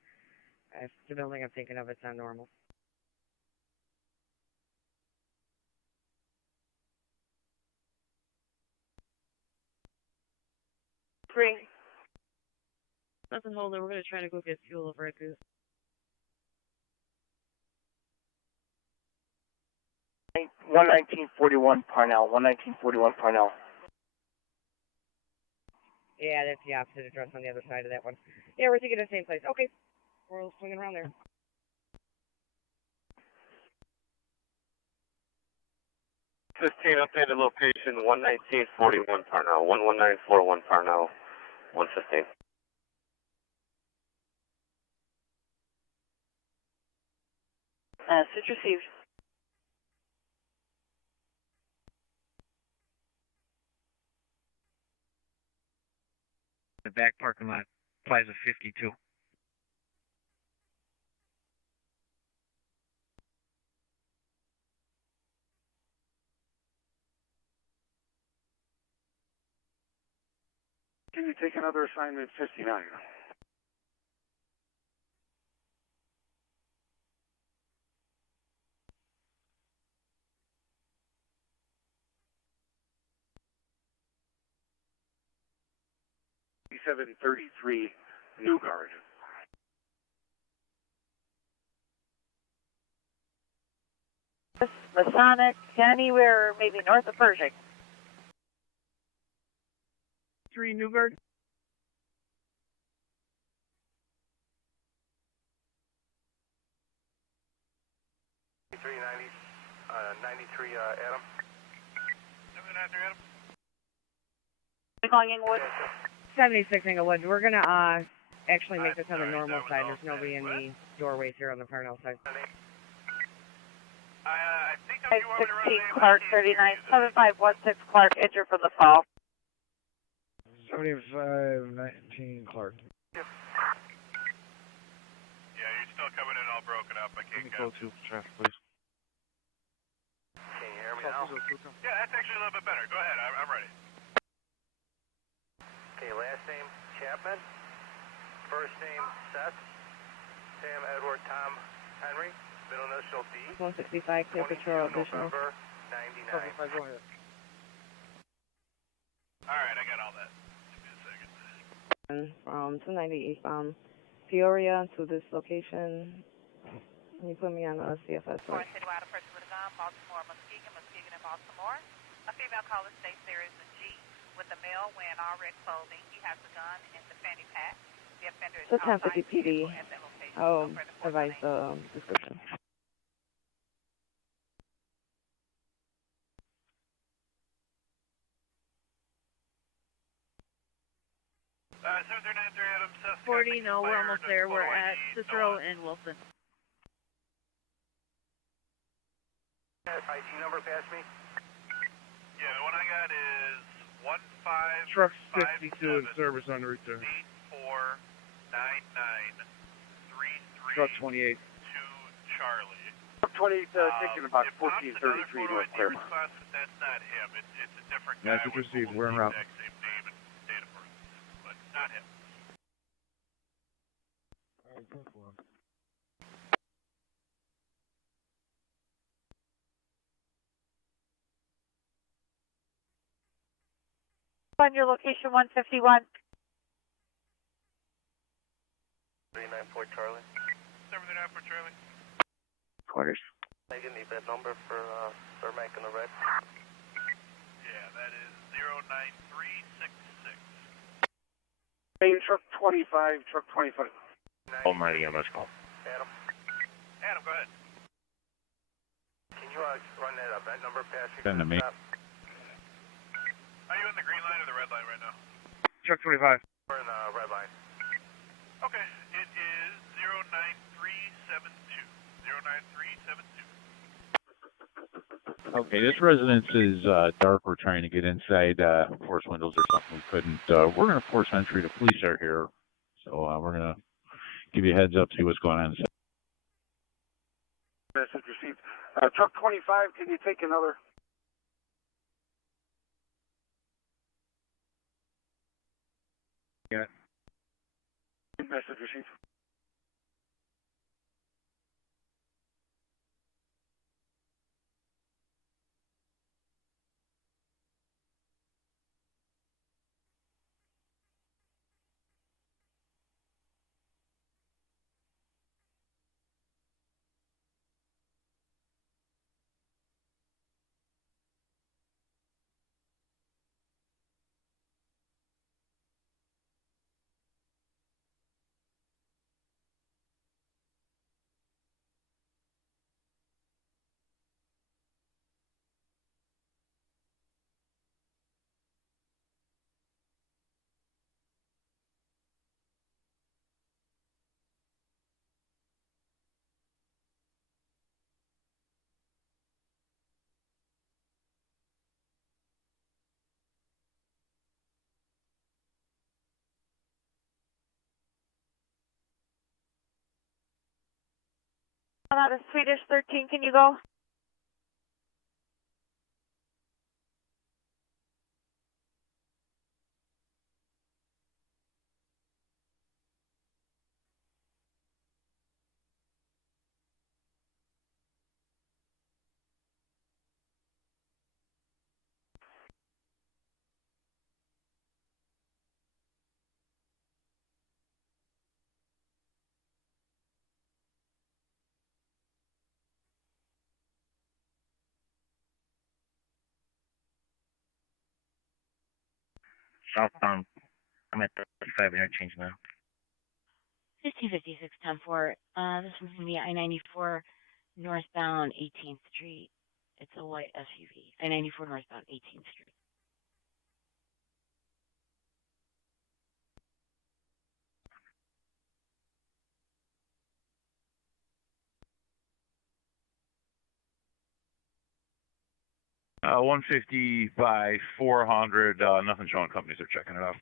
If the building I'm thinking of, it's not normal. Three. Nothing holding. We're gonna try to go get fuel over at Goose. 11941 Parnell, 11941 Parnell. Yeah, that's the opposite address on the other side of that one. Yeah, we're thinking of the same place. Okay, we're swinging around there. Updated location 11941 Parnell, 11941 Parnell, 115. Switch received. The back parking lot, Plaza 52. Can you take another assignment 59? $733 New Guard. Masonic, anywhere maybe north of Pershing. 3 Newgard. $93 Adam. 793 Adam. Calling Inglewood. 76 Inglewood. We're gonna actually make this on the normal side. There's nobody in the doorways here on the Parnell side. 516 Clark, 397516 Clark, injured from the fall. 7519 Clark. Yeah, you're still coming in all broken up. I can't Go to traffic, please. Can you hear me now? Yeah, that's actually a little bit better. Go ahead, I'm ready. Okay, last name Chapman, first name Seth, Sam Edward Tom Henry, middle initial D. 165 clear patrol additional. November 99. Go ahead. Alright, I got all that. Give me a second. From 290 eastbound Peoria to this location. Can you put me on a CFS? Citywide, a person with a gun, Baltimore, Muskegon and Baltimore. A female caller states there is a G with a male wearing all red clothing. He has a gun in the fanny pack. The offender is So 1050 PD. at that location. Oh, advise the description. Adam, 40, no, we're almost there. We're at Cicero and Wilson. ID number pass me? Yeah, the one I got is 1557. Truck 52 in service on route there. 849933. Truck 28. Charlie. Truck 28 taking about 1433 North Claremont. That's not him. It's a different guy. Message received. We're en route. Exact same name and date of birth, but not him. On your location 151. 394 Charlie. 739 for Charlie. Quarters. I need that number for Sir Mac in the red. Yeah, that is 09366. Main truck 25, truck 25. Almighty MS call. Adam. Adam, go ahead. Can you run that event number past you? Send to me. Are you in the green line or the red line right now? Truck 25. We're in the red line. Okay, it is 09372. 09372. Okay, this residence is dark. We're trying to get inside, force windows or something. We couldn't. We're going to force entry. The police are here. So we're going to give you a heads up, see what's going on inside. Message received. Truck 25, can you take another? Yeah. Message received. Out of Swedish 13, can you go? Southbound. I'm at the 5 interchange now. 1556 10-4. This one's going to be I-94 northbound 18th Street. It's a white SUV. I-94 northbound 18th Street. Uh, 150 by 400. Nothing showing. Companies are checking it out.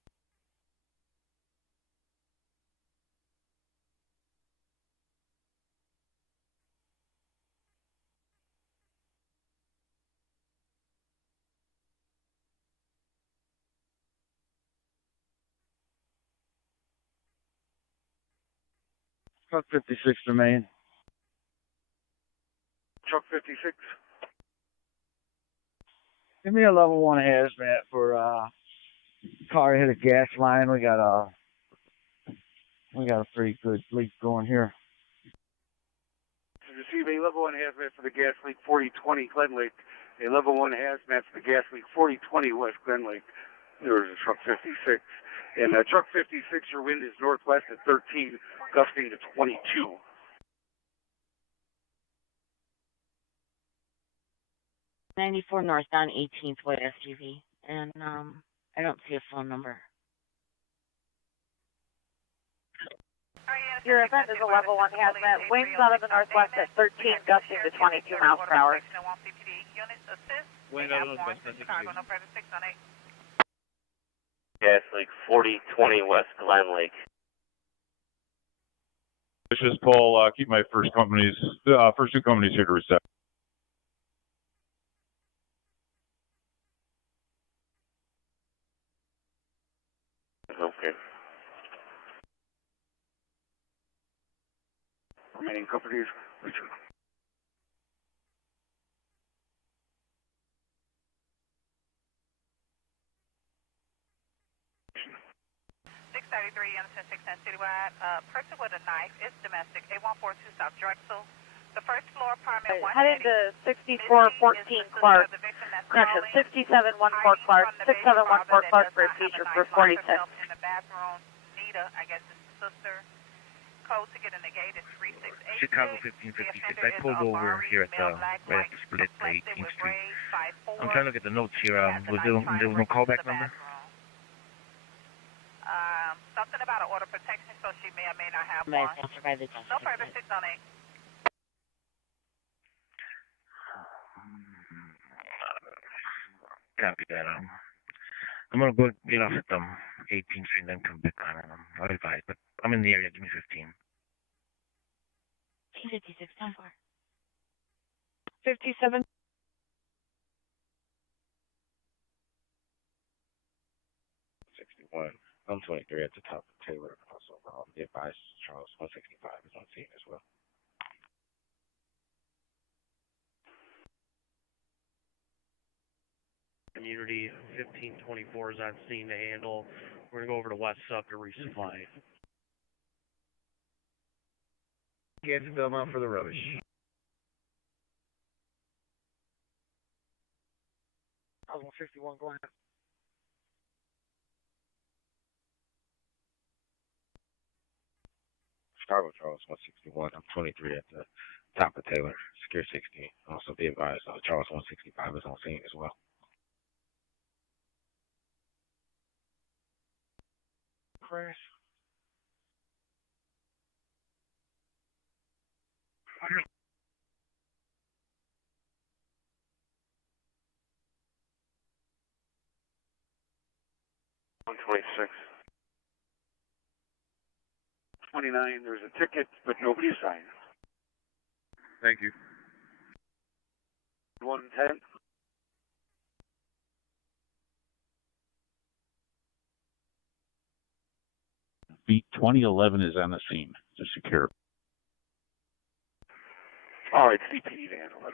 Truck 56 to Main. Truck 56. Give me a level 1 hazmat for car hit a gas line. We got a pretty good leak going here. Receive a level 1 hazmat for the gas leak 4020 Glen Lake. A level 1 hazmat for the gas leak 4020 West Glen Lake. There is a truck 56. And truck 56, your wind is northwest at 13, gusting to 22. 94 northbound 18th white SUV. And I don't see a phone number. Your event is a level 1 hazmat. Winds out of the northwest at 13, gusting to 22 miles per hour. Wind out of the northwest at 13. Gas Lake 4020 West Glen Lake. Let's just pull, keep my first two companies here to reset. Okay. Remaining companies, return. Unison 610 Citywide. Person with a knife is domestic. 8142 South Drexel. The first floor apartment. Headed to 6414 Clark. Correction, 6714 Clark. 6714 Clark for a feature for 46. In the bathroom. Nita, I guess, is the sister. Code to get in the gate is 368. Chicago 1556. I pulled over here at the right at the split at 18th Street. I'm trying to look at the notes here. Was there no callback number? Something about an order protection, so she may or may not have May one. answer by the desk. No further 618. Copy that. I'm gonna go get off at 18th Street and then come back on. I'll advise, but I'm in the area. Give me 15. 56, 10-4. 57. I'm 23 at the top of Taylor. Also, the advice Charles 165 is on scene as well. Community 1524 is on scene to handle. We're gonna go over to West Sub to resupply. Get to Belmont for the rubbish. I was 151 going ahead. Chicago Charles 161. I'm 23 at the top of Taylor. Secure 16. Also be advised, Charles 165 is on scene as well. Crash. $126. 29, there's a ticket, but nobody signed. Thank you. 110. Beat 2011 is on the scene to secure. All right, CPD to handle it.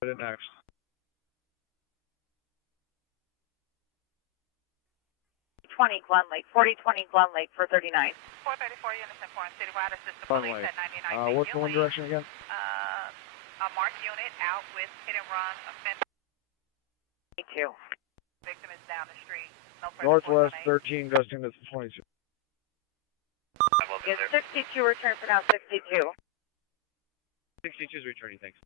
Put it next. 20 Glen Lake. 4020 Glen Lake for 39. 434 Unison 4 Citywide. Assist the police at 99. What's the one direction again? A marked unit out with hit and run offender. 22. Victim is down the street. No further Northwest 418. 13, gusting to 22. Is 62 return for now 62. 62 is returning, thanks.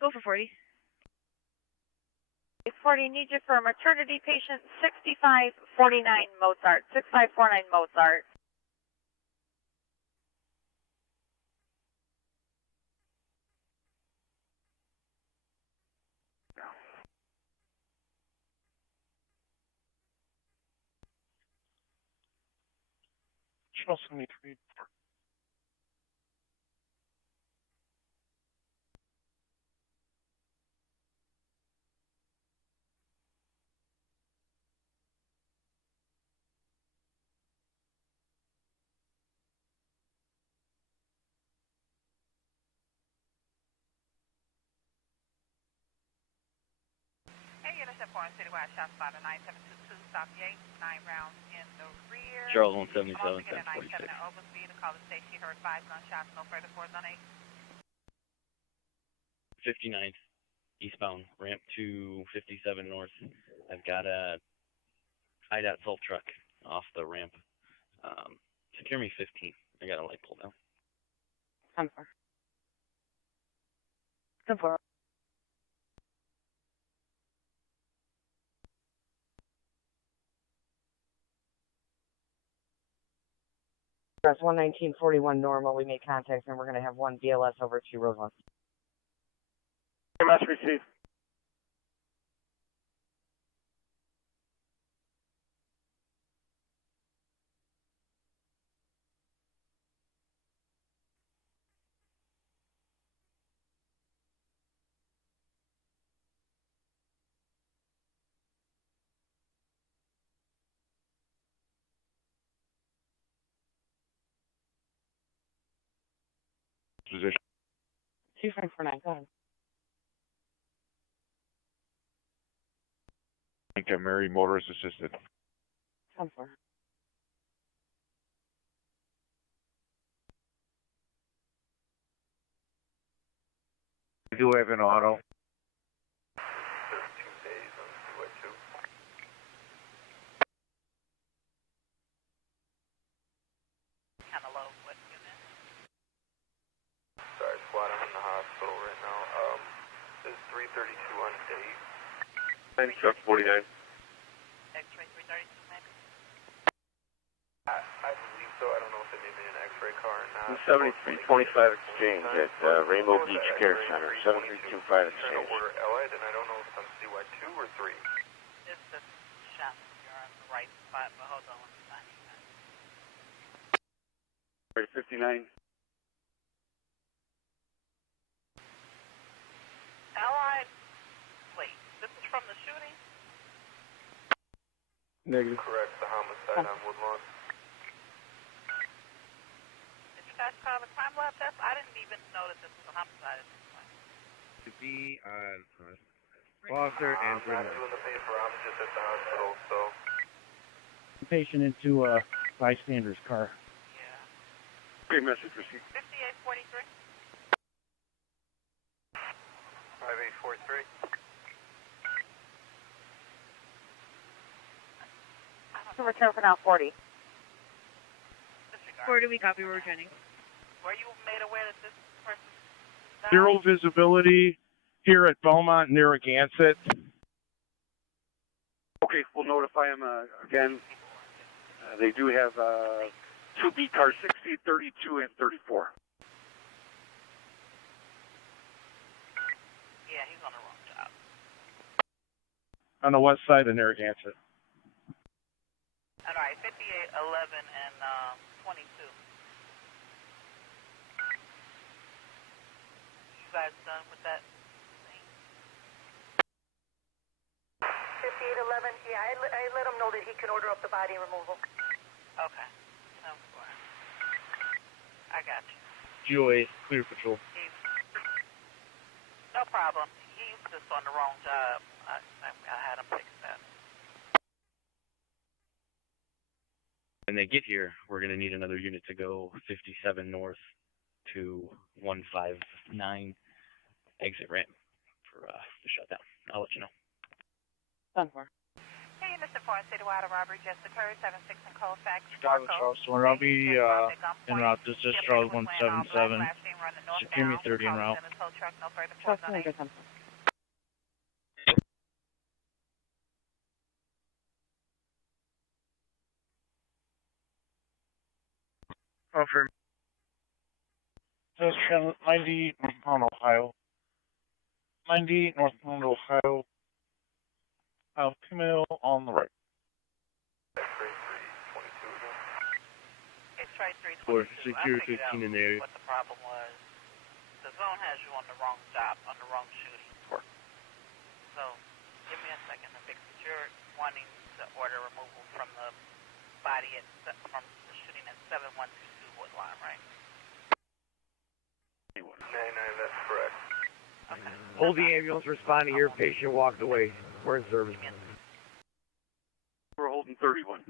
Go for 40. 40, need you for a maternity patient, 6549 Mozart. 6549 Mozart. Trust me, trade. Hey, Unison 4 Citywide. Shots fired at 9722 South Yates. 9 rounds in the rear. Charles 177, I'm also getting a 1046. 97 at Oglesby. The caller states she heard 5 gunshots. No further 418. 59 eastbound, ramp to 57 north. I've got a IDOT salt truck off the ramp. Secure me 15. I got a light pull down. 10-4. 10-4. Press 11941 normal. We made contact and we're going to have one BLS over to Roseland. EMS received. Position. 2549, go ahead. Mary, motorist assisted. 10-4. I do have an auto. There's 2 days on Citywides 2. Kind of low. What unit? Sorry, squad, I'm in the hospital right now. There's 332 on days. And truck 49. X-ray 332 maybe? I believe so. I don't know if they made me an X-ray car or not. 7325 exchange at Rainbow Beach Care Center. 7325 Trying to exchange. order Allied, and I don't know if it's on Citywide 2 or 3. It's the shop. You're on the right spot, but hold on, let me find you. 59. Allied, wait, this is from the shooting? Negative. Correct, the homicide on Woodlawn. Did you guys call the crime lab desk? I didn't even know that this was a homicide at this point. To be on Foster and I'm not Brimley. doing the paper. I'm just at the hospital, so. Patient into a bystander's car. Okay, message received. 5843. 5843. Return for now 40. 40, we copy, we're returning. Were you made aware that this person died? Zero visibility here at Belmont, Narragansett. Okay, we'll notify them again. They do have 2 beat cars, 60, 32, and 34. Yeah, he's on the wrong job. On the west side of Narragansett. All right, 58, 11, and 22. You guys done with that? 5811, yeah, I let him know that he can order up the body removal. Okay. Sounds good. I got you. Joy, clear patrol. No problem. He's just on the wrong job. I had him fix that. When they get here, we're going to need another unit to go 57 north to 159 exit ramp for the shutdown. I'll let you know. Done for. Hey, Mr. 4, Citywide, a robbery just occurred, 76 in Colfax. Chicago Charleston, I'll be en route. This is Charles 177. Secure me 30 en route. Trust me, good time. Confirm. This is Channel 90 northbound Ohio. 90 northbound Ohio. Female on the right. It's right 322. For secure 15 in the area. What the problem was, the zone has you on the wrong job, on the wrong shooting. So, give me a second to fix it. You're wanting to order removal from the body from the shooting at 7122 Woodlawn, right? 99, that's correct. Okay. Hold the ambulance, respond to your patient walked away. We're in service. We're holding 31.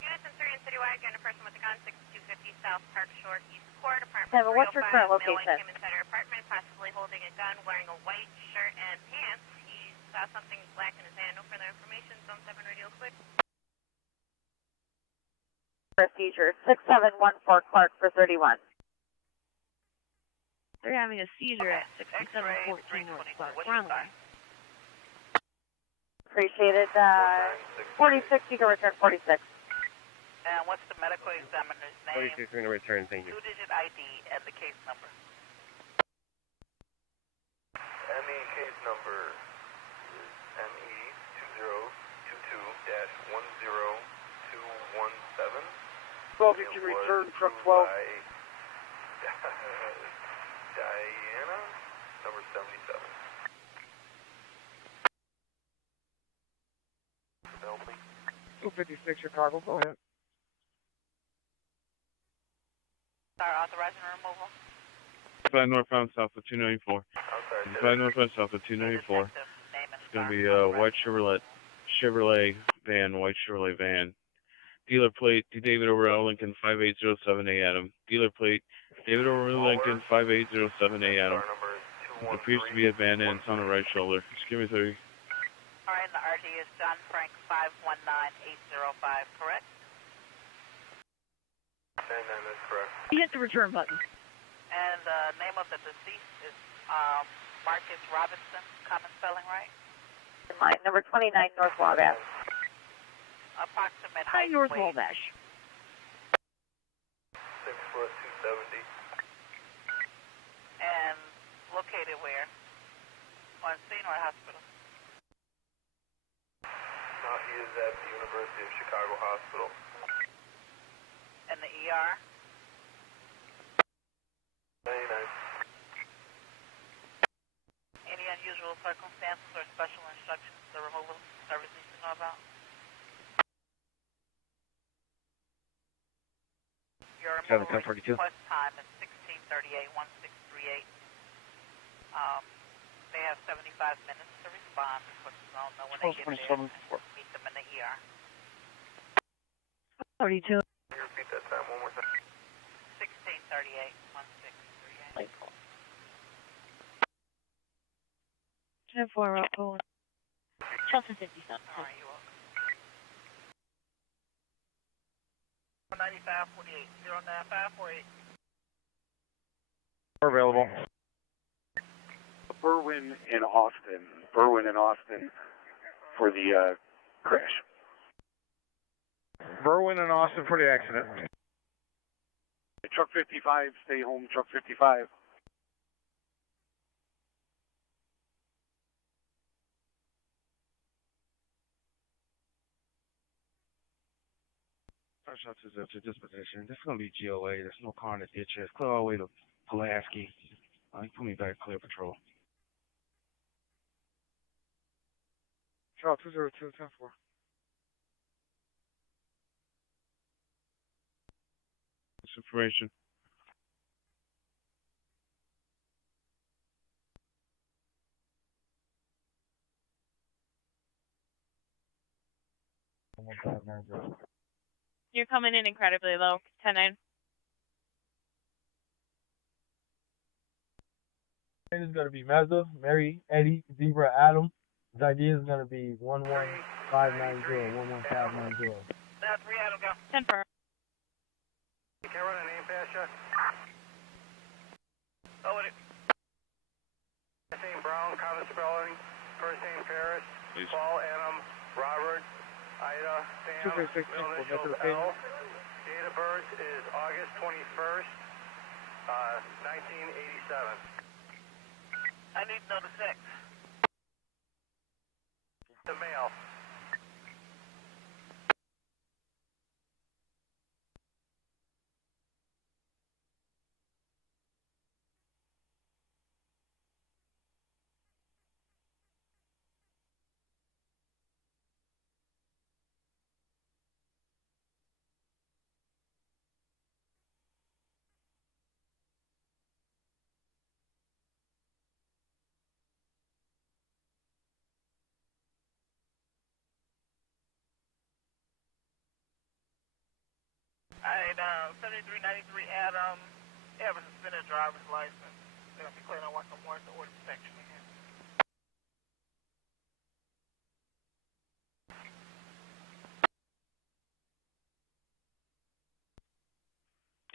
Units in 3 and Citywide, you're in a person with a gun, 6250 South Park Shore, East Court, apartment 7, what's your current 305. Male location? came inside your apartment, possibly holding a gun, wearing a white shirt and pants. He saw something black in his hand. No further information. Zone 7 radio clear. Procedure 6714 Clark for 31. They're having a seizure at 6714 North Clark. We're on the way. Appreciate it. 46, you can return 46. And what's the medical examiner's name? 46, we're going to return, thank you. 2-digit ID and the case number. ME case number is ME2022-10217. So if you can return truck 12. Diana, number 77. 256 Chicago, go ahead. Sir, authorizing removal. By northbound south of 294. By northbound south of 294. It's going to be a white Chevrolet van. Dealer plate, David O'Reilly Lincoln 5807A Adam. Dealer plate, David O'Reilly Lincoln 5807A Adam. It appears to be abandoned and it's on the right shoulder. Just give me 30. Alright, the RD is John Frank 519805, correct? And that's correct. You hit the return button. And the name of the deceased is Marcus Robinson, common spelling, right? Line number 29 North Wabash. Approximate Hi, height, North weight. Wabash. 6 foot 270. And located where? On scene or hospital? No, he is at the University of Chicago Hospital. And the ER? 99. Any unusual circumstances or special instructions the removal service needs to know about? Your removal request time is 1638, 1638. They have 75 minutes to respond. Requesters don't know when they get there. Meet them in the ER. 32. Can you repeat that time one more time? 1638, 1638. 10-4, route Poland. Chelsea 57. Alright, you're welcome. 9548, 09548. We're available. Berwyn in Austin for the crash. Berwyn and Austin for the accident. Truck 55, stay home, truck 55. First shot to disposition. This is going to be GOA. There's no car in the ditch. It's clear all the way to Pulaski. You put me back clear patrol. Charles 202, 10-4. This information. You're coming in incredibly low. 10-9. It's going to be Mazda, Mary, Eddie, Zebra, Adam. His idea is going to be 11590, 11590. That's 3 Adam, go. 10-4. Can I run a name pass shot? Oh, what it? Last name Brown, common spelling. First name Ferris. Please. Paul, Adam, Robert, Ida, Sam, middle initials L. Date of birth is August 21st, 1987. I need to know the sex. The male. Alright, 7393 Adam. They have a suspended driver's license. They're going to be clearing on what some more to order protection again.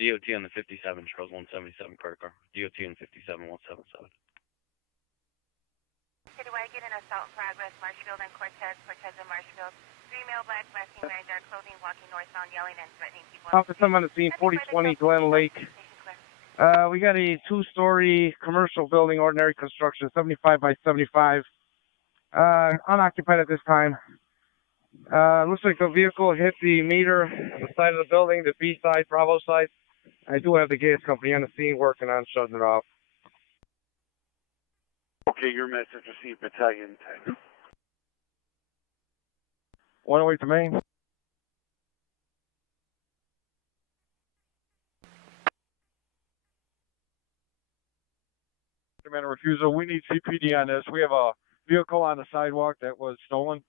DOT on the 57, Charles 177 card car. DOT on 57 177. Citywide, get an assault in progress, Marshfield and Cortez, Cortez and Marshfield. 3 male black masking wearing dark clothing, walking northbound, yelling and threatening people. Officer, I'm on the scene, 4020 Glen Lake. We got a 2-story commercial building, ordinary construction, 75 by 75. Unoccupied at this time. Looks like the vehicle hit the meter on the side of the building, the B side, Bravo side. I do have the gas company on the scene working on shutting it off. Okay, your message received, Battalion 10. 108 to Main. Demand a refusal. We need CPD on this. We have a vehicle on the sidewalk that was stolen.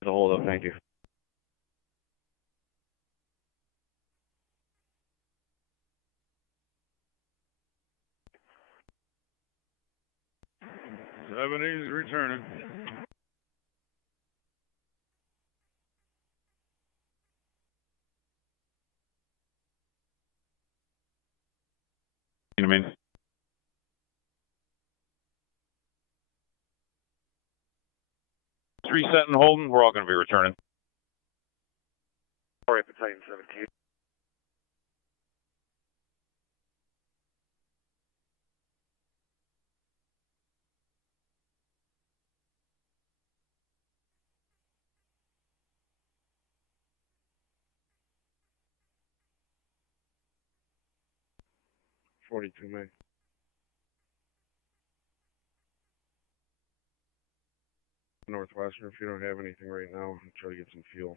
The hold up, thank you. Is returning. You know what I mean? 3 set and holding. We're all going to be returning. All right, Battalion 17. $42 million. Northwestern, if you don't have anything right now, I'll try to get some fuel.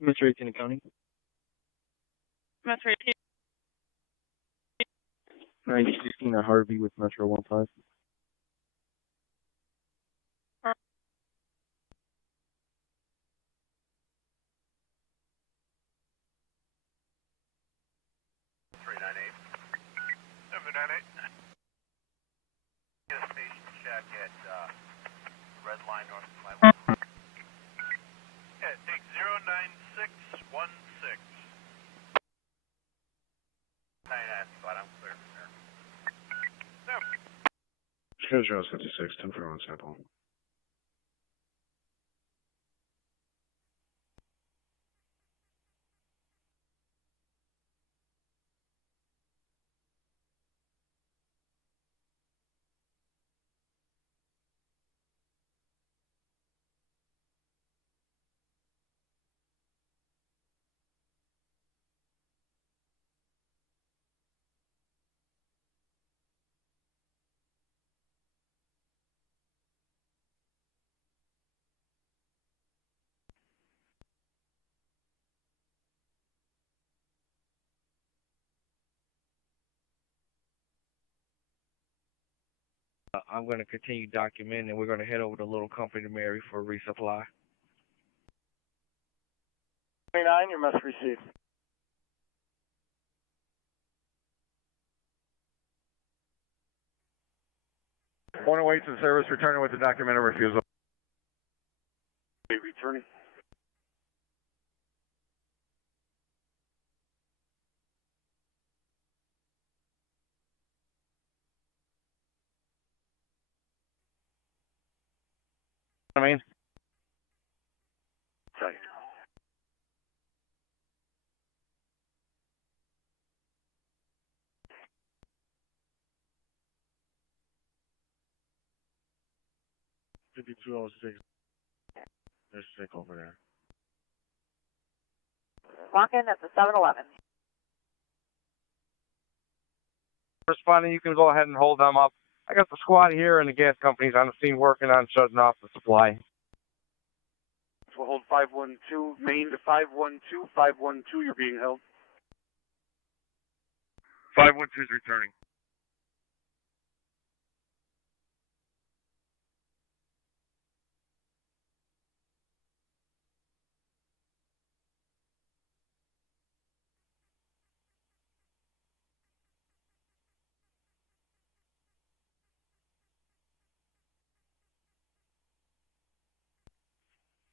Metro 18 County. Metro 18. 916 at Harvey with Metro 15. Get a station check at Red Line North of my line. Yeah, take 09616. 9 spot, I'm clear from there. Schedule 56, 10 for 1 sample. I'm going to continue documenting, and we're going to head over to Little Company to Mary for a resupply. 29, your message received. One away to the service, returning with the documented refusal. Returning. I mean, Sorry. There's sick over there. Walk in at the 7-Eleven. responding, you can go ahead and hold them up. I got the squad here and the gas company's on the scene working on shutting off the supply. We'll hold 512, Main to 512, 512, you're being held. 512 is returning.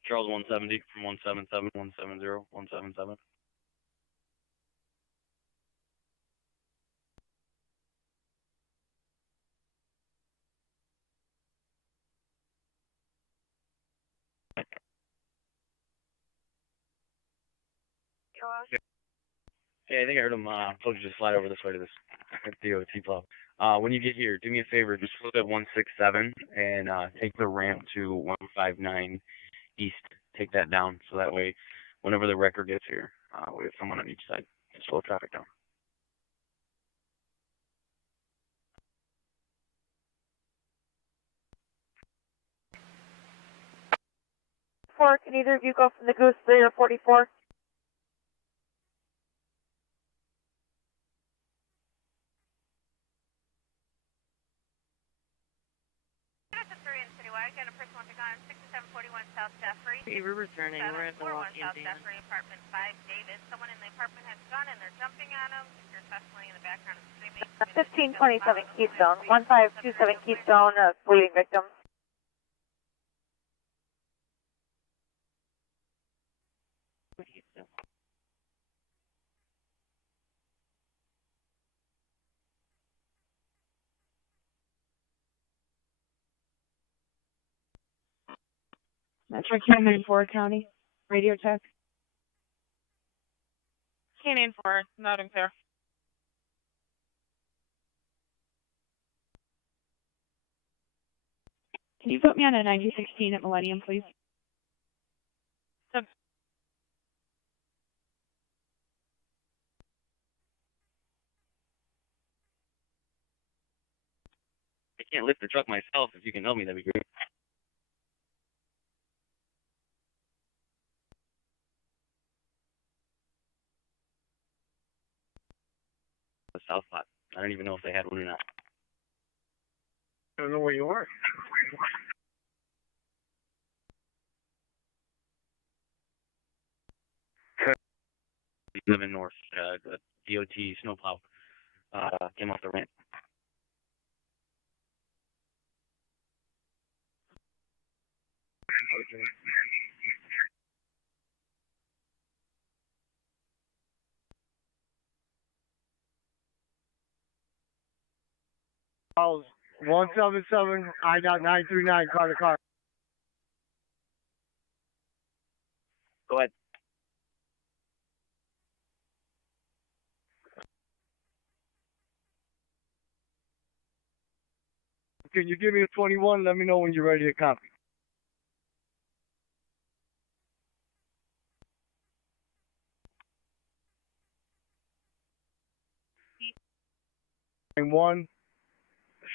Charles 170 from 177, 170, 177. Hey, I think I heard him. Told you to slide over this way to this DOT plow. When you get here, do me a favor, just flip at 167 and take the ramp to 159 east. Take that down, so that way, whenever the wrecker gets here, we have someone on each side to slow traffic down. Can either of you go from the Goose 3 or 44? Got a person wants to go on 6741 South Jeffrey. Hey, we're returning. We're at the walking South dance. Jeffrey, apartment 5, David. Someone in the apartment has a gun and they're jumping on him. There's testimony in the background of screaming. 1527 Keystone, 1527 Keystone, bleeding victim. Metro Canyon 4 County, radio check. Canyon 4, not in clear. Can you put me on a 9016 at Millennium, please? Sub. I can't lift the truck myself. If you can help me, that'd be great. The south spot. I don't even know if they had one or not. I don't know where you are. 7 north, the DOT snowplow came off the ramp. Oh, 177, I.939, car to car. Go ahead. Can you give me a 21? Let me know when you're ready to copy. One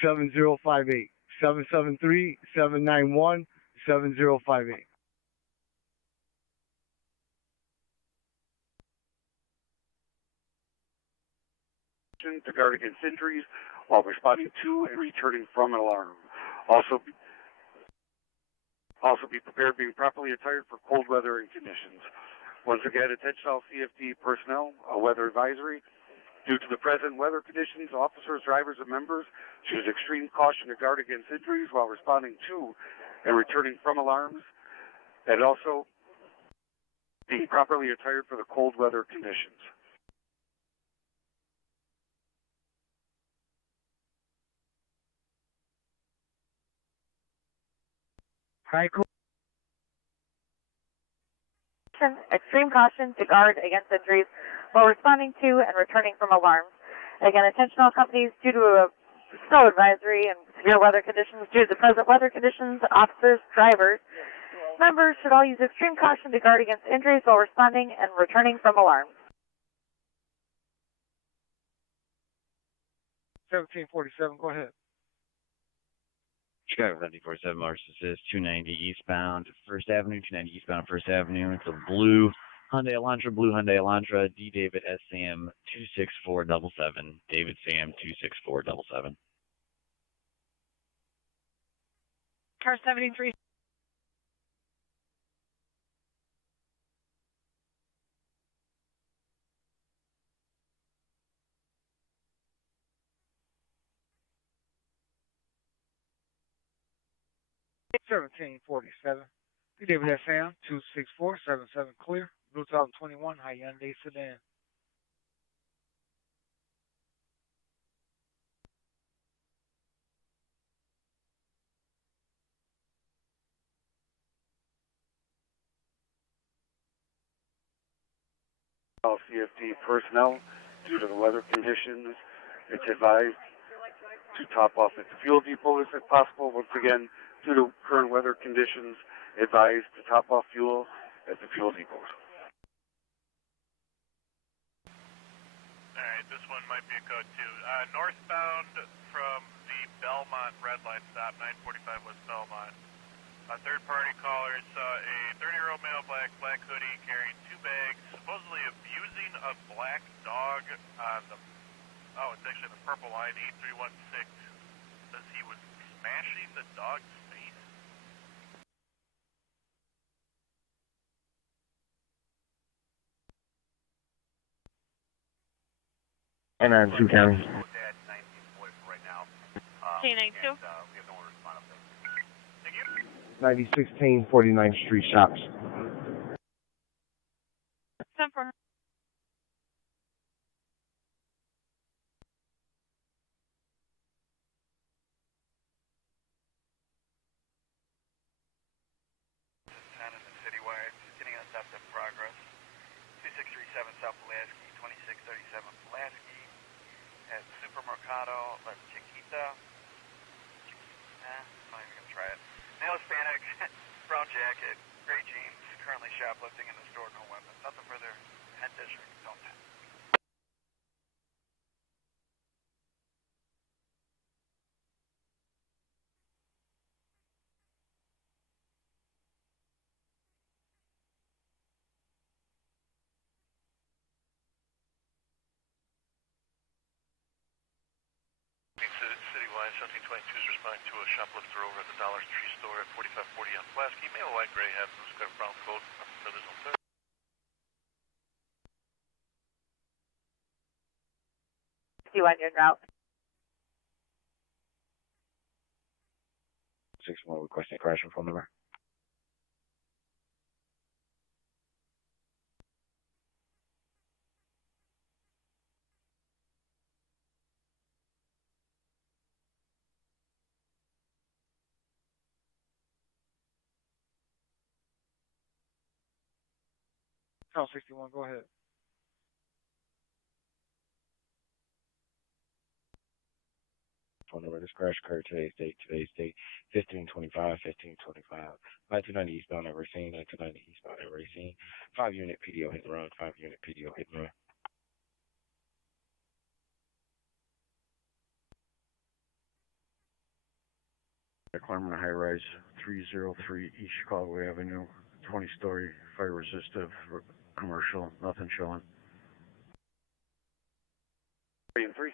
7058 773 791 7058. To guard against injuries while responding to and returning from an alarm. Also be prepared, being properly attired for cold weather and conditions. Once again, attention all CFD personnel, a weather advisory. Due to the present weather conditions, officers, drivers, and members choose extreme caution to guard against injuries while responding to and returning from alarms, and also being properly attired for the cold weather conditions. Hi, cool. Extreme caution to guard against injuries while responding to and returning from alarms. Again, attention all companies due to a snow advisory and severe weather conditions. Due to the present weather conditions, officers, drivers, members should all use extreme caution to guard against injuries while responding and returning from alarms. 1747, go ahead. Chicago 747 Mars assist 290 eastbound 1st Avenue, 290 eastbound 1st Avenue. It's a blue Hyundai Elantra, D David S Sam 26477, David Sam 26477. Car 73. $17.47. David SM 26477 clear. Blue 2021 Hyundai sedan. All CFD personnel, due to the weather conditions, it's advised to top off at the fuel depot if possible. Once again, due to current weather conditions, advised to top off fuel at the fuel depots. Alright, this one might be a code 2. Northbound from the Belmont red line stop, 945 West Belmont. A third-party caller saw a 30-year-old male, black hoodie, carrying 2 bags, supposedly abusing a black dog on the, it's actually the purple line, 8316. Says he was smashing the dog's face. And on 2 County. K92. 9016 49th Street Shops. 10-4. Citywides, getting us up to progress. 2637 South Pulaski, 2637 Pulaski, at Supermercado La Chiquita. I'm not even going to try it. Male Hispanic, brown jacket, gray jeans, currently shoplifting in the store, no weapons. Nothing further. Head district, don't tap. 1722 is responding to a shoplifter over at the Dollar Tree store at 4540 on Pulaski. Male, white, gray, hat, blue scarf, brown coat. Further zone 30. See when you're out. 61 requesting crash and phone number. Call 61, go ahead. Phone number, this crash occurred today's date, 1525, 1525. 9290 eastbound at Racine, 9290 eastbound at Racine. 5-unit PDO hit and run, 5-unit PDO hit and run. Requirement high rise, 303 East Chicago Avenue, 20-story, fire resistive, commercial, nothing showing. 3 and 3.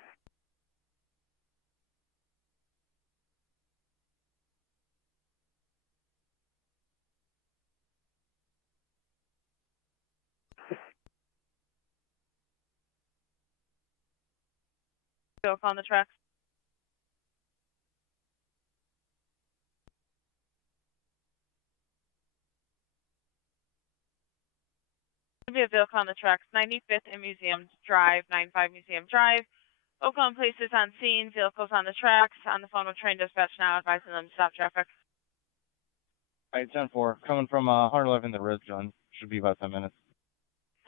Go on the tracks. Be a vehicle on the tracks, 95th and Museum Drive, 95 Museum Drive. Oakland Police is on scene, vehicles on the tracks, on the phone with train dispatch now, advising them to stop traffic. Alright, 10-4, coming from 111 the red zone, should be about 10 minutes.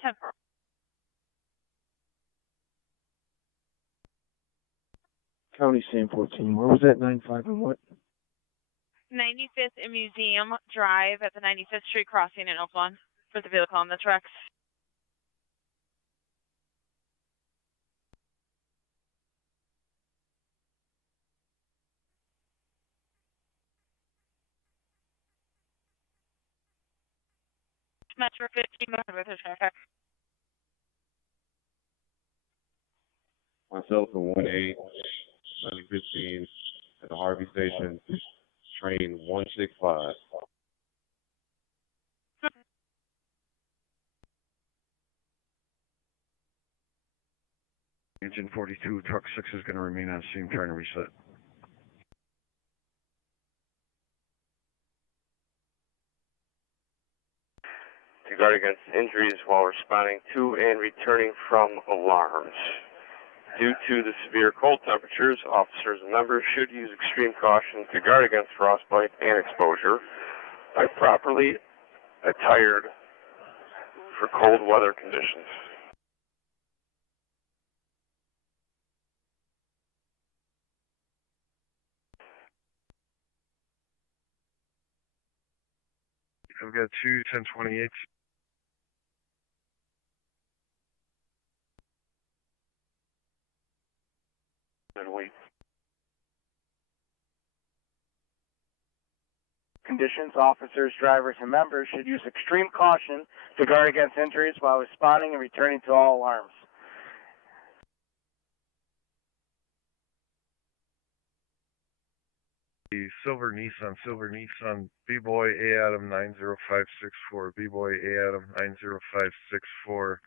10-4. County Sam 14. Where was that 95 and what? 95th and Museum Drive at the 95th Street crossing in Oakland for the vehicle on the tracks. Metro 15, with the traffic. Myself for 1-8, 9015 at the Harvey Station, train 165. Engine 42, truck 6 is going to remain on scene trying to reset. against injuries while responding to and returning from alarms. Due to the severe cold temperatures, officers and members should use extreme caution to guard against frostbite and exposure by properly attired for cold weather conditions. I've got two 1028s. And wait. Conditions, officers, drivers, and members should use extreme caution to guard against injuries while responding and returning to all alarms. The silver Nissan, B-Boy A Adam 90564, B-Boy A Adam 90564,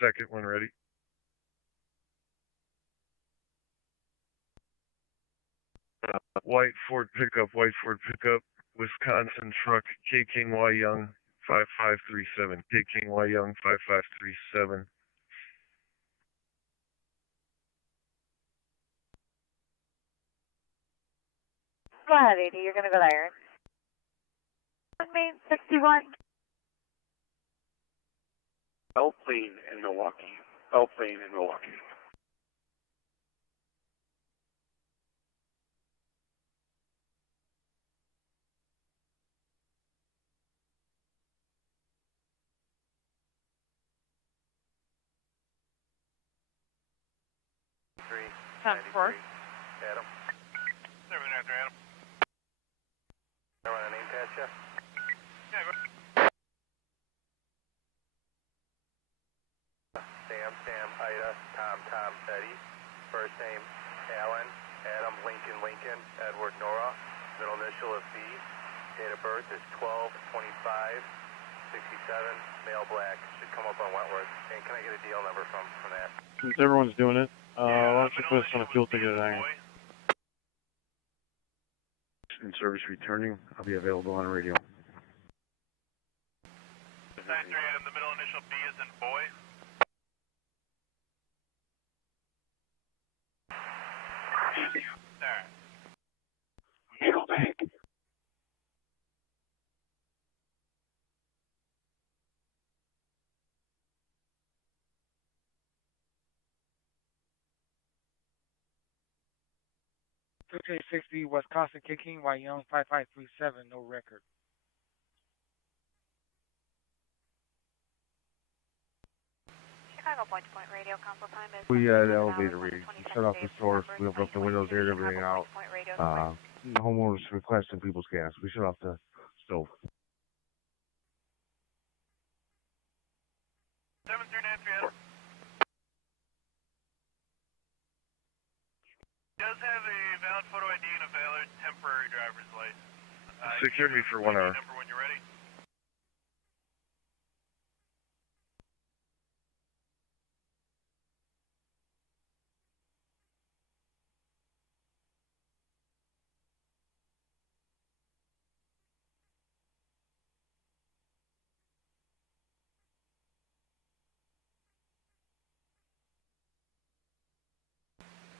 second when ready. White Ford pickup, Wisconsin truck, K King Y Young 5537, K King Y Young 5537. Go ahead, 80. You're going to go there. Main 61. Plane in Milwaukee. Plane in Milwaukee. Sounds 4. Adam. 7 after Adam. I want a name tag check? Yeah, go. Sam, Ida, Tom, Eddie. First name, Alan, Adam, Lincoln, Edward, Nora. Middle initial of B. Date of birth is 12/25/67. Male black. Should come up on Wentworth. And can I get a deal number from that? Since everyone's doing it, why don't you put us on a fuel ticket at Iron? In service returning, I'll be available on radio. 9-3 Adam, the middle initial B is in boy. Alright. Nickelback. $1560 Wisconsin K King Y Young 5537, no record. Chicago point-to-point radio console time is... We had elevator reading. We shut off the source. We opened up the windows, aired everything out. Homeowners requesting people's gas. We shut off the stove. 7393 Adam. Does have a valid photo ID and a valid temporary driver's license. Secure me for 1 hour. Number when you're ready.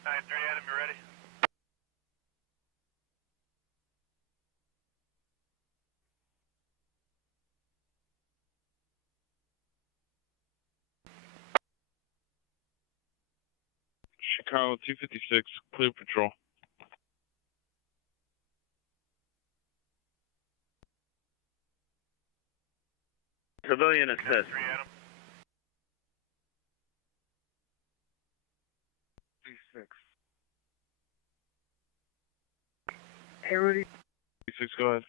Adam, you ready? Chicago 256, clear patrol. Civilian assist. Hey, Rudy. 56, go ahead.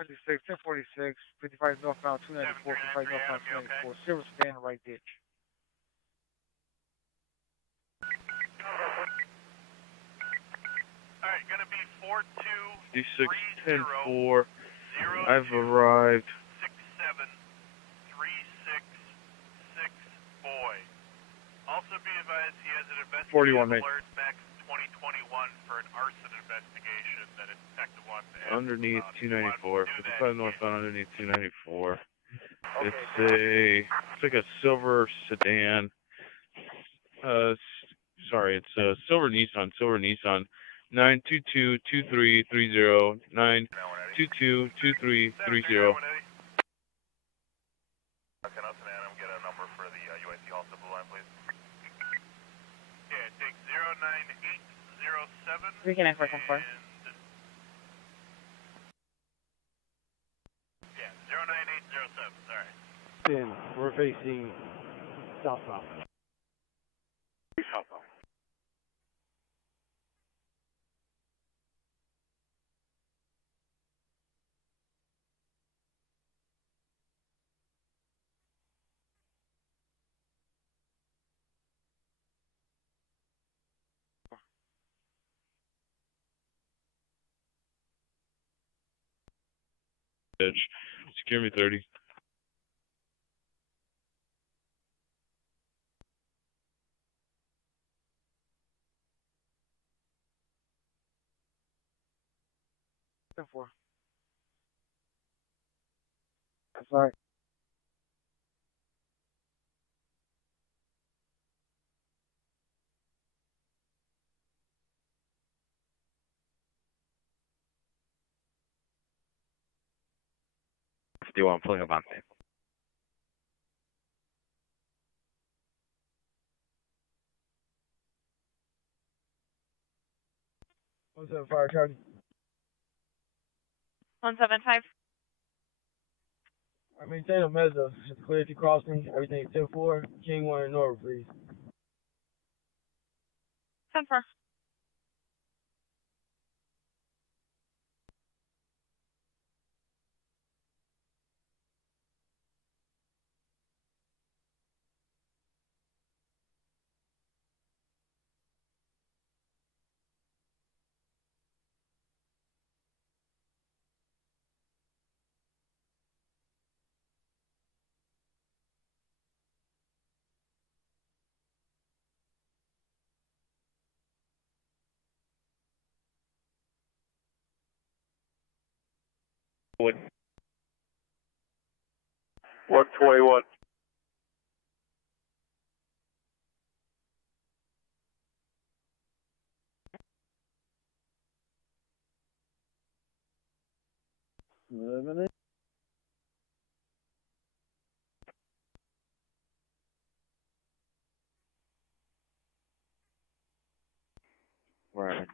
56, 1046, 55 northbound 294, 55 northbound 294, silver sedan, right ditch. Alright, gonna be 56, 10-4. I've arrived. 67366 boy. Also be advised he has an 41, investigative mate. alert back in 2021 for an arson investigation that a detective wants to ask Underneath about. 294. 55 northbound underneath 294. It's like a silver sedan. Sorry, it's a silver Nissan. 922-2330. 922-2330. Okay, nothing, Adam. Get a number for the UIC Halsted Blue Line, please. Yeah, take 09807. Reconnect 414. Yeah, 09807. Sorry. We're facing southbound. Southbound. Secure me 30. Four. Sorry. I'm pulling up on me. What's up, Fire Charlie? 175. I maintain a mezzo. It's clear to crossing. Everything 10-4. King 1 and Norwood, please. 10-4. What? 121. Right.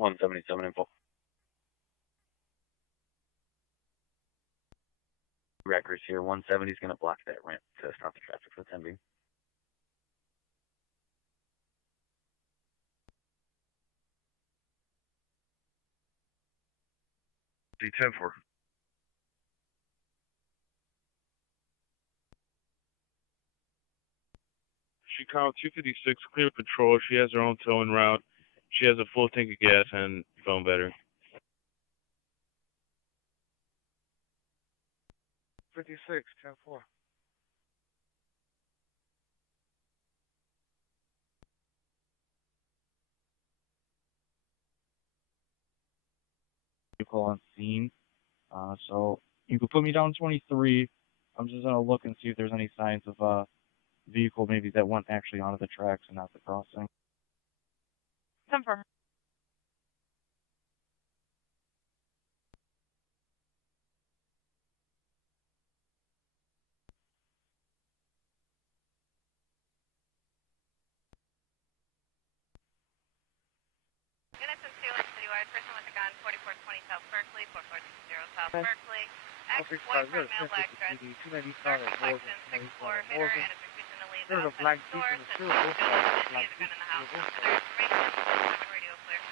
$177 info. Records here. 170 is going to block that ramp to stop the traffic for the time being. D10-4. Chicago 256, clear patrol. She has her own towing route. She has a full tank of gas and phone battery. 56, 10-4. Vehicle on scene. So you could put me down 23. I'm just gonna look and see if there's any signs of vehicle maybe that went actually onto the tracks and not the crossing. 10-4. Units in Citywides, person with a gun, 4420 South Berkeley, 4420 South Berkeley. Ex-boyfriend, male black dress. Start complexion, 6'4", hitter, and is refusing to leave the There's a outside black of the jeep store. in the Says field. he has a gun in the house. Other information, 7 radio clear.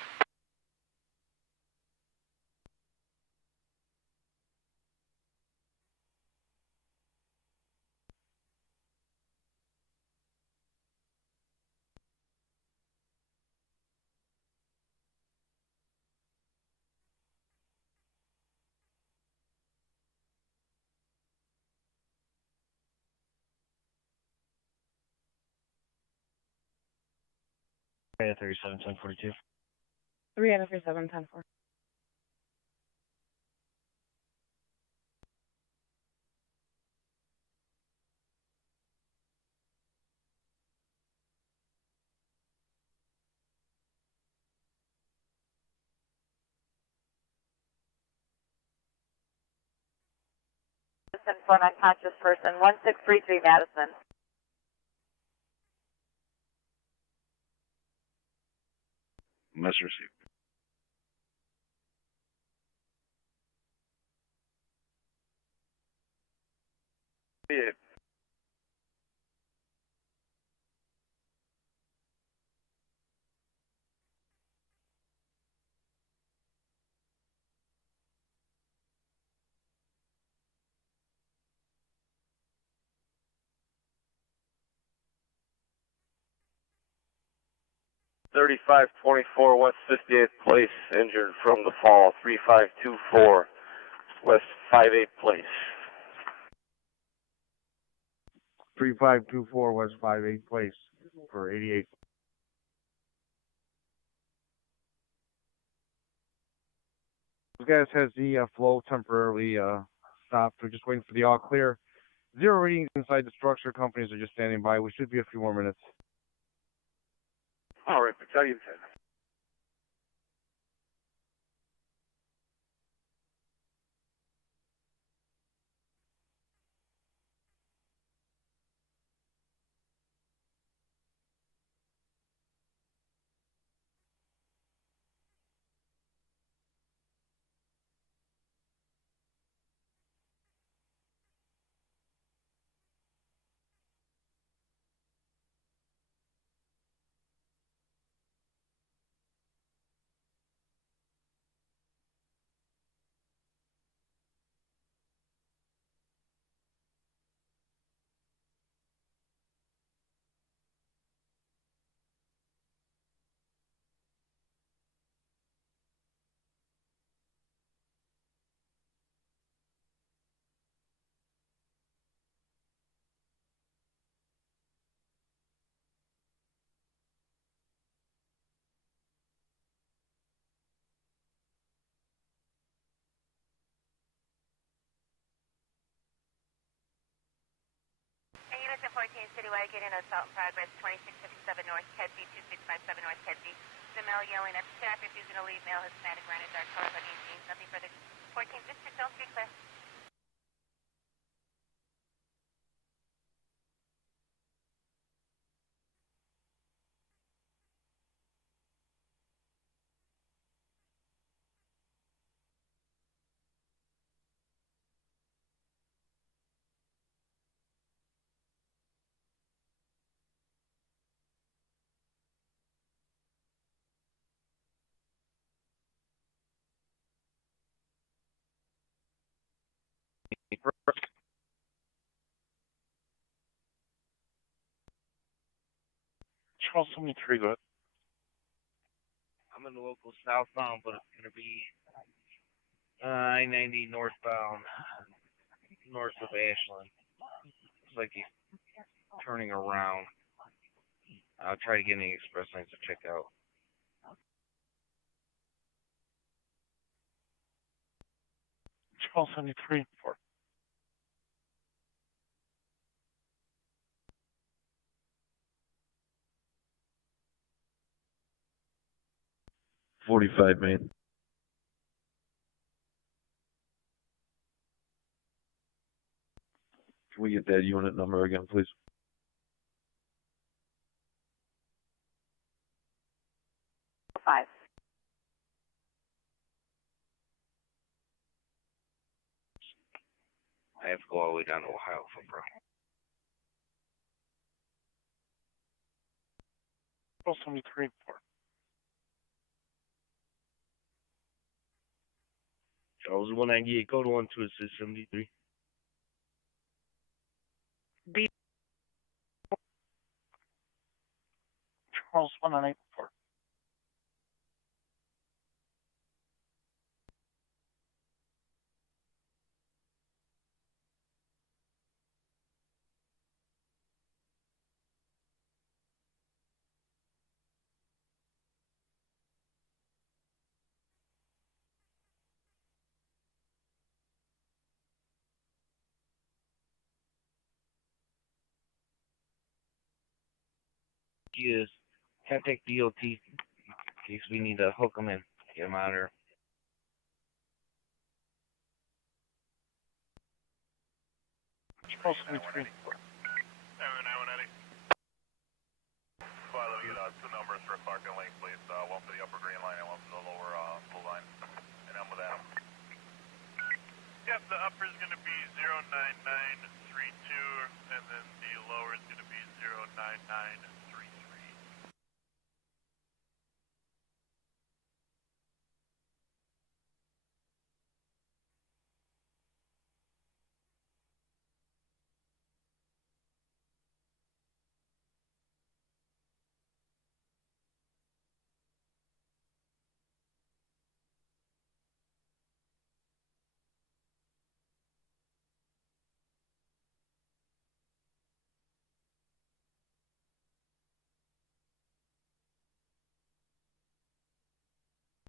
3 out of 37, 1042. 3 out of 37, 10-4. For an unconscious person, 1633 Madison. Message received. Yeah. Thirty-five 24 West 58th Place, injured from the fall. 3524 West 58th Place. 3524 West 58th Place for 88. This guy has the flow temporarily stopped. We're just waiting for the all clear. 0 readings inside the structure. Companies are just standing by. We should be a few more minutes. All right, Battalion 10. Unit 1014 Citywide, getting assault in progress, 2657 North Kedzie, 2657 North Kedzie. The male yelling at staff, refusing to leave, male Hispanic, wearing a dark color hoodie and jeans. Nothing further. 14 District, don't be clear. Charles 73, go ahead. I'm in the local southbound, but it's going to be I-90 northbound, north of Ashland. Looks like he's turning around. I'll try to get any express lanes to check out. Charles 73, for 45, man. Can we get that unit number again, please? Five. I have to go all the way down to Ohio for bro. Charles 73, for Charles 198, go to 1 to assist 73. B. Charles 198, for Use contact DOT in case we need to hook them in, get them out of there. Let me get two numbers for Clark and Lake, please. One for the upper green line and one for the lower blue line. And I'm with Adam. Yep, the upper is going to be 09932, and then the lower is going to be 09933.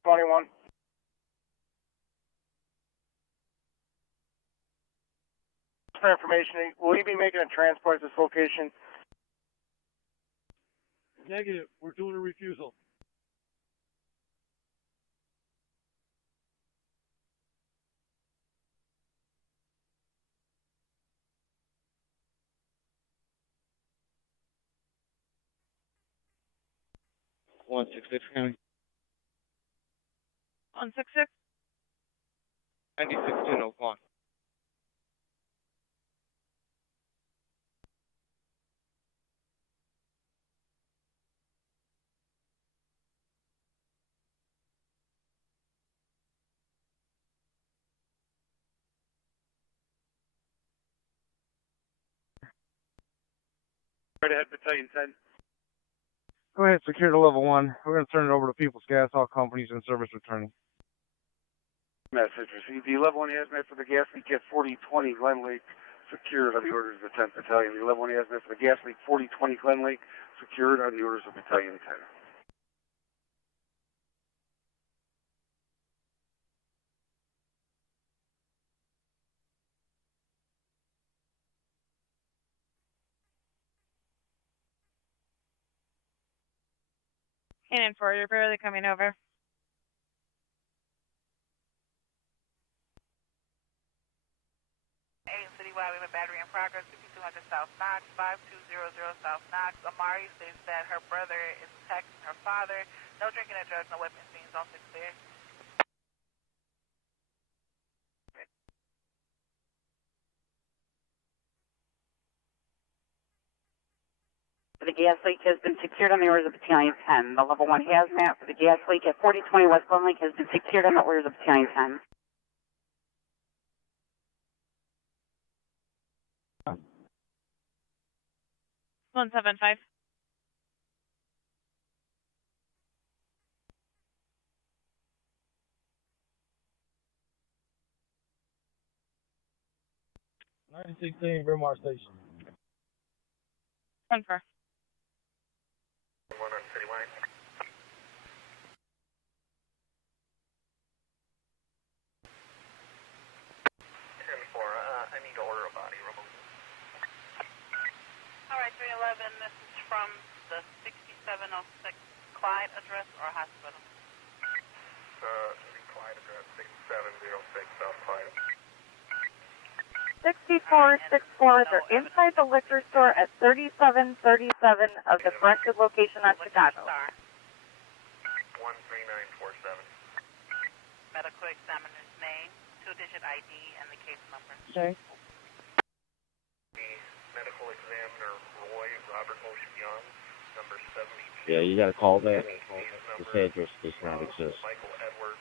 $21. For information, will you be making a transport at this location? Negative. We're doing a refusal. One 66 County. 166. 96-1001. Right ahead, Battalion 10. Go ahead, secure to level 1. We're going to turn it over to People's Gas, all companies and service returning. Message received. The level 1 hazmat for the gas leak at 4020 Glen Lake, secured on the orders of the 10th Battalion. The level 1 hazmat for the gas leak 4020 Glen Lake, secured on the orders of Battalion 10. Cannon 4, you're barely coming over. Citywide, we have a battery in progress, 5200 South Knox, 5200 South Knox. Amari states that her brother is attacking her father. No drinking and drugs, no weapons being all fixed there. The gas leak has been secured on the orders of Battalion 10. The level 1 hazmat for the gas leak at 4020 West Glen Lake has been secured on the orders of Battalion 10. 175. Bremar Station. Confirm. One on Citywide. 10-4, I need to order a body removal. Alright, 311, this is from the 6706 Clyde address or hospital? Clyde address, 6706 South Clyde. 6464, they're inside the liquor store at 3737 of the corrected location on Chicago. 13947. Medical examiner's name, 2-digit ID, and the case number. Sorry. The medical examiner, Roy Robert Motion Young, number 72. Yeah, you gotta call that. This address does not exist. Michael Edward,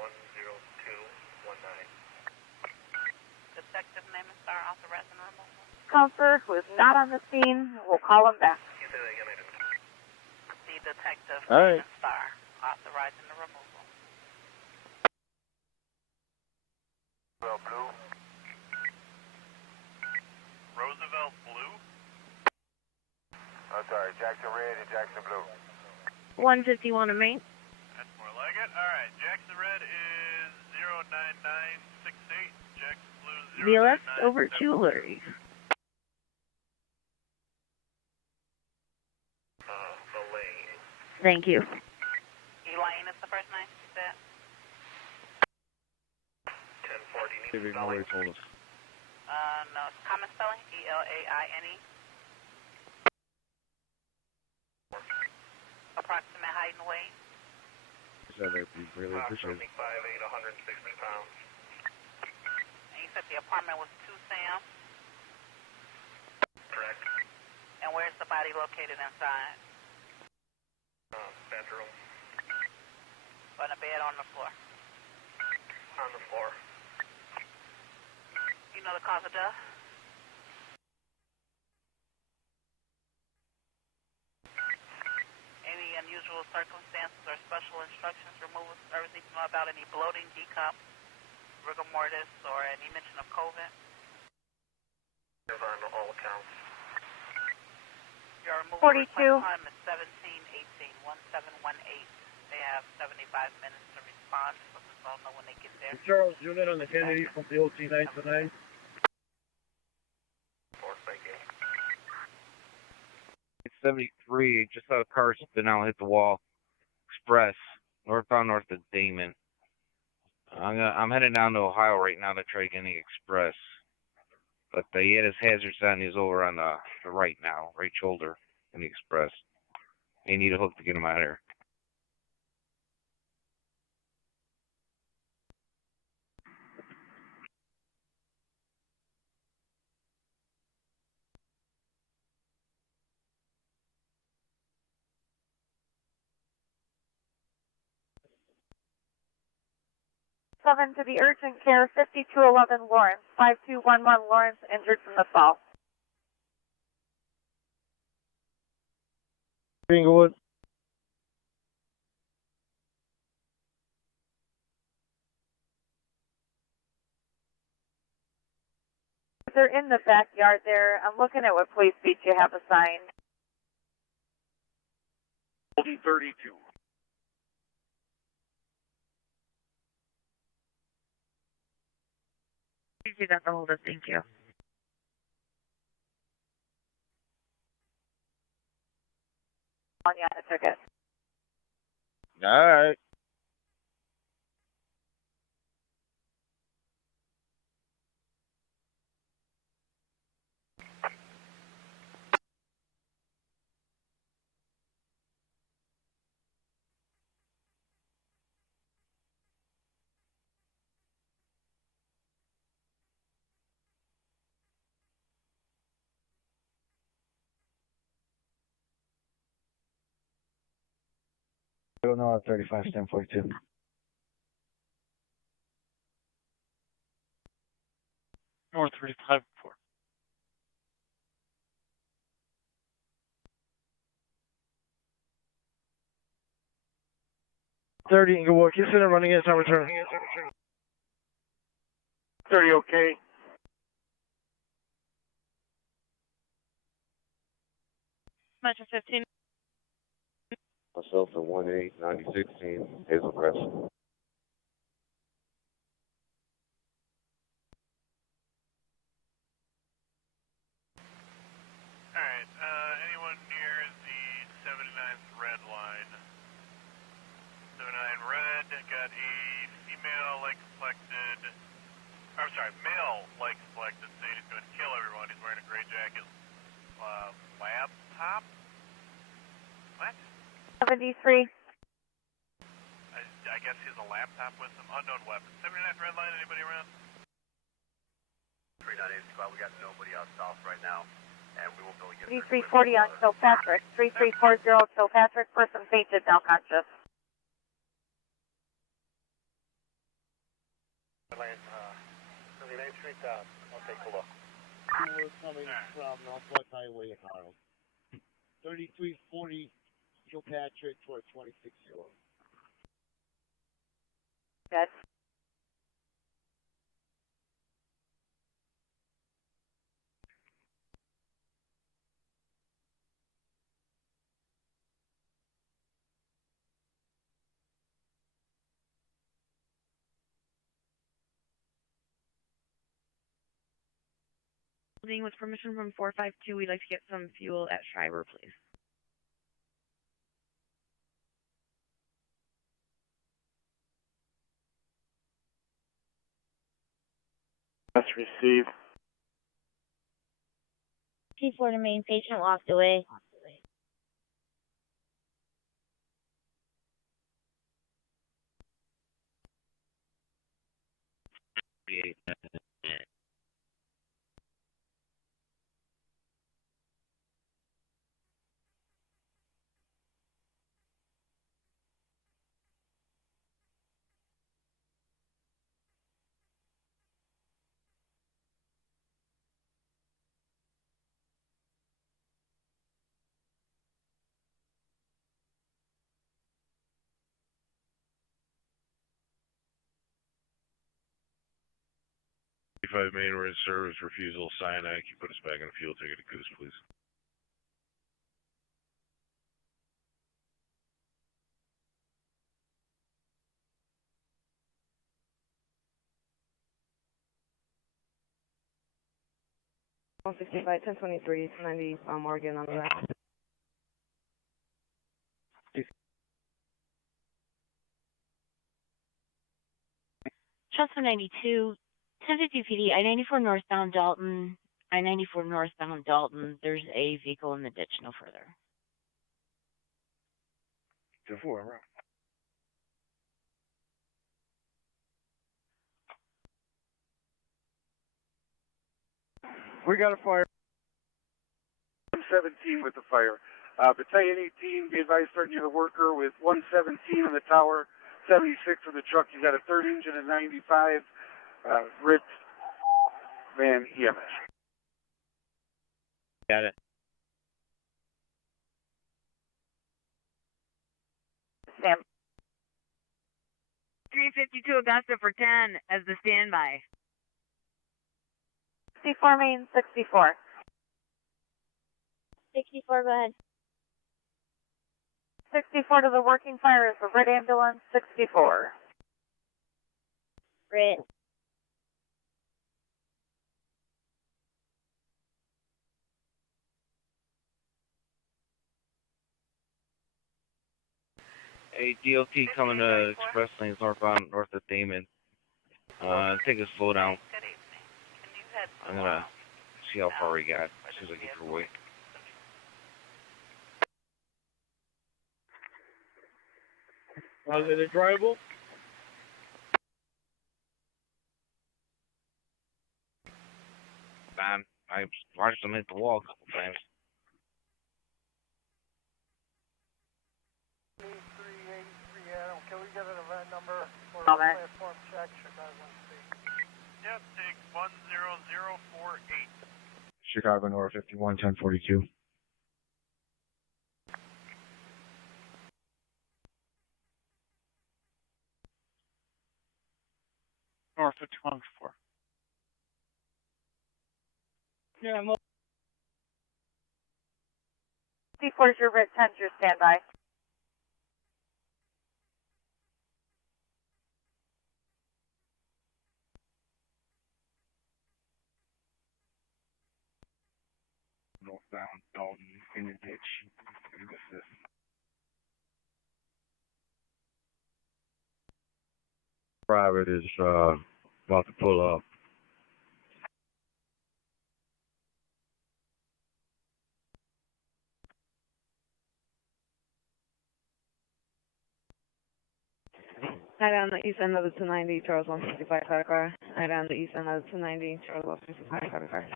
2022-10219. Detective name and star authorized in removal. Counselor, who is not on the scene, we'll call him back. You say that again, I didn't. The detective All right. name and star authorized in the removal. Blue. Roosevelt Blue? I'm sorry, Jackson Red and Jackson Blue. 151 to Main. That's more like it. Alright, Jackson Red is 09968. Jackson Blue 09978. VLS over to Larry. Thank you. Elaine is the first name you said? If you know what he told us. No, common spelling, E-L-A-I-N-E. Approximate height and weight. So that'd be really appreciated. 5'8", 160 pounds. And you said the apartment was 2 Sam? Correct. And where's the body located inside? Bedroom. On a bed on the floor? On the floor. You know the cause of death? Any unusual circumstances or special instructions, removal service need to know about any bloating, decomp, rigor mortis, or any mention of COVID? On all accounts. Your removal 42. request time is 1718. They have 75 minutes to respond. Let us all know when they get there. Charles Unit on the Kennedy from the OT 929. It's 73. Just saw a car spin out, hit the wall. Express, northbound north of Damon. I'm heading down to Ohio right now to try getting the Express. But he had his hazards on. He's over on the right now, right shoulder in the Express. They need a hook to get him out of here. Seven to the urgent care, 5211 Lawrence, 5211 Lawrence, injured from the fall. Inglewood. They're in the backyard there. I'm looking at what police beat you have assigned. 32. You got the hold of, thank you. Oh, yeah, I took it. Alright. I don't know, 35, stand 42. North 35 4. Inglewood, consider running in time return. 30, okay. Metro 15. Myself at 189016 Hazel Crest. Alright, anyone near the 79th red line? 79 red, got a female leg selected, I'm sorry, male leg selected, saying he's going to kill everyone. He's wearing a gray jacket. Laptop? What? 73. I guess he has a laptop with some unknown weapon. 79th red line, anybody around? 398 squad, we got nobody out south right now, and we won't be able to get 3340 on Kilpatrick. 3340 Kilpatrick. Person fainted, now conscious. Line, 79th Street, I'll take a look. We're coming from Northwest Highway in Arnold. 3340 Kilpatrick for a 26-year-old. Good. With permission from 452, we'd like to get some fuel at Schreiber, please. That's received. T4 to main patient walked away. Main we're in service, refusal, cyanide. Can you put us back on the fuel ticket to Goose, please? One 1023, 90 Morgan on the left. Transfer 92, 1050 PD, I-94 northbound Dalton, I-94 northbound Dalton. There's a vehicle in the ditch no further. 2-4, right. We got a fire. 117 with the fire. Battalion 18, be advised, start near the worker with 117 in the tower, 76 in the truck. He's got a third engine and 95, ripped van EMS. Got it. Sam. 352 Augusta for 10 as the standby. 64 main 64. 64, go ahead. 64 to the working fire is the red ambulance 64. Red. Hey, DOT coming to express lanes northbound north of Damon. Take a slow down. I'm gonna see how far we got as soon as I get your way. Is it drivable? Man, I watched them hit the wall a couple times. Can we get an event number for Okay. platform check? Chicago Yep, take 10048. Chicago North 51 1042. North 5104. Yeah, I'm 64 is your red 10 your standby. Northbound Dalton in the ditch. Private is about to pull up. Right on the east end of the 290, Charles 165 car car. Right on the east end of the 290, Charles 165 car car.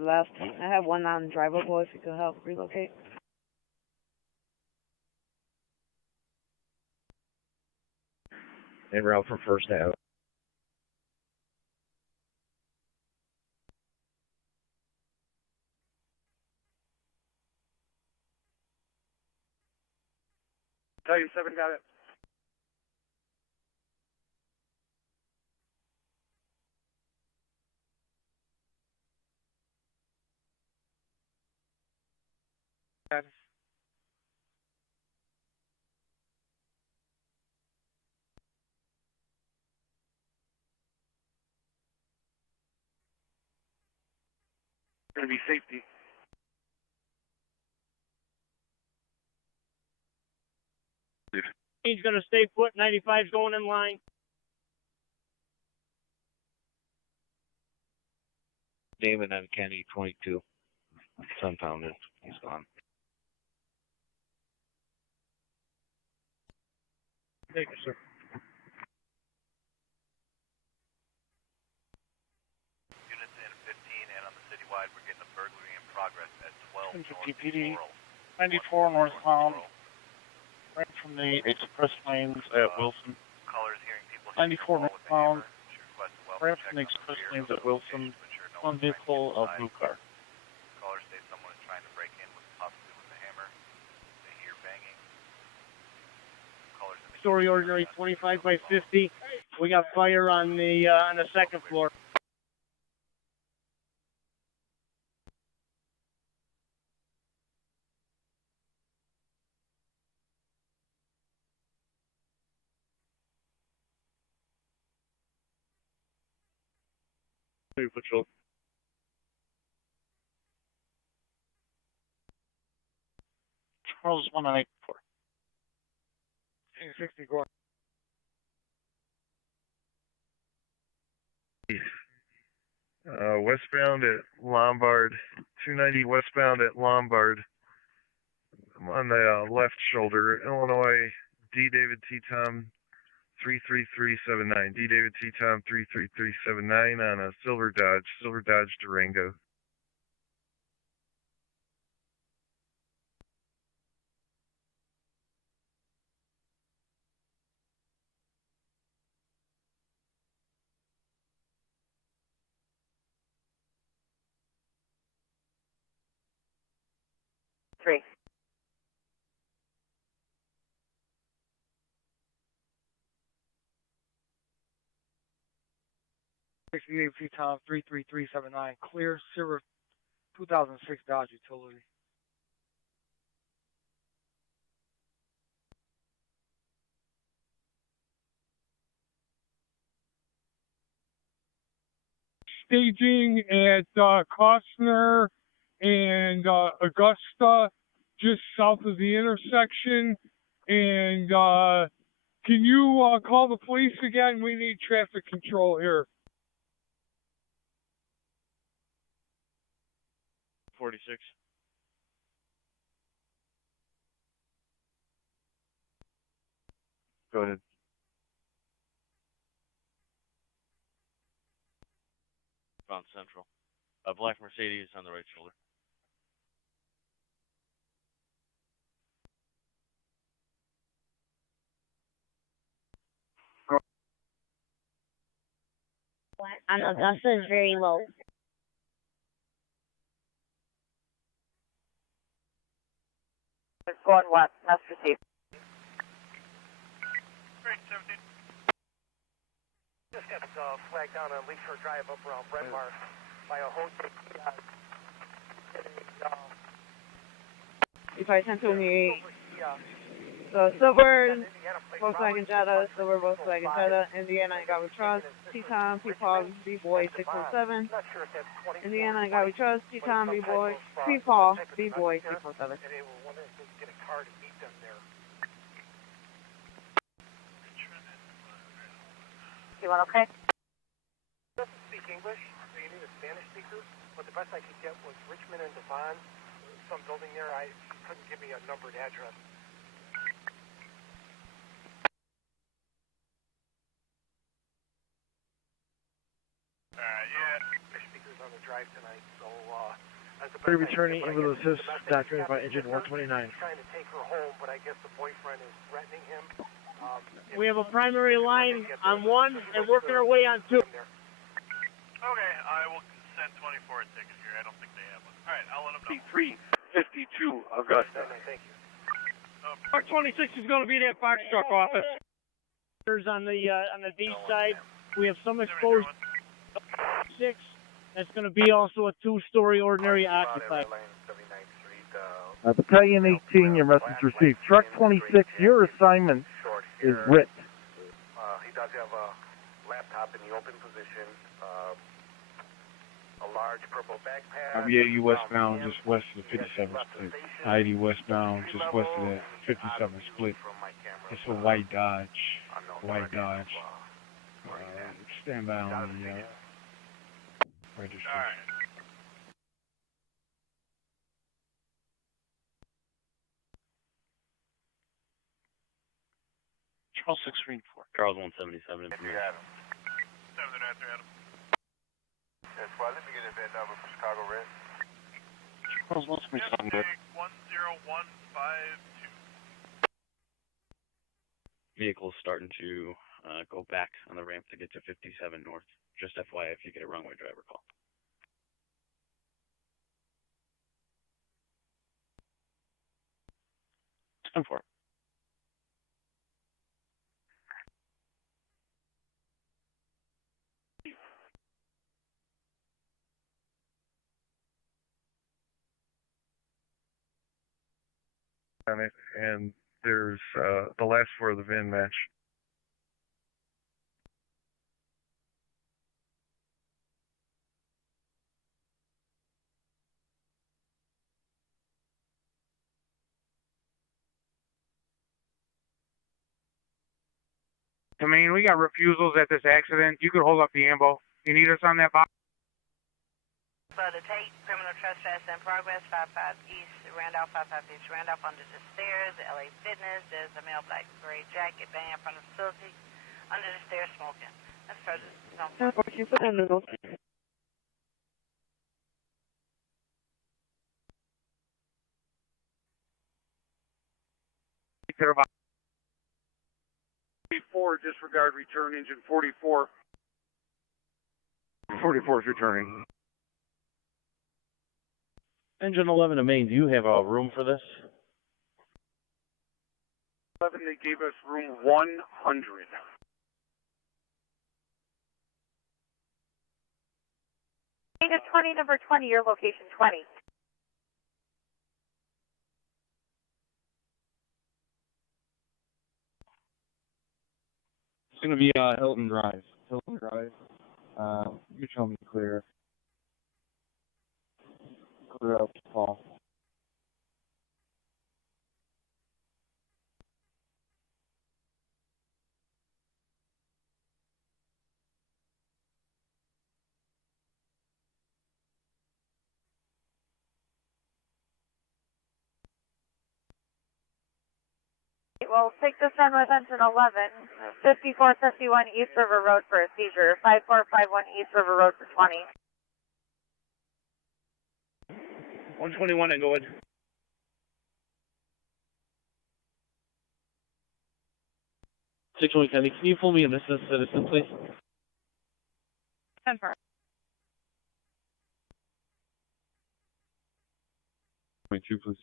Left. I have one non-drivable if you could help relocate. En route from First Ave. Battalion 7 got it. Gonna be safety. He's going to stay put. 95's going in line. Damon on Kennedy 22. Sunfounded. He's gone. Thank you, sir. Units in 15 and on the Citywide, we're getting a burglary in progress at 12 north PD, Laurel. 94 northbound, right from the express lanes at Wilson. Callers hearing people 94 northbound, right from the express lanes at Wilson. One vehicle, a blue car. Callers say someone is trying to break in with possibly with a hammer. They hear banging. Callers Story ordinary 25 by 50. We got fire on the second floor. Patrol. Charles 194. 60 going. Westbound at Lombard, 290 westbound at Lombard. I'm on the left shoulder, Illinois, D. David T. Tom 33379. D. David T. Tom 33379 on a Silver Dodge Durango. Three. AVP Tom 33379. Clear Silver 2006 Dodge Utility. Staging at Costner and Augusta, just south of the intersection. And can you call the police again? We need traffic control here. 46. Go ahead. Found Central. A black Mercedes on the right shoulder. On Augusta is very low. It's going west. That's received. Just got flagged down on Lakeshore Drive up around Brentmar by a Jose. If I sent to me, so silver Volkswagen Jetta, silver Volkswagen Jetta, Indiana, I got with trust, T-Tom, P-Paul, B-Boy 607. Indiana, I got with trust, T-Tom, B-Boy, P-Paul, B-Boy 607. You want okay? Doesn't speak English, so you need a Spanish speaker. But the best I could get was Richmond and Devon, some building there. He couldn't give me a numbered address. Their speakers on the drive tonight, so as the Returning into the assist, documented by engine 129. Trying to take her home, but I guess the boyfriend is threatening him. We have a primary line on 1 and working our way on 2. Okay, I will send 24 at 6 here. I don't think they have one. Alright, I'll let them know. 352 Augusta. Thank you. Park 26 is going to be that box truck office. On the D side, we have some exposed 6. That's going to be also a 2-story ordinary occupied. Battalion 18, your message received. Truck 26, your assignment is RIT. He does have a laptop in the open position large purple backpack. I-80 westbound, just west of the 57 split. I-80 westbound, just west of that 57 split. It's a white Dodge. White Dodge. Stand by on the registration. Charles 634. Charles 177 in here. Seven after Adam. That's why. Let me get a bed number for Chicago Red. Charles 177. Good. 10152. Vehicle's starting to go back on the ramp to get to 57 north. Just FYI, if you get a runway driver call. Time for it. On it, and there's the last four of the VIN match. I mean, we got refusals at this accident. You could hold up the ambo. You need us on that box? The Tate, criminal trespass in progress, 55 East Randolph, 55 East Randolph, under the stairs, LA Fitness. There's a male black gray jacket banging in front of the facility, under the stairs smoking. That's further. No. Can you put that in the notes? Disregard return engine 44. 44 is returning. Engine 11 to main, do you have room for this? 11, they gave us room 100. Negative 20, number 20, your location 20. It's going to be Hilton Drive. Hilton Drive. You tell me clear. Clear out to Paul. We'll take this run with engine 11, 5451 East River Road for a seizure, 5451 East River Road for 20. 121 and go ahead. Can you pull me in this citizen, please? 10-4. 22, please.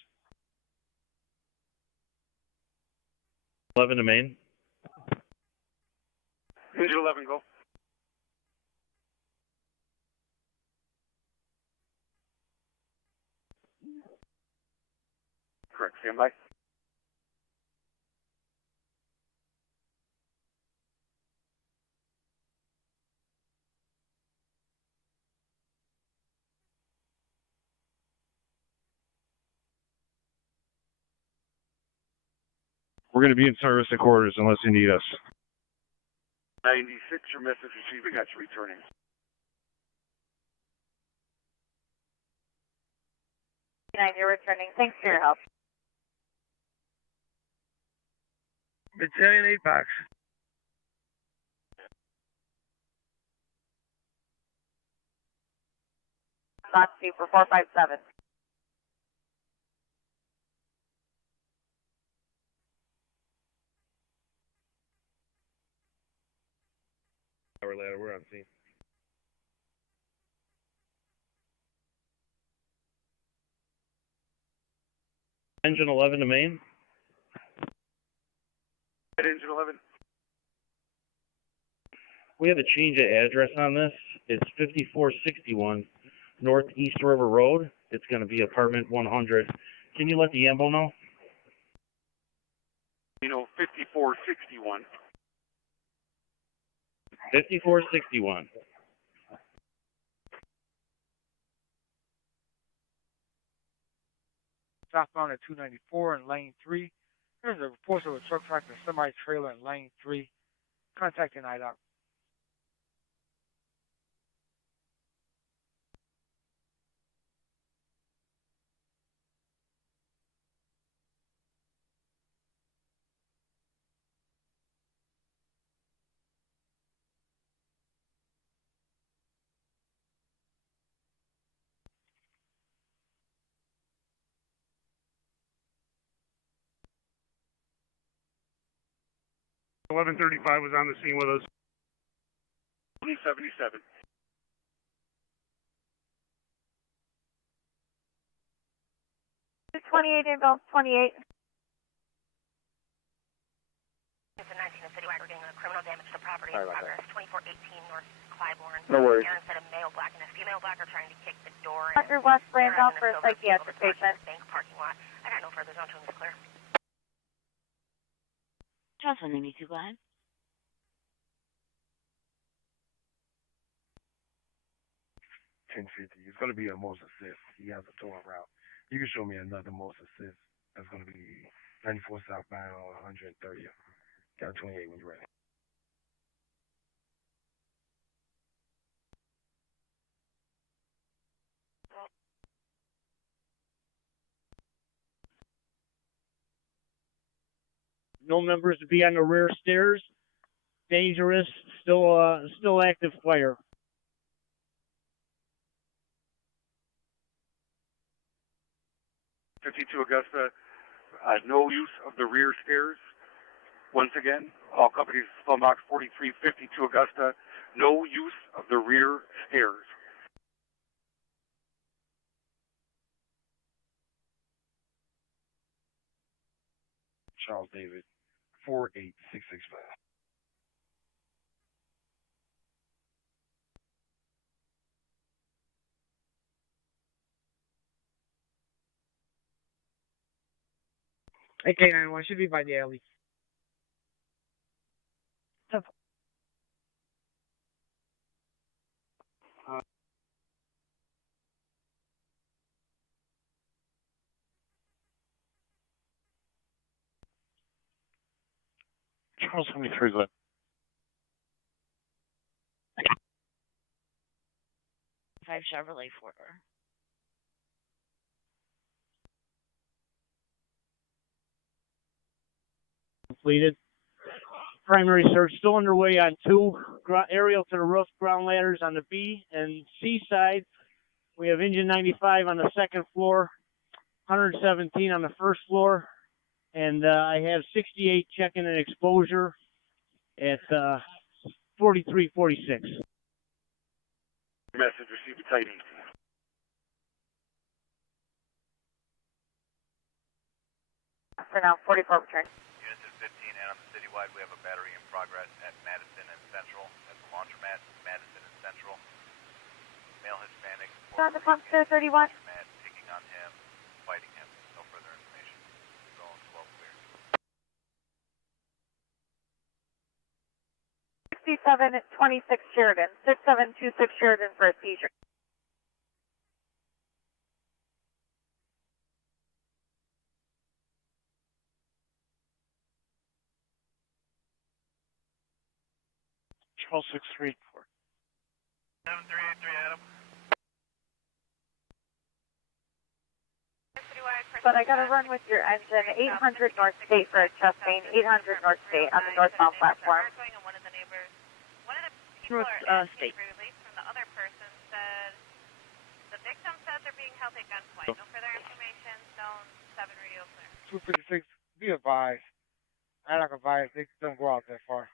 11 to main. Engine 11, go. Correct, stand by. We're going to be in service at quarters unless you need us. 96, your message received, we got you returning. You're returning. Thanks for your help. Battalion 8 box. Box C for 457. Hour later, we're on scene. Engine 11 to main. Engine 11. We have a change of address on this. It's 5461 Northeast River Road. It's going to be apartment 100. Can you let the AMBO know? 5461. 5461. southbound at 294 in lane 3. There's a report of a truck tracking a semi-trailer in lane 3. Contact an IDOC. $11:35 was on the scene with us. 2077. Inbound 28. It's a 19 in Citywide. We're getting a criminal damage to property in progress. 2418 North Clybourne. No worries. Aaron said a male black and a female black are trying to kick the door in. Dr. West Randolph for a psychiatric patient. Bank parking lot. I got no further zone to clear. Johnson 92, go ahead. It's going to be a most assist. He has a tour route. You can show me another most assist. That's going to be 94 southbound on 130th. Got 28 when you're ready. No members to be on the rear stairs. Dangerous. Still active fire. '52 Augusta, no use of the rear stairs. Once again, all companies, phone box 4352 Augusta, no use of the rear stairs. Charles David, 48665. AK91 should be by the alley. Charles 73 left. Five Chevrolet 4-door. Completed. Primary search still underway on 2. Aerial to the roof, ground ladders on the B and C side. We have engine 95 on the second floor, 117 on the first floor, and I have 68 checking an exposure at 4346. Message received at Tight Easy. For now, 44 return. Unison 15 and on the Citywide, we have a battery in progress at Madison and Central. At the laundromat, Madison and Central. Male Hispanic. On the pump, sir, 31. Laundromat, picking on him, fighting him. No further information. Zone 12 clear. 67 at 26 Sheridan. 6726 Sheridan for a seizure. Charles 634. 7383 Adam. But I gotta run with your engine. 800 North State for a chest pain. 800 North State on the northbound platform. North State. From the other person said the victim said they're being held at gunpoint. No further information. Zone 7 radio clear. 256, be advised. I'm not advised, they don't go out that far.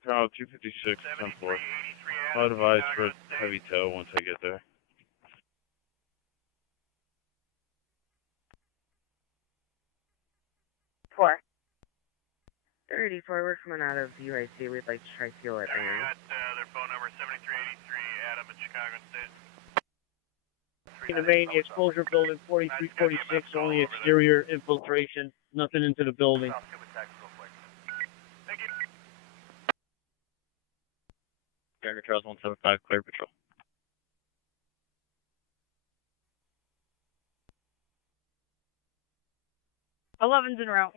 Chicago 256, 10-4. I'll advise for heavy tow once I get there. Four. 34, we're coming out of UIC. We'd like to try fuel at I Aaron. got their phone number 7383 Adam in Chicago State. In the main, the exposure building 4346, only exterior infiltration, nothing into the building. Gardner Charles 175, clear patrol. 11's en route.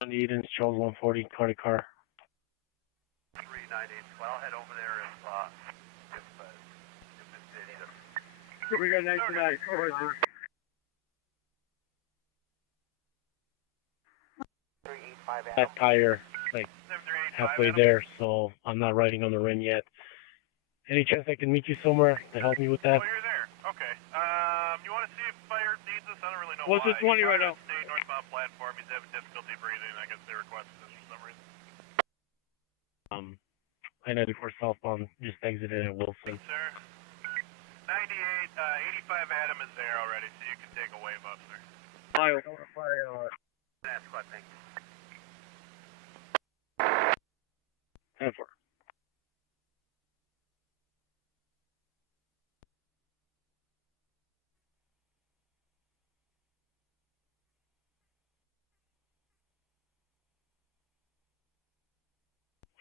On the Eden's Charles 140, party car. 398. Well, I'll head over there if it's either. We got 99. That tire, like, halfway there, so I'm not riding on the rim yet. Any chance I can meet you somewhere to help me with that? Oh, you're there. Okay. You want to see if fire needs us? I don't really know What's why. this 20 right now? Stay northbound platform. He's having difficulty breathing. I guess they requested this for some reason. I-94 southbound just exited at Wilson. Sir. 98, 85 Adam is there already, so you can take a wave up, sir. That's what I think. 10-4.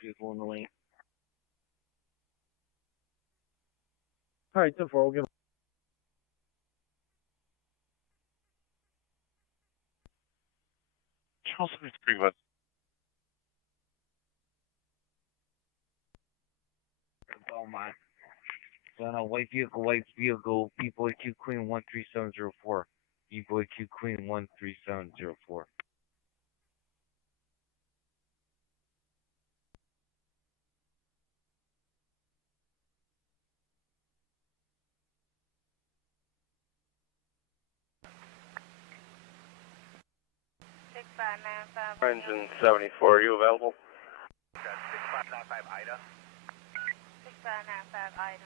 Vehicle in the lane. Alright, 10-4, we'll give Charles 73 West. Belmont. Son, white vehicle, B-Boy Q Queen 13704. B-Boy Q Queen 13704. Engine 74, are you available? 6595 Ida. 6595 Ida.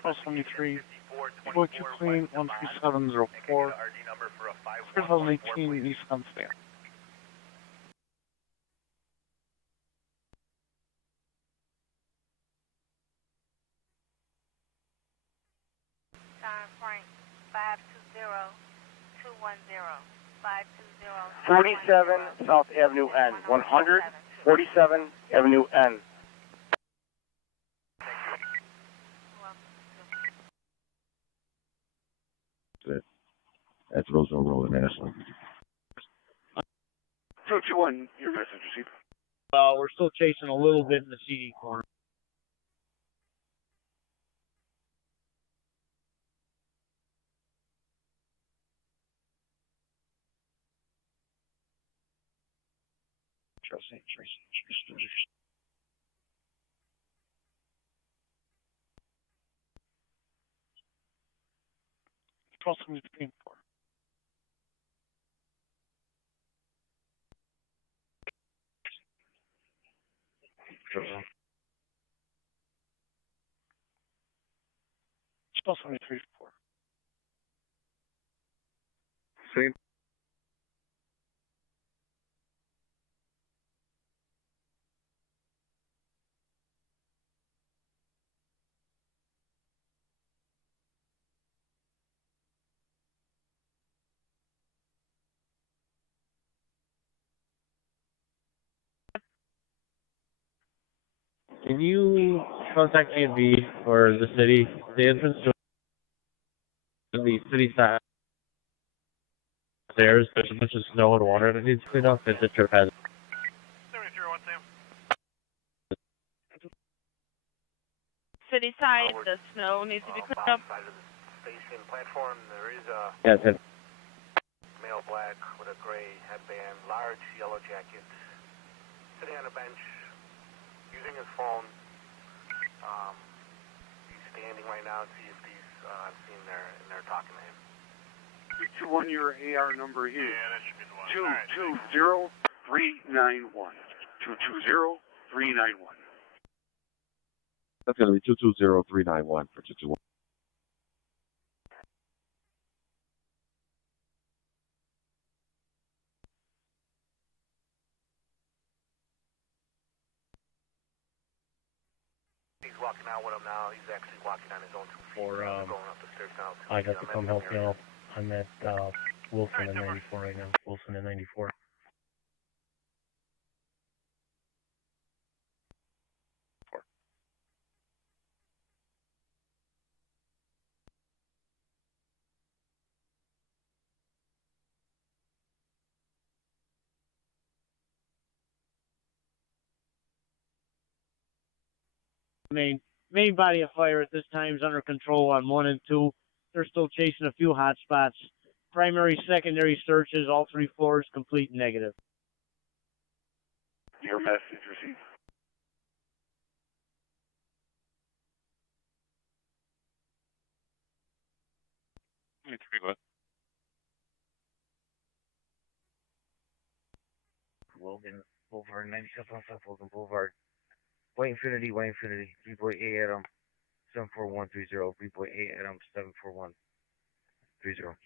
Charles 73, B-Boy Q Queen 13704. 2018 Nissan Stand. Frank, 520210. 47 South Avenue N. 100 47 Avenue N. That's Roosevelt Road in Ashland. 221, your message received. We're still chasing a little bit in the CD corner. Tracing. Charles 73 and 4. Charles 73 and 4. Same. Can you contact A&B or the city? The entrance to the city side there's a bunch of snow and water that needs cleaned up, and the trip has. 7301 Sam. City side, the snow needs to be cleaned up. Side of the station platform, there is a Yeah, male black with a gray headband, large yellow jacket, sitting on a bench, using his phone. He's standing right now to see if he's seen there, and they're talking to him. 221, your AR number is Yeah, that should be the one. 220391. 220391. That's going to be 220391 for 221. He's walking out with him now. He's actually walking on his own 2 feet. Or, going up the stairs now. I got to come help you out. I'm at Wilson and 94 right now. Wilson and 94. Main body of fire at this time is under control on 1 and 2. They're still chasing a few hot spots. Primary, secondary searches, all 3 floors, complete negative. Your message received. Logan Boulevard, 97 South Logan Boulevard. White Infinity, B-Boy A Adam, 74130, B-Boy A Adam, 74130.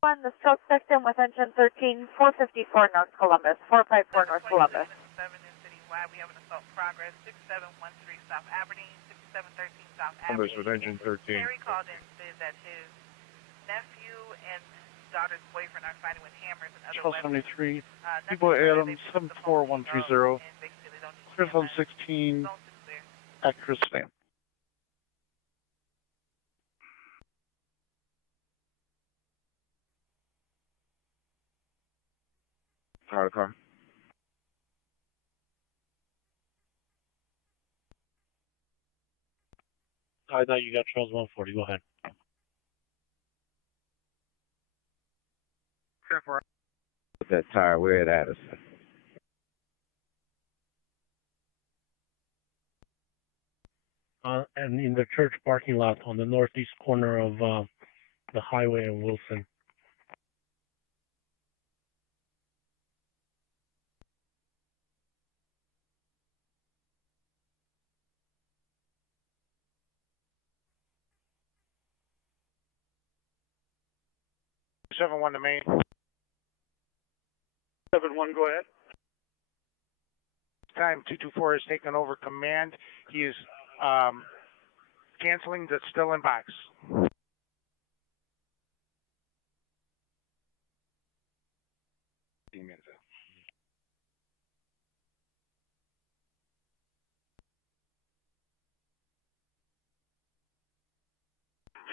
One, the stroke victim with engine 13, 454 North Columbus, 454 North Columbus. 7 in Citywide. We have an assault progress. 6713 South Aberdeen, 6713 South Columbus Aberdeen. with engine 13. Terry called in and said that his nephew and daughter's boyfriend are fighting with hammers and other weapons. 73, B-Boy Adam, 74130, Clear 16, actress stamp. Car. I thought you got Charles 140. Go ahead. Put that tire where it at us. And in the church parking lot on the northeast corner of the highway in Wilson. Seven one to main. 7-1, go ahead. Time 224 has taken over command. He is canceling the still in box.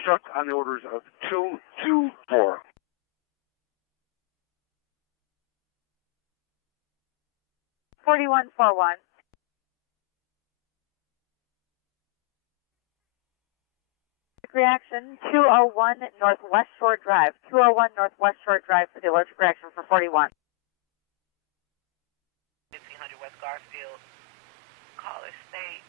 Struck on the orders of 224. Forty-one 41. Reaction 201 Northwest Shore Drive. 201 Northwest Shore Drive for the allergic reaction for 41. 1500 West Garfield. Caller state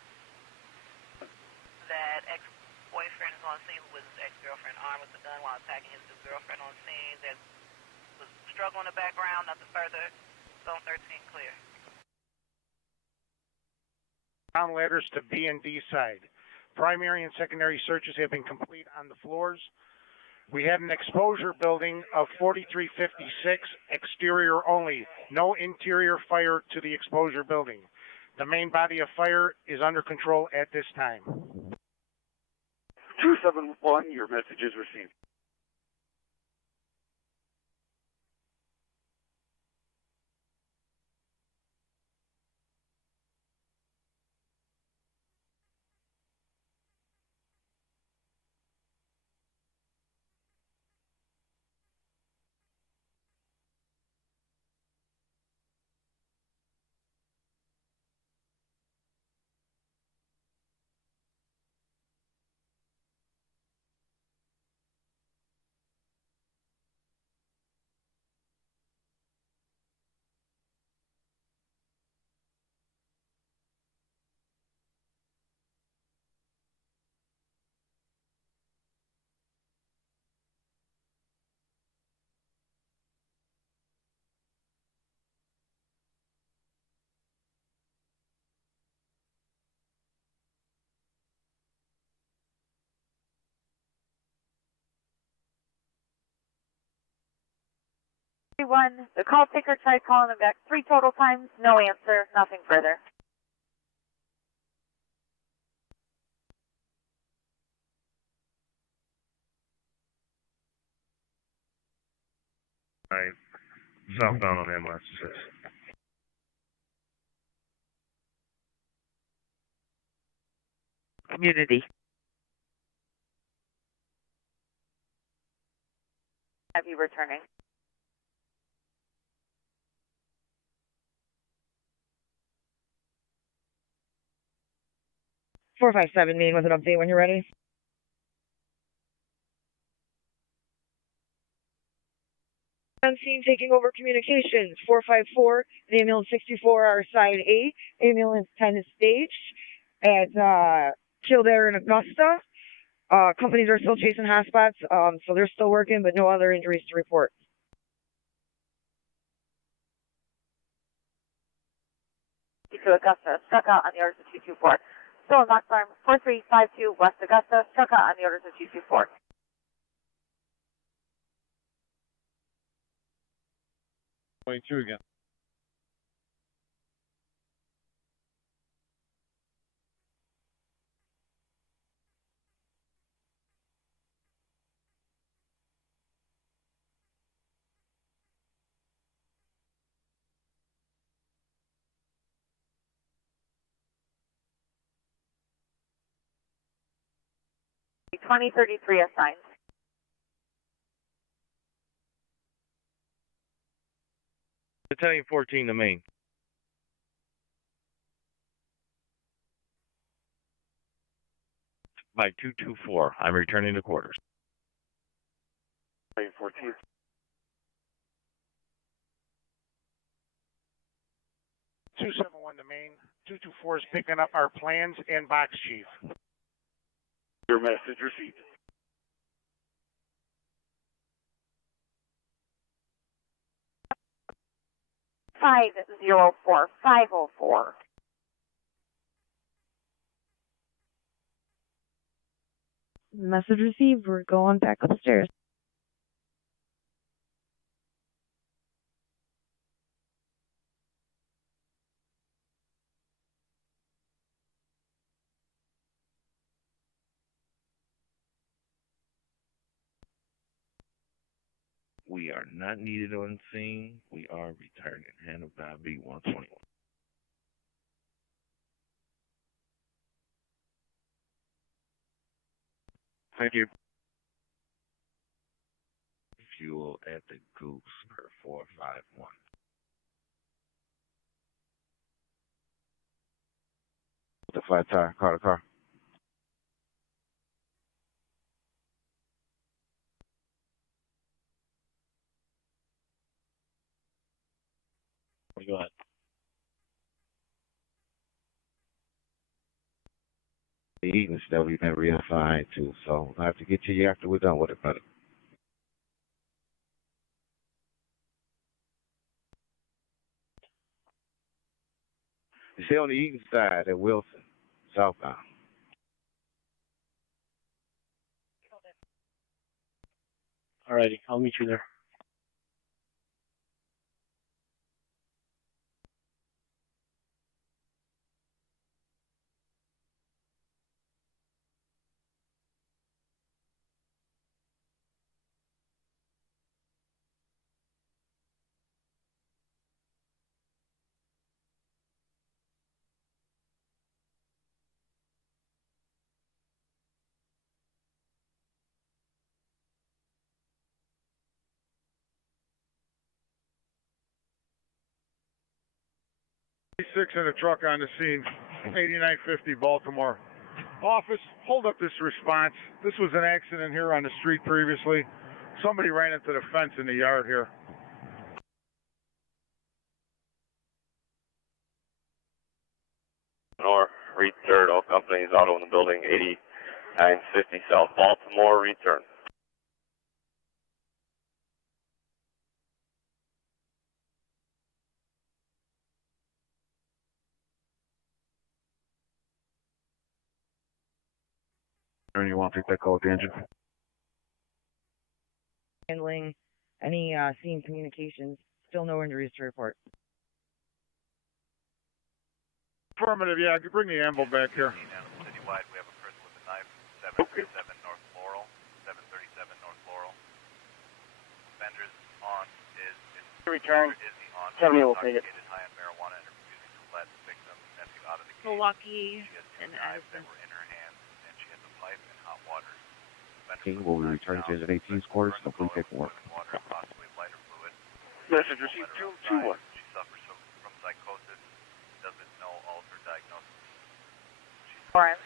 that ex-boyfriend is on scene with his ex-girlfriend armed with a gun while attacking his new girlfriend on scene. That was struggle in the background, nothing further. Zone 13 clear. Down ladders to B and D side. Primary and secondary searches have been complete on the floors. We had an exposure building of 4356, exterior only. No interior fire to the exposure building. The main body of fire is under control at this time. 271, your message is received. The call taker tried calling him back 3 total times, no answer, nothing further. Alright. Southbound on ambulance 6. Community. be returning. Four 457 Main with an update when you're ready. On scene taking over communications. 454, the ambulance 64 are side A. Ambulance 10 is staged at Kildare and Augusta. Companies are still chasing hotspots, so they're still working, but no other injuries to report. To Augusta, struck out on the orders of 224. Still in box arm 4352 West Augusta, struck out on the orders of 224. Two again. The 2033 assigned. Battalion 14 to Maine. By 224. I'm returning to quarters. Battalion 14. Two 7-1 to Maine. 224 is picking up our plans and box chief. Your message received. Five 504. Message received. We're going back upstairs. We are not needed on scene. We are returning. Handled by B-121. Thank you. Fuel at the Goose per 451. The flat tire. Car to car. Go ahead. The Eaton stuff we've been reassigned to, so I'll have to get to you after we're done with it, brother. You stay on the Eaton side at Wilson, southbound. Alrighty, I'll meet you there. Six in a truck on the scene, 8950 Baltimore. Office, hold up this response. This was an accident here on the street previously. Somebody ran into the fence in the yard here. Read third, all companies, auto in the building, 8950 South Baltimore, return. And you want to take that call with the engine? Handling any scene communications. Still no injuries to report. Affirmative, yeah, bring the ambo back here. Citywide, we have a person with a knife, 737 North Floral, 737 North Floral. Offenders on is Return. Is the on 70 will take it. high on marijuana and refusing to let the victim nephew out of the cage. Milwaukee and Addison. That were in her hand, and she has a pipe and hot water. Okay, we'll be returning to engine 18's quarters, complete paperwork. Water Message received 221. She suffers from psychosis, doesn't know alter diagnosis. Warren.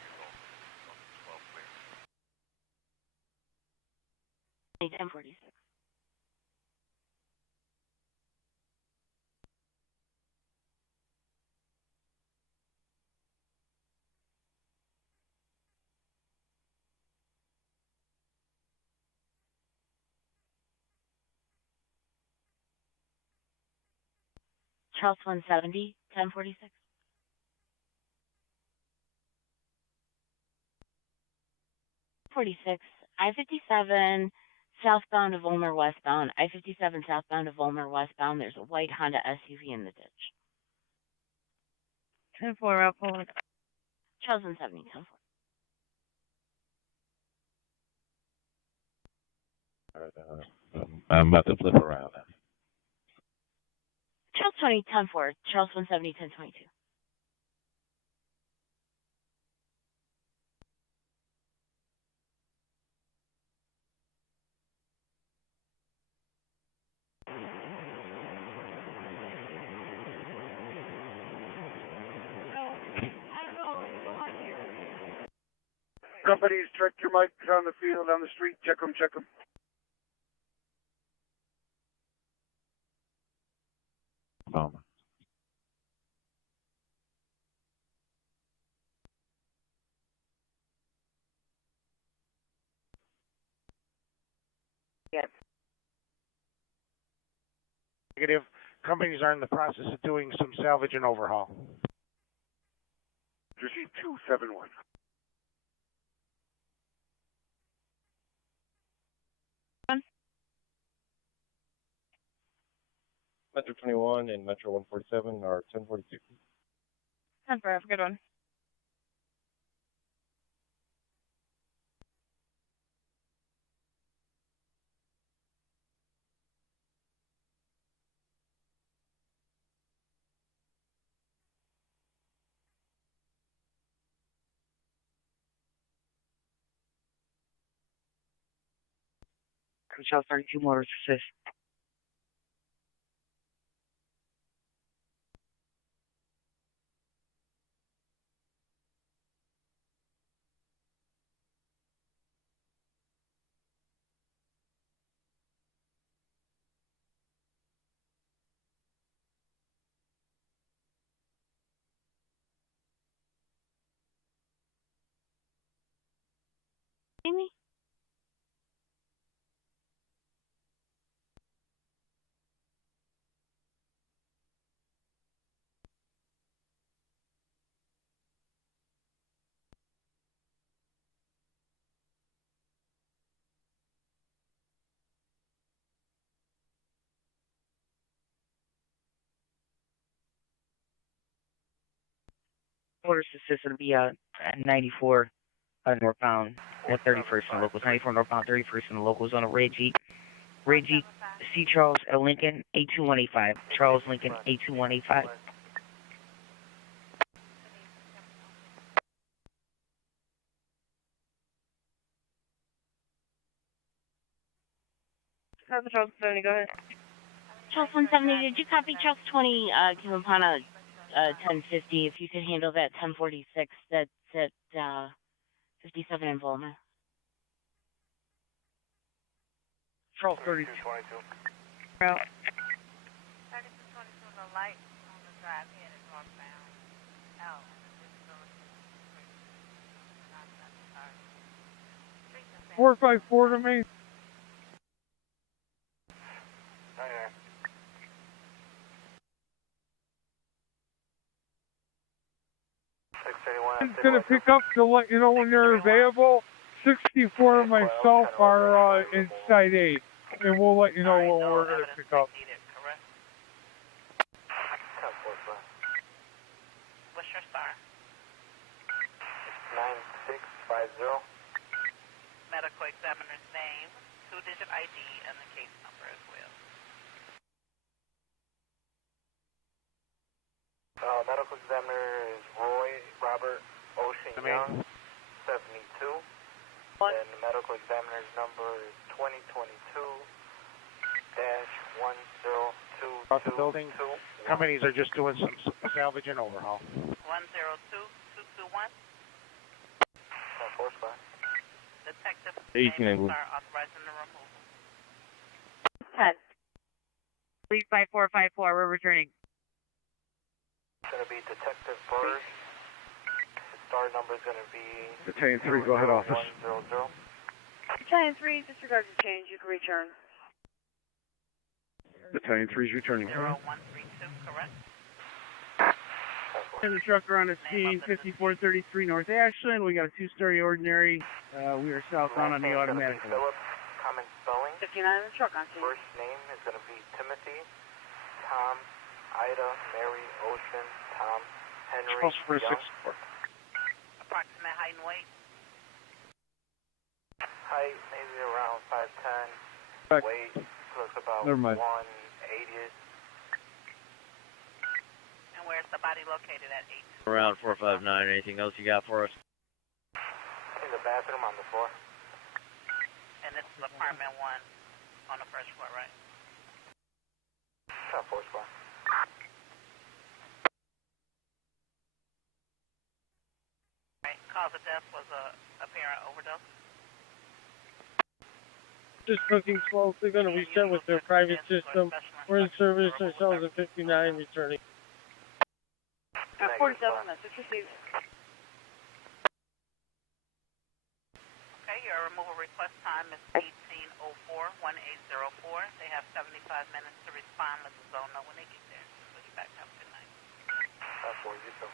1046. Charles 170, 1046. I-57 southbound of Ulmer westbound. I-57 southbound of Ulmer westbound. There's a white Honda SUV in the ditch. 10-4, I'll pull it. Charles 170, 10-4. I'm about to flip around now. Charles 20, 10-4. Charles 170, 1022. Companies, check your mics on the field, on the street. Check them, check them. Yes. Negative. Companies are in the process of doing some salvage and overhaul. Received 271. Metro 21 and Metro 147 are 1042. 10-4, have a good one. Charles 32 Motors Assist. Amy? Motors Assist will be at 94 northbound at 31st and locals. 94 northbound 31st and locals on a red Jeep. Red Jeep C. Charles L. Lincoln 82185. Charles Lincoln 82185. Charles 70, go ahead. Charles 170, did you copy Charles 20, Kimpana, 1050? If you could handle that 1046, that's at, 57 in Volmer. Charles 32. Route. 3222, the light on the drive headed northbound. Out. 454 to me. I'm going to pick up to let you know when they're available. 64 and myself are inside 8, and we'll let you know when we're going to pick up. What's your star? 9650. Medical examiner's name, 2-digit ID, and the case number as well. Medical examiner is Roy Robert Ocean Young, 72. And the medical examiner's number is 2022-102. Across the building, companies are just doing some salvage and overhaul. 102221. Detective 18, I believe. are authorizing the removal. 10. Police 5454, we're returning. It's going to be Detective Bird. The star number is going to be Battalion 3, go ahead, office. 100. Battalion 3, disregard the change. You can return. Battalion 3 is returning. 0132, correct? And the truck are on the scene, 5433 North Ashland. We got a two-story ordinary. We are southbound on the automatic. Philip, common spelling. 59 in the truck on scene. First name is going to be Timothy, Tom, Ida, Mary, Ocean, Tom, Henry, Young. Approximate height and weight. Height maybe around 5'10". Weight looks about Never mind. 180ish. And where's the body located at 8? Around 459. Anything else you got for us? In the bathroom on the floor. And this is apartment 1 on the first floor, right? Top 4 square. Right. Cause of death was a apparent overdose. Just cooking smoke. They're going to reset with their private system. We're in service ourselves at 59, returning. 47, message received. Okay, your removal request time is 1804, 1804. They have 75 minutes to respond. Let the zone know when they get there. Push back. Have a good night. Top 4, you too.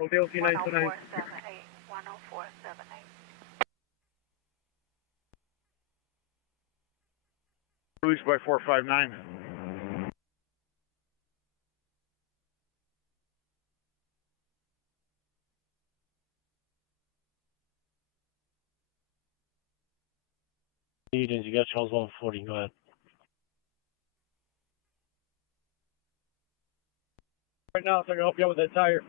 Mobile 29 tonight. 10478. Released by 459. Agents, you got Charles 140, go ahead. Right now, so I can help you out with that tire.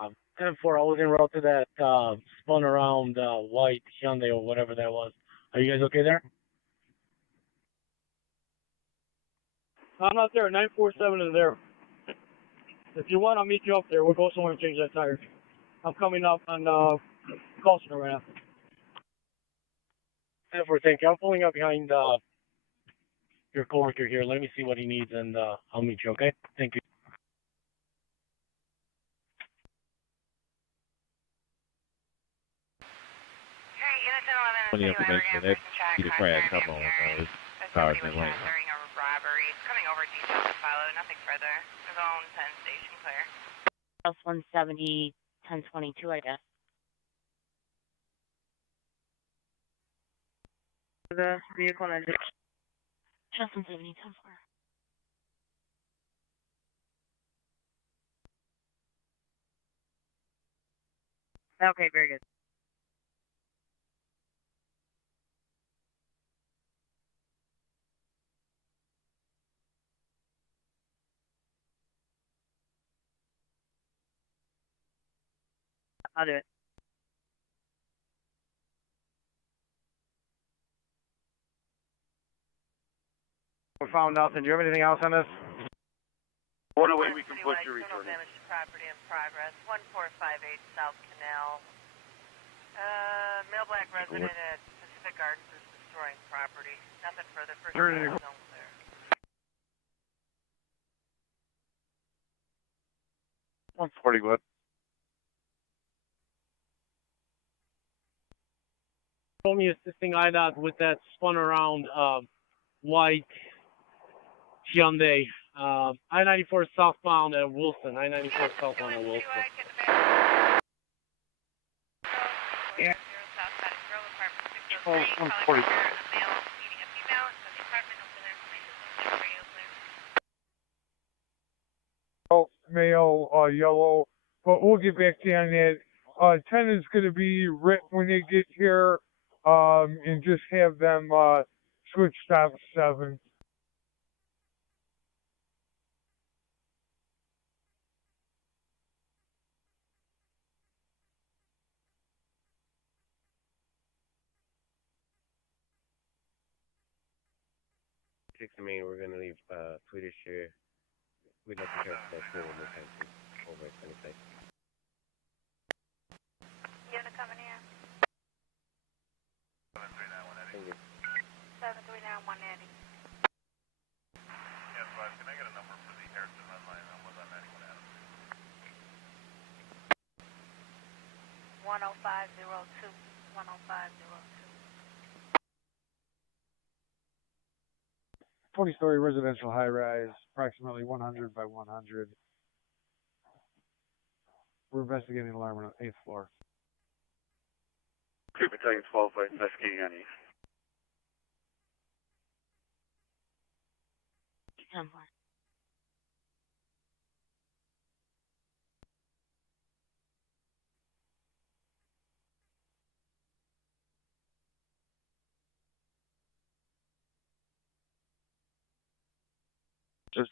Um, 10-4, I was en route to that spun around white Hyundai or whatever that was. Are you guys okay there? I'm not there. 947 is there. If you want, I'll meet you up there. We'll go somewhere and change that tire. I'm coming up on Gulfstream right now. 10-4, thank you. I'm pulling up behind your coworker here. Let me see what he needs, and I'll meet you, okay? Thank you. Plenty of information. That he the crash. Come on, his cars in lane. During a robbery. It's coming over details to follow. Nothing further. Zone 10 station clear. House 170, 1022, I guess. The vehicle engine. House 170, 10-4. Okay, very good. I'll do it. We found nothing. Do you have anything else on this? One way we can put your Criminal return. damage to property in progress. 1458 South Canal. Male black resident at Pacific Gardens is destroying property. Nothing further. First zone clear. What? Told me assisting IDOT with that spun around white Hyundai. I-94 southbound at Wilson. I-94 southbound at Wilson. Yeah. Oh, 140. Oh, male, yellow, but we'll get back to you on that. 10 is going to be written when they get here, and just have them switch stop 7. 26 to Main, we're going to leave Swedish here. We'd like to transfer that school one more time, please. Over at 26. Unicom in here. 739-180. 739-180. Yes, Bob, can I get a number for the Harrison Red Line? I was on 91 Adams. 10502. 10502. 20-story residential high-rise, approximately 100 by 100. We're investigating an alarm on the 8th floor. 2 Battalion 12 by investigating on east. 10-4. Just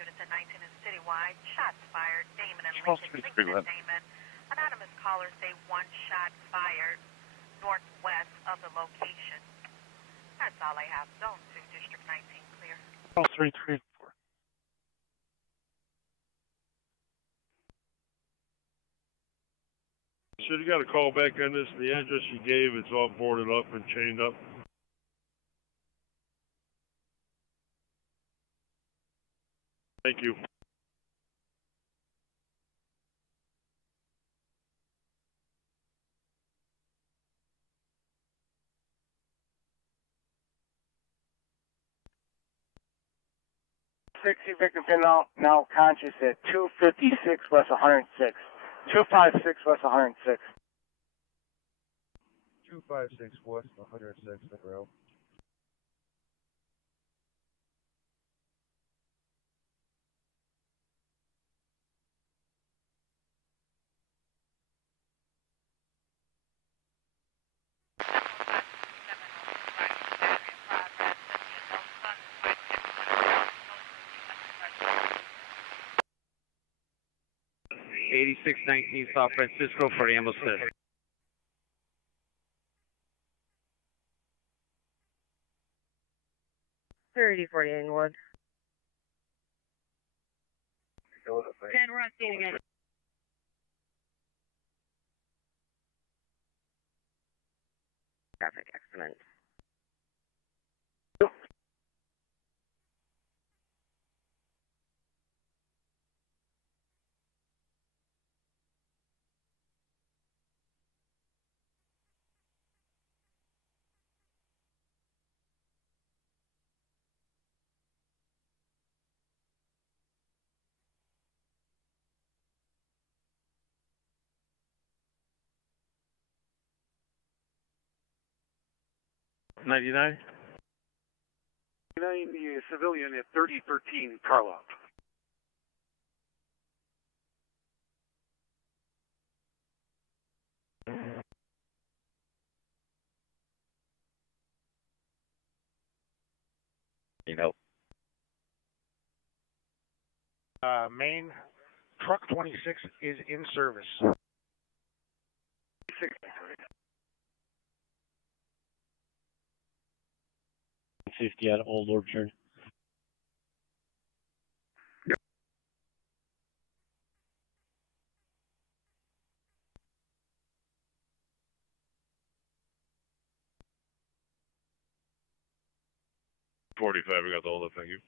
Units at 19 and Citywides. Shots fired. Damon and Charles Lincoln. Street, Lincoln and Damon. Anonymous callers say one shot fired northwest of the location. That's all I have. Zone 2, District 19 clear. Charles 334. Should have got a call back on this. The address you gave, it's all boarded up and chained up. Thank you. Victim now conscious at 256 West 106. 256 West 106. 256 West 106, Monroe. $86.19 South Francisco for the ambulance. 3040 Inglewood. 10, we're on scene again. Traffic accident. $99? The civilian at 3013 Carlow. You know. Main truck 26 is in service. 50 at Old Orchard. $45, we got the whole thank you.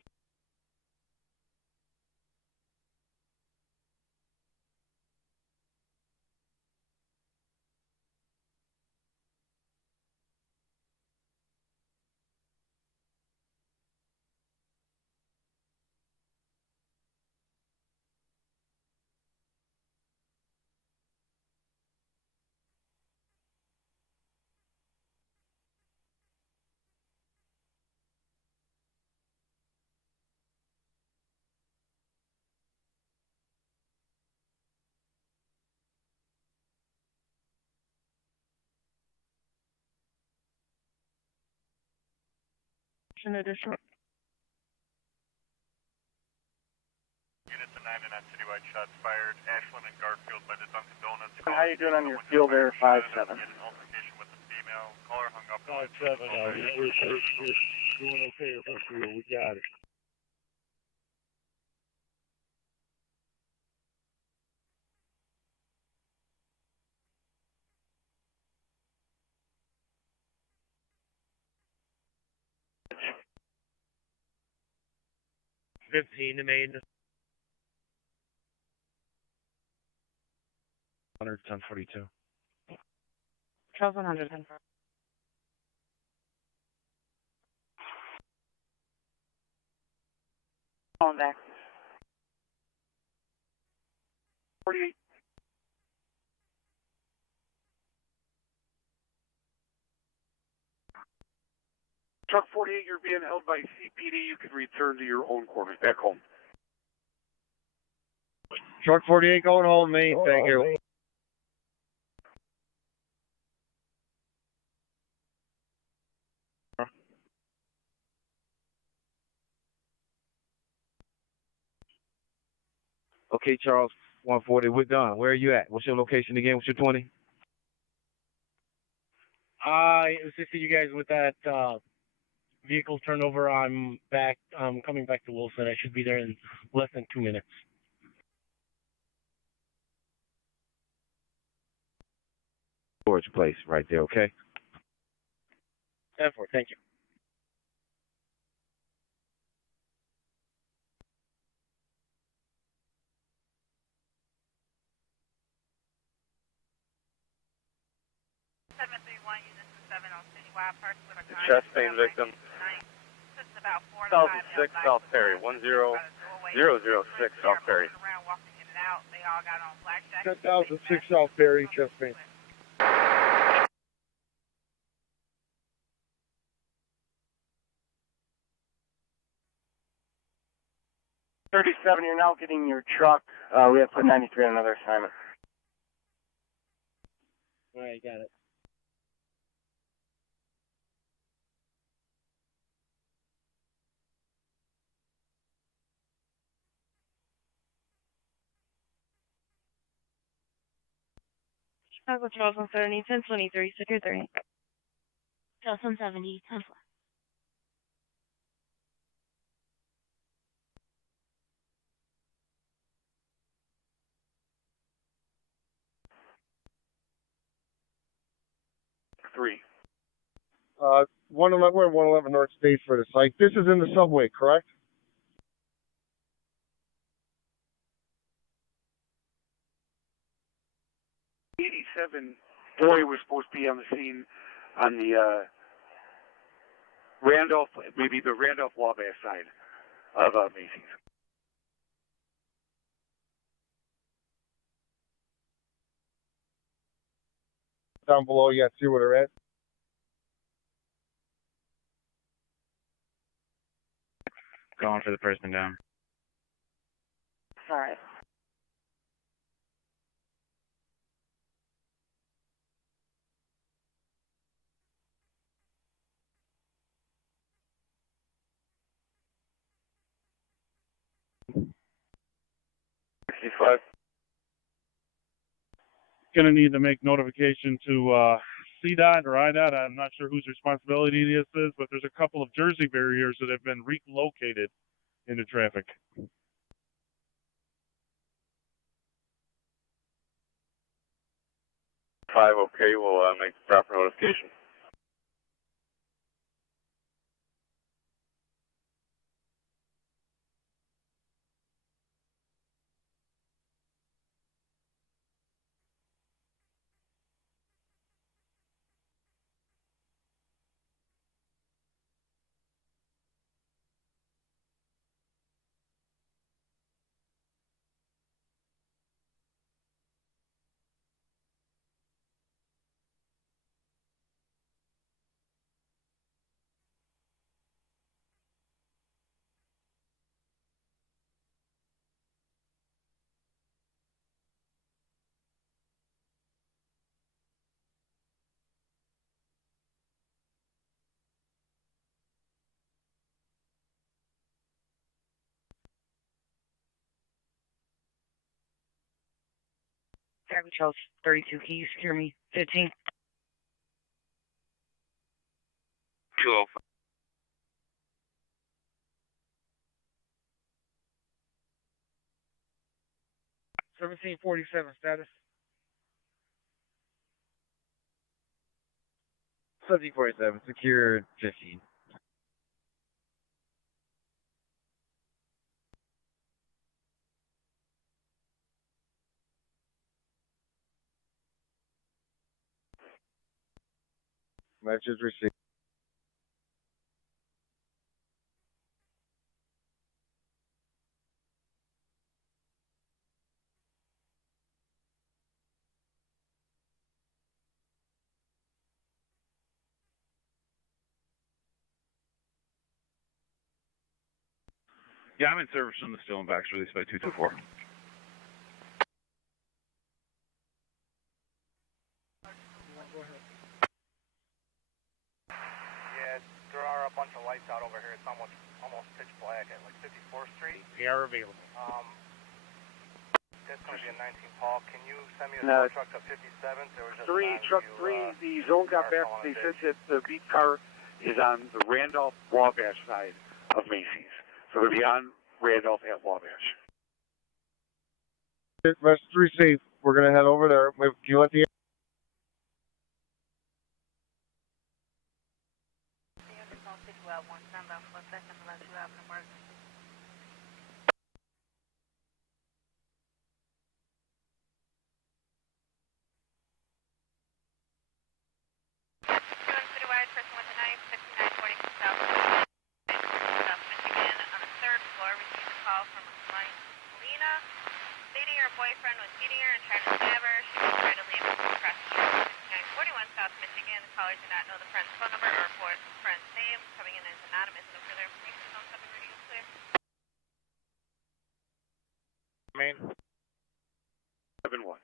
Additional. Units at 9 and at Citywide. Shots fired. Ashland and Garfield by the Dunkin' Donuts. How you doing on your field there, 5-7? Altercation with the female. Caller hung up 5-7 out here. We're doing okay up here. We got it. The main. 1042. Charles 100, 10. Calling back. 48. Truck 48, you're being held by CPD. You can return to your own quarters back home. Truck 48 going home, mate. Thank you. Okay, Charles, 140, we're done. Where are you at? What's your location again? What's your 20? It was to see you guys with that vehicle turnover. I'm coming back to Wilson. I should be there in less than 2 minutes. Storage place right there, okay? 10-4, thank you. Chest pain victim. South 6 South Perry, 10006 South Perry. 10,006 South Perry, chest pain. You're now getting your truck. We have put 93 on another assignment. All right, got it. Chicago Charles 170, 1023, secure 30. Charles 170, 10 4. We're at 111 North State for the site. This is in the subway, correct? Boy was supposed to be on the scene on the Randolph, maybe the Randolph Wabash side of Macy's. Down below, you see where they're at. Going for the person down. All right. Going to need to make notification to CDOT or IDOT. I'm not sure whose responsibility this is, but there's a couple of Jersey barriers that have been relocated into traffic. 5, okay, we'll make the proper notification. Chicago Charles 32, can you secure me 15? 205. $1747 status. 1747, secure 15. Message received. Yeah, I'm in service on the still and backs released by 224. Yeah, there are a bunch of lights out over here. It's almost pitch black at like 54th Street. They are available. That's going to be a 19 Paul. Can you send me a No. truck to 57th? There was just Truck 3, the zone got back. They said that the beat car is on the Randolph Wabash side of Macy's. So it'll be on Randolph at Wabash. Message received. We're gonna head over there. Wait, can you let the Citywides, person with a knife, 6942 South Michigan, on the third floor, received a call from a client, Lena, stating her boyfriend was beating her and trying to stab her. She was trying to leave and prosecuted 6941 South Michigan. The caller did not know the friend's phone number or friend's name, coming in as anonymous. No further information. Don't have the radio clear. Main. 7-1.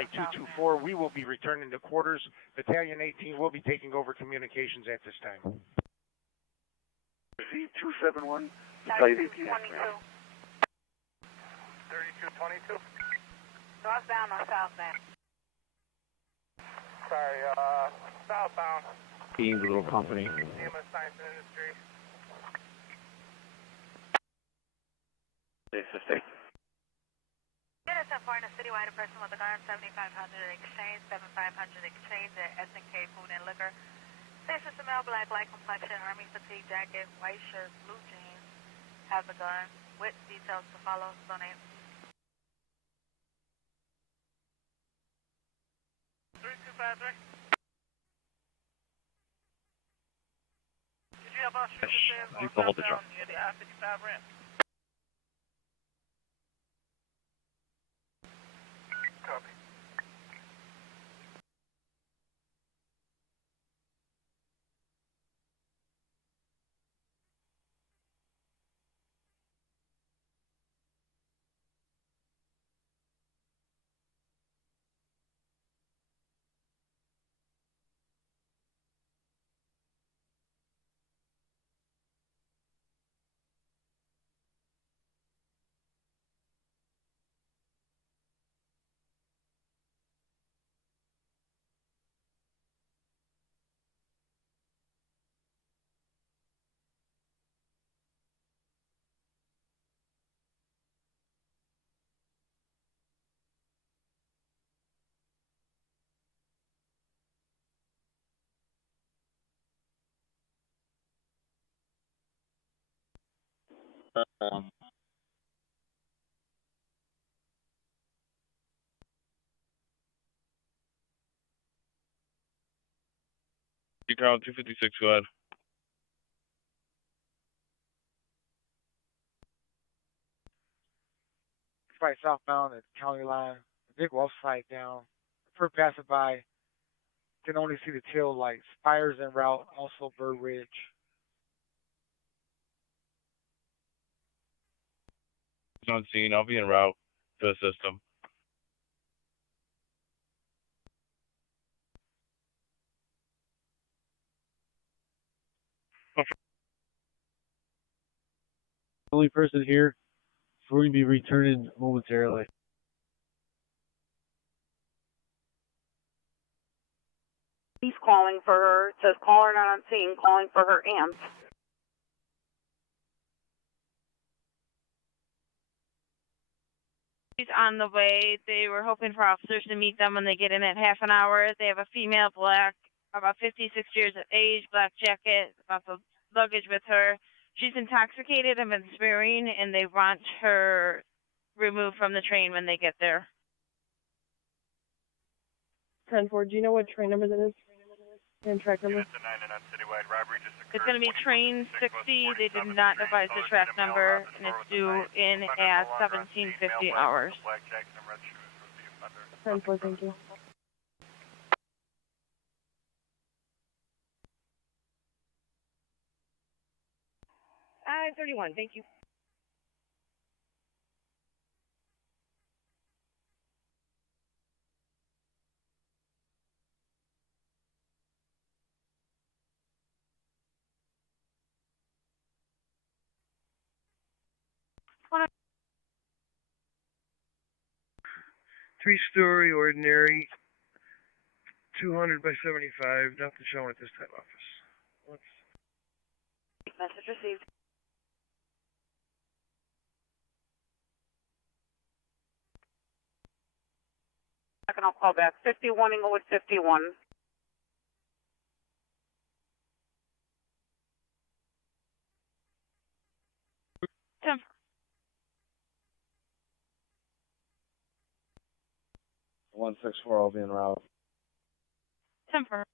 At 224, we will be returning to quarters. Battalion 18 will be taking over communications at this time. Receive 271, site 18. 3222. Northbound or southbound? Sorry, southbound. Being the little company. EMS Science and Industry. This is state. Units important, a citywide, a person with a gun, 7500 exchange, 7500 exchange at S&K Food and Liquor. Station to male, black, light complexion, army fatigue jacket, white shirt, blue jeans, has a gun, with details to follow, so name. 3253. Did you have a street that says You can hold the truck. near the I-55 ramp? Copy. Chicago 256, go ahead. Right southbound at county line. The big wall slide down. Per passerby can only see the tail lights. Fires en route, also Bird Ridge. On scene. I'll be en route to the system. Only person here, So we're going to be returning momentarily. He's calling for her. It says caller not on scene, calling for her aunt. She's on the way. They were hoping for officers to meet them when they get in at half an hour. They have a female, black, about 56 years of age, black jacket, about the luggage with her. She's intoxicated and been swearing, and they want her removed from the train when they get there. 10-4, do you know what train number that is? And track number? Units at 9 and on Citywide robbery just occurred. It's going to be train 60. They did not advise the track number, and it's due in at 1750 hours. Black jacket and red shoes was the 10-4, offender. thank you. 31, thank you. Three-story, ordinary, 200 by 75, nothing shown at this time, office. Message received. Second, I'll call back. 51 Inglewood 51. Tim. One 164, I'll be en route. Temper.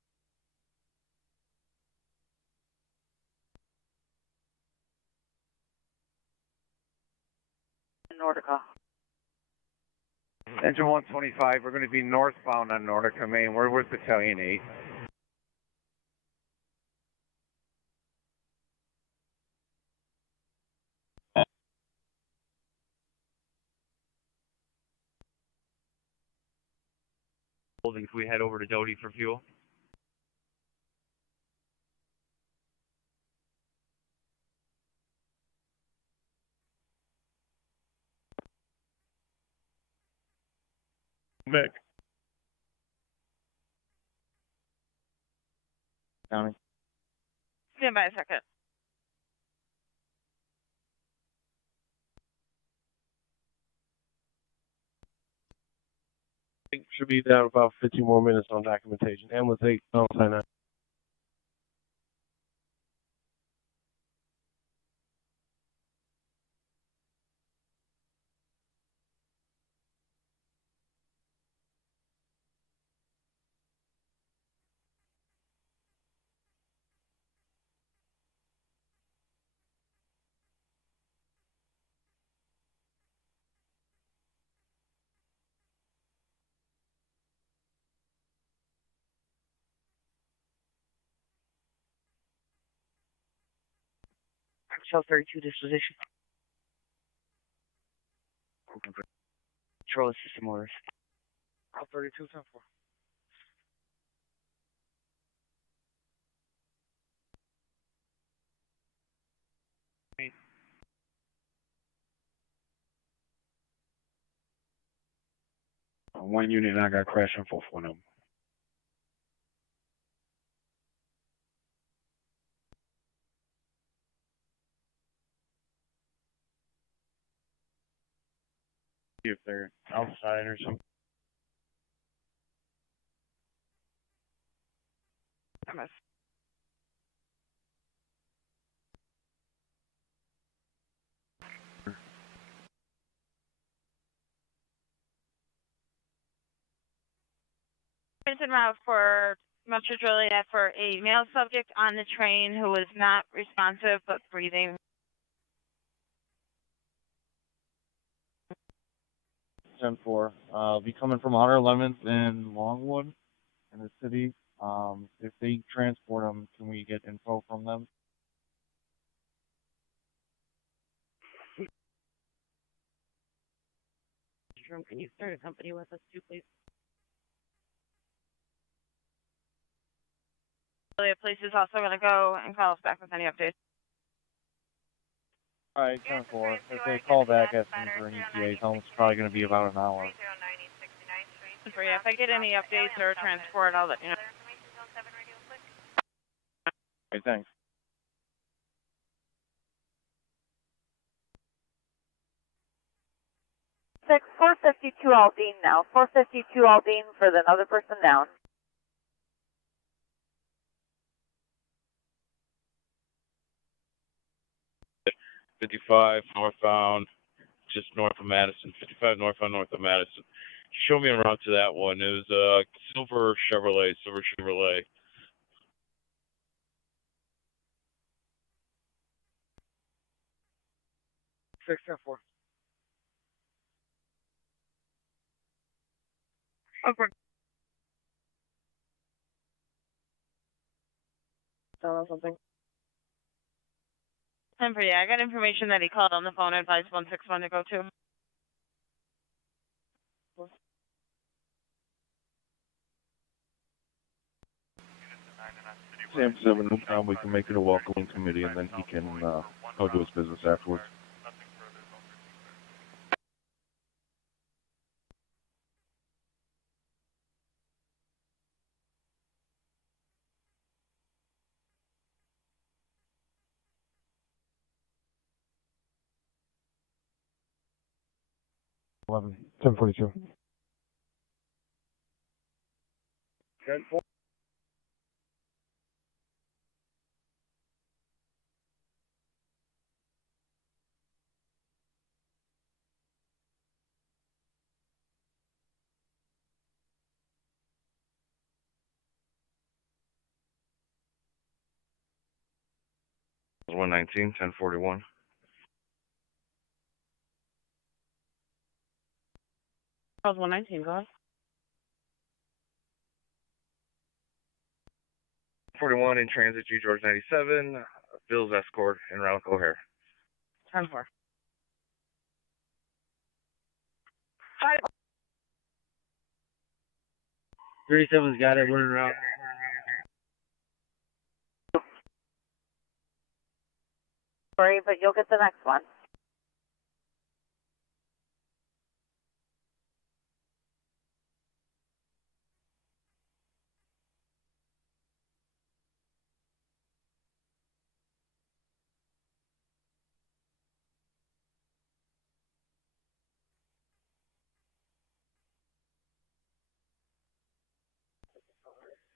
Nordica. Engine 125, we're going to be northbound on Nordica, Maine. We're with Battalion 8. Holding, can we head over to Doty for fuel? Mick. County. Stand by a second. Should be down about 15 more minutes on documentation. Ambulance 8, no sign up. Shell 32 disposition. Control system orders. 32, 10-4. One unit and I got crashed on 410. If they're outside or something. It's en route for Metro Joliet for a male subject on the train who was not responsive but breathing. 10-4. Be coming from 111th and Longwood in the city. If they transport them, can we get info from them? Can you start a company with us too, please? Joliet Police is also going to go and call us back with any updates. Alright, 10-4. If they call back asking for an ETA, tell them it's probably going to be about an hour. If I get any updates or transport, I'll let you know. Okay, thanks. 452 Aldine now. 452 Aldine for the another person down. '55 northbound, just north of Madison. '55 northbound, north of Madison. Show me around to that one. It was a silver Chevrolet. 6-4. Okay. Tell us something. 10-4, yeah, I got information that he called on the phone, advised 161 to go to. Sam 7 Newtown, we can make it a welcoming committee, and then he can go do his business afterwards. Eleven. 10:42. 10-4. It was 119, 1041. Calls 119, go ahead. 41 in transit, G George 97, Bill's escort, and Ralph O'Hare. 10-4. Hi. 37's got it running around. Sorry, but you'll get the next one.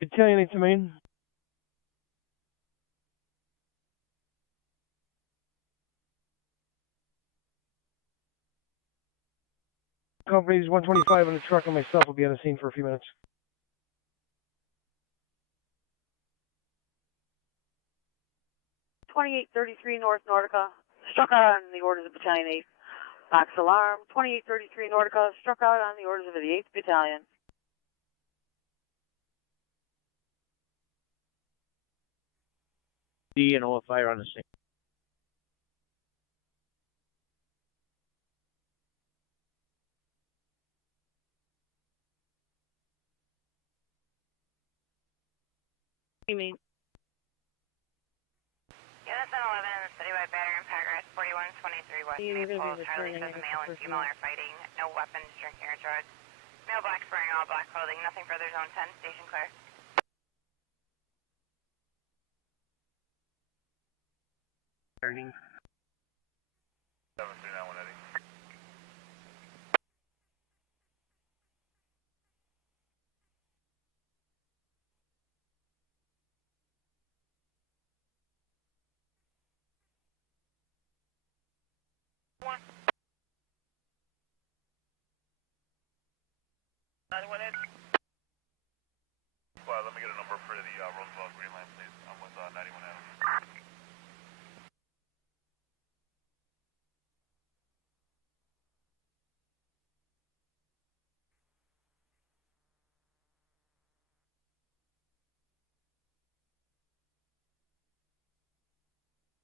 Battalion 8 to Maine. Company's 125 on the truck, and myself will be on the scene for a few minutes. 2833 North Nordica, struck out on the orders of Battalion 8. Box alarm. 2833 Nordica, struck out on the orders of the 8th Battalion. D and OFI are on the scene. You mean? Unit 1011, Citywide battery in progress, 4123 West Maple. Charlie says a male and female are fighting. No weapons, drinking, or drugs. Male black wearing all black clothing. Nothing further, zone 10, station clear. Turning. 739 180. Well, let me get a number for the Roosevelt Green Line, please. I'm with 91 Adams.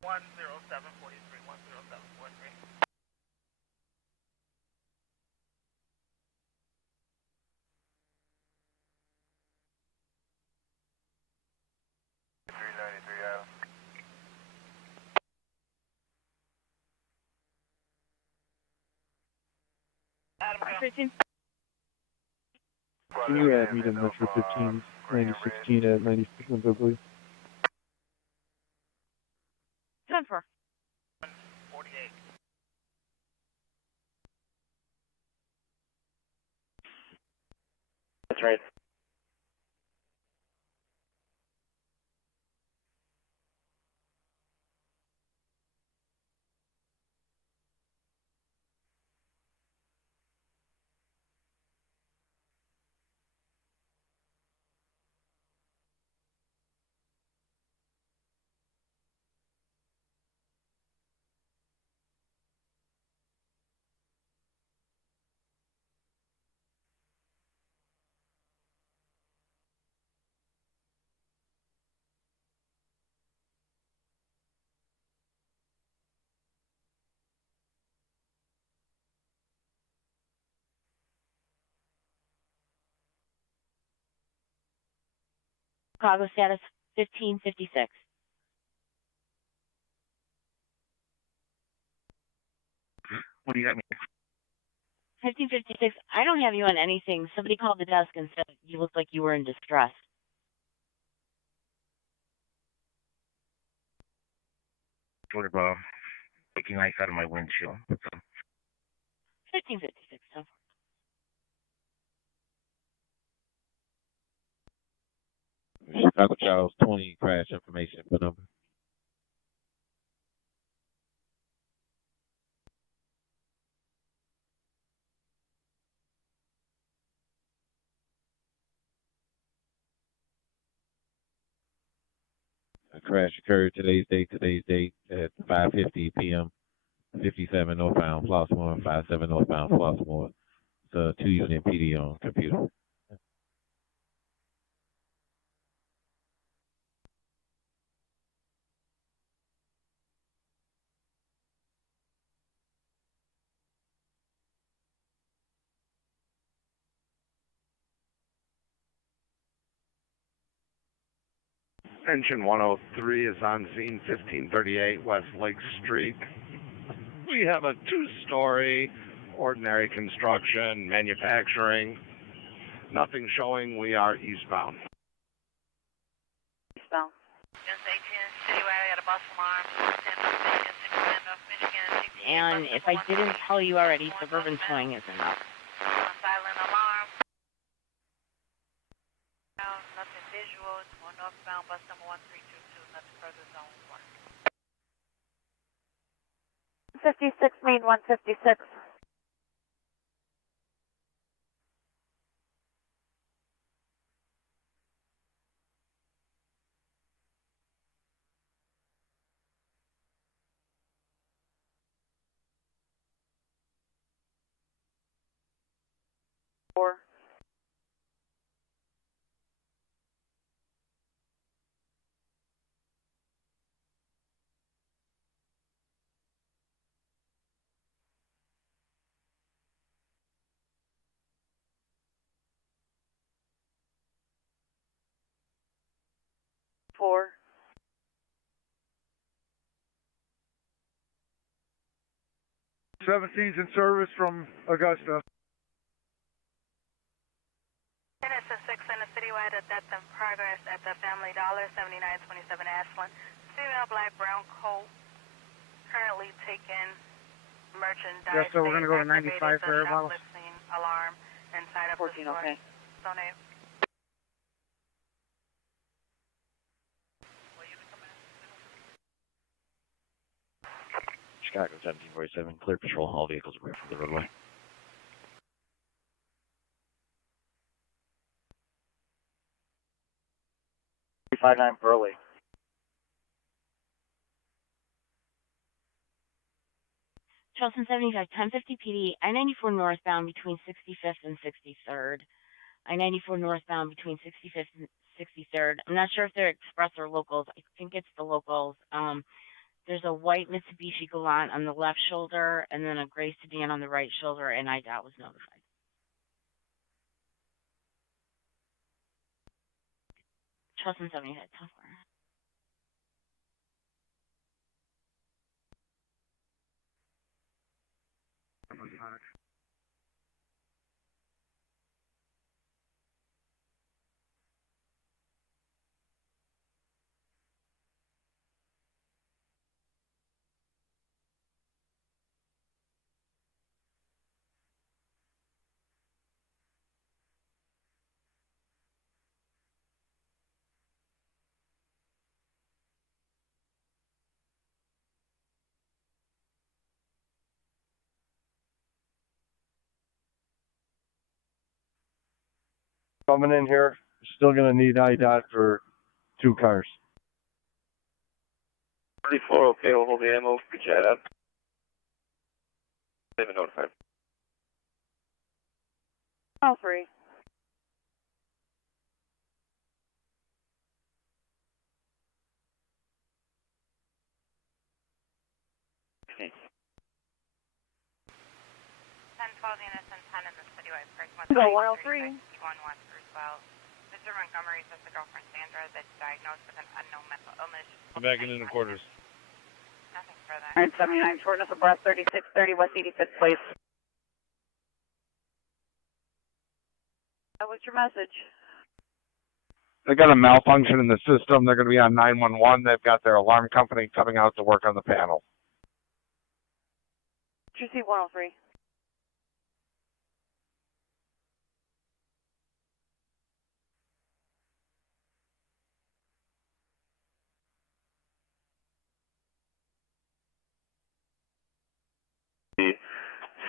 One zero seven 10743. 15. Can you add me to Metro 15, 9016 at 96 Oakley? 10-4. That's right. Chicago status 1556. What do you got me? 1556. I don't have you on anything. Somebody called the desk and said you looked like you were in distress. Sort of taking ice out of my windshield. 1556. 10-4. Chicago Charles 20 crash information for number. A crash occurred today's date at 5:50 p.m. 57 northbound Flossmoor, 57 northbound Flossmoor. It's a 2-unit PD on computer. Engine 103 is on scene 1538 West Lake Street. We have a 2-story, ordinary construction, manufacturing. Nothing showing. We are eastbound. Eastbound. Just 18, Citywides, got a bus alarm, 10 North Michigan, 6 North Michigan, And if I didn't tell you already, suburban towing is enough. silent alarm. Nothing visual, it's more northbound, bus number 1322, nothing further, zone 1. 56 main 156. Four. Four. '17's in service from Augusta. Minutes to 6 in the Citywide at Dept in progress at the Family Dollar, 7927 Ashland. Female black brown coat, currently taking merchandise. Yeah, so we're going to go to 95 for air bottles. Shoplifting alarm inside of 14, the store. okay. Zone 8. Chicago 1747, clear patrol, all vehicles away from the roadway. $359 Burley. Charleston 75, 1050 PD, I-94 northbound between 65th and 63rd. I-94 northbound between 65th and 63rd. I'm not sure if they're express or locals. I think it's the locals. There's a white Mitsubishi Galant on the left shoulder and then a gray sedan on the right shoulder, and IDOT was notified. Charleston 75, 10-4. coming in here. Still gonna need IDOT for 2 cars. 34, okay, we'll hold the ammo. Good chat up. They've been notified. 103. Okay. 1012 units and 10 in the Citywides park. Go 103. 1 as well. Mr. Montgomery says the girlfriend Sandra that's diagnosed with an unknown mental illness. I'm back in the quarters. Nothing further. Alright, 79 shortness of breath, 3630 West 85th Place. What's your message? They got a malfunction in the system. They're going to be on 911. They've got their alarm company coming out to work on the panel. QC 103.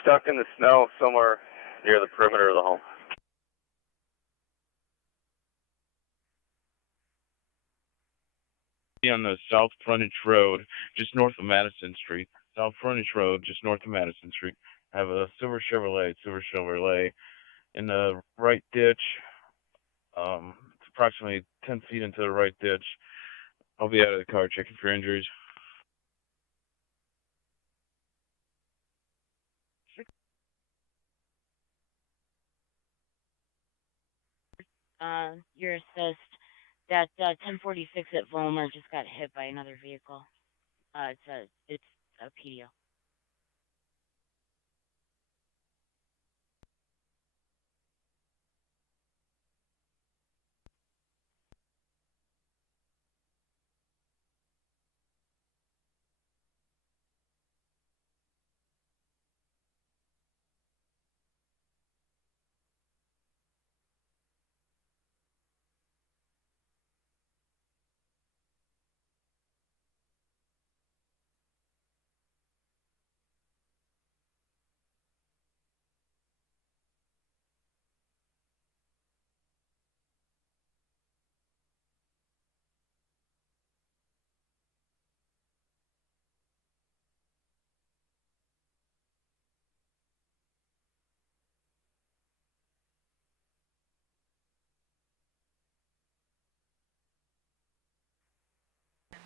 Stuck in the snow somewhere near the perimeter of the home. On the South Frontage Road, just north of Madison Street. South Frontage Road, just north of Madison Street. I have a silver Chevrolet in the right ditch. It's approximately 10 feet into the right ditch. I'll be out of the car checking for injuries. Your assist that 1046 at Vollmer just got hit by another vehicle. It's a PDO.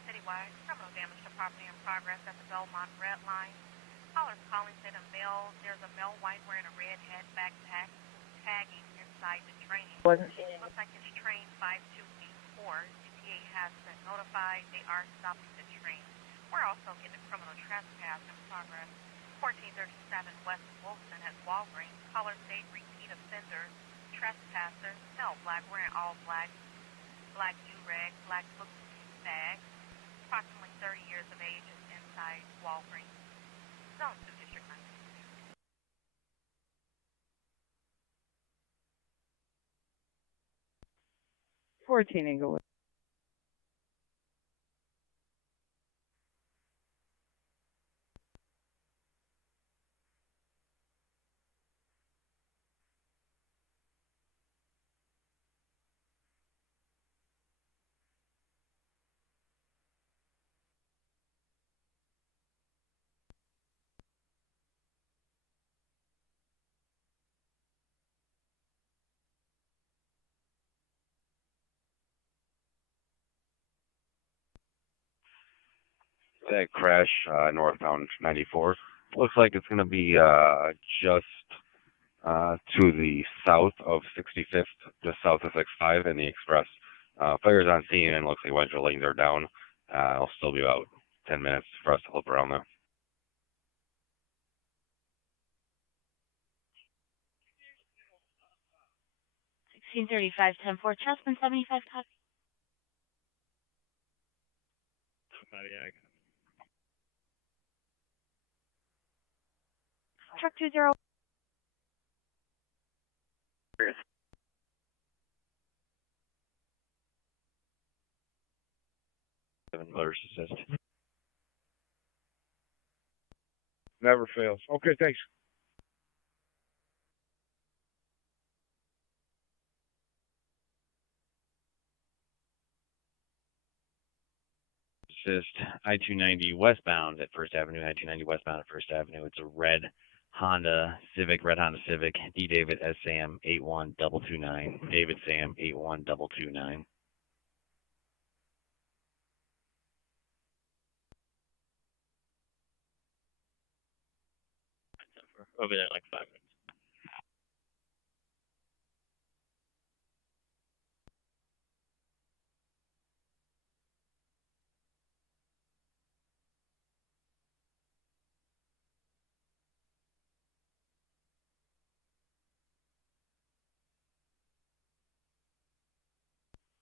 Citywides, criminal damage to property in progress at the Belmont Red Line. Callers calling said there's a male white wearing a red hat backpack tagging inside the train. Wasn't seen. Looks like it's train 5284. CTA has been notified. They are stopping the train. We're also getting a criminal trespass in progress. 1437 West Wilson at Walgreens. Callers say repeat offenders, trespassers, male black wearing all black, black do-rag, black book bag. Approximately 30 years of age is inside Walgreens. Zone 2 District 9. 14 Inglewood. That crash northbound 94. Looks like it's going to be just to the south of 65th, just south of 65 and the Express. Fire's on scene and looks like a bunch of lanes are down. It'll still be about 10 minutes for us to look around there. $1635, 10-4, Chessman 75 copy. Truck 20. Motorist assist. Never fails. Okay, thanks. assist I-290 westbound at First Avenue, I-290 westbound at First Avenue. It's a red Honda Civic, D. David S. Sam 81229, David Sam 81229. Over there in like 5 minutes.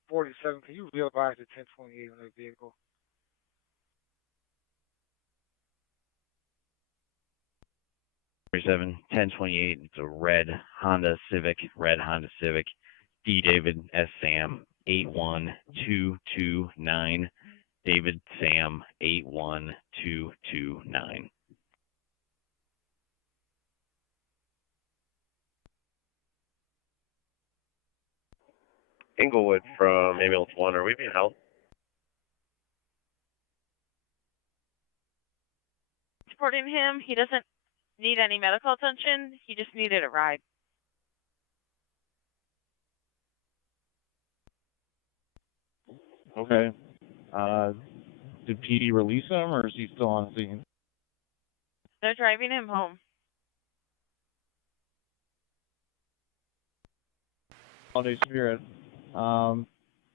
'47. Can you realize the 1028 on that vehicle? Seven 1028. It's a red Honda Civic, D. David S. Sam 81229, David Sam 81229. Inglewood from Ambulance 1. Are we being held? Supporting him. He doesn't need any medical attention. He just needed a ride. Okay. Did PD release him, or is he still on scene? They're driving him home. Holiday Spirit.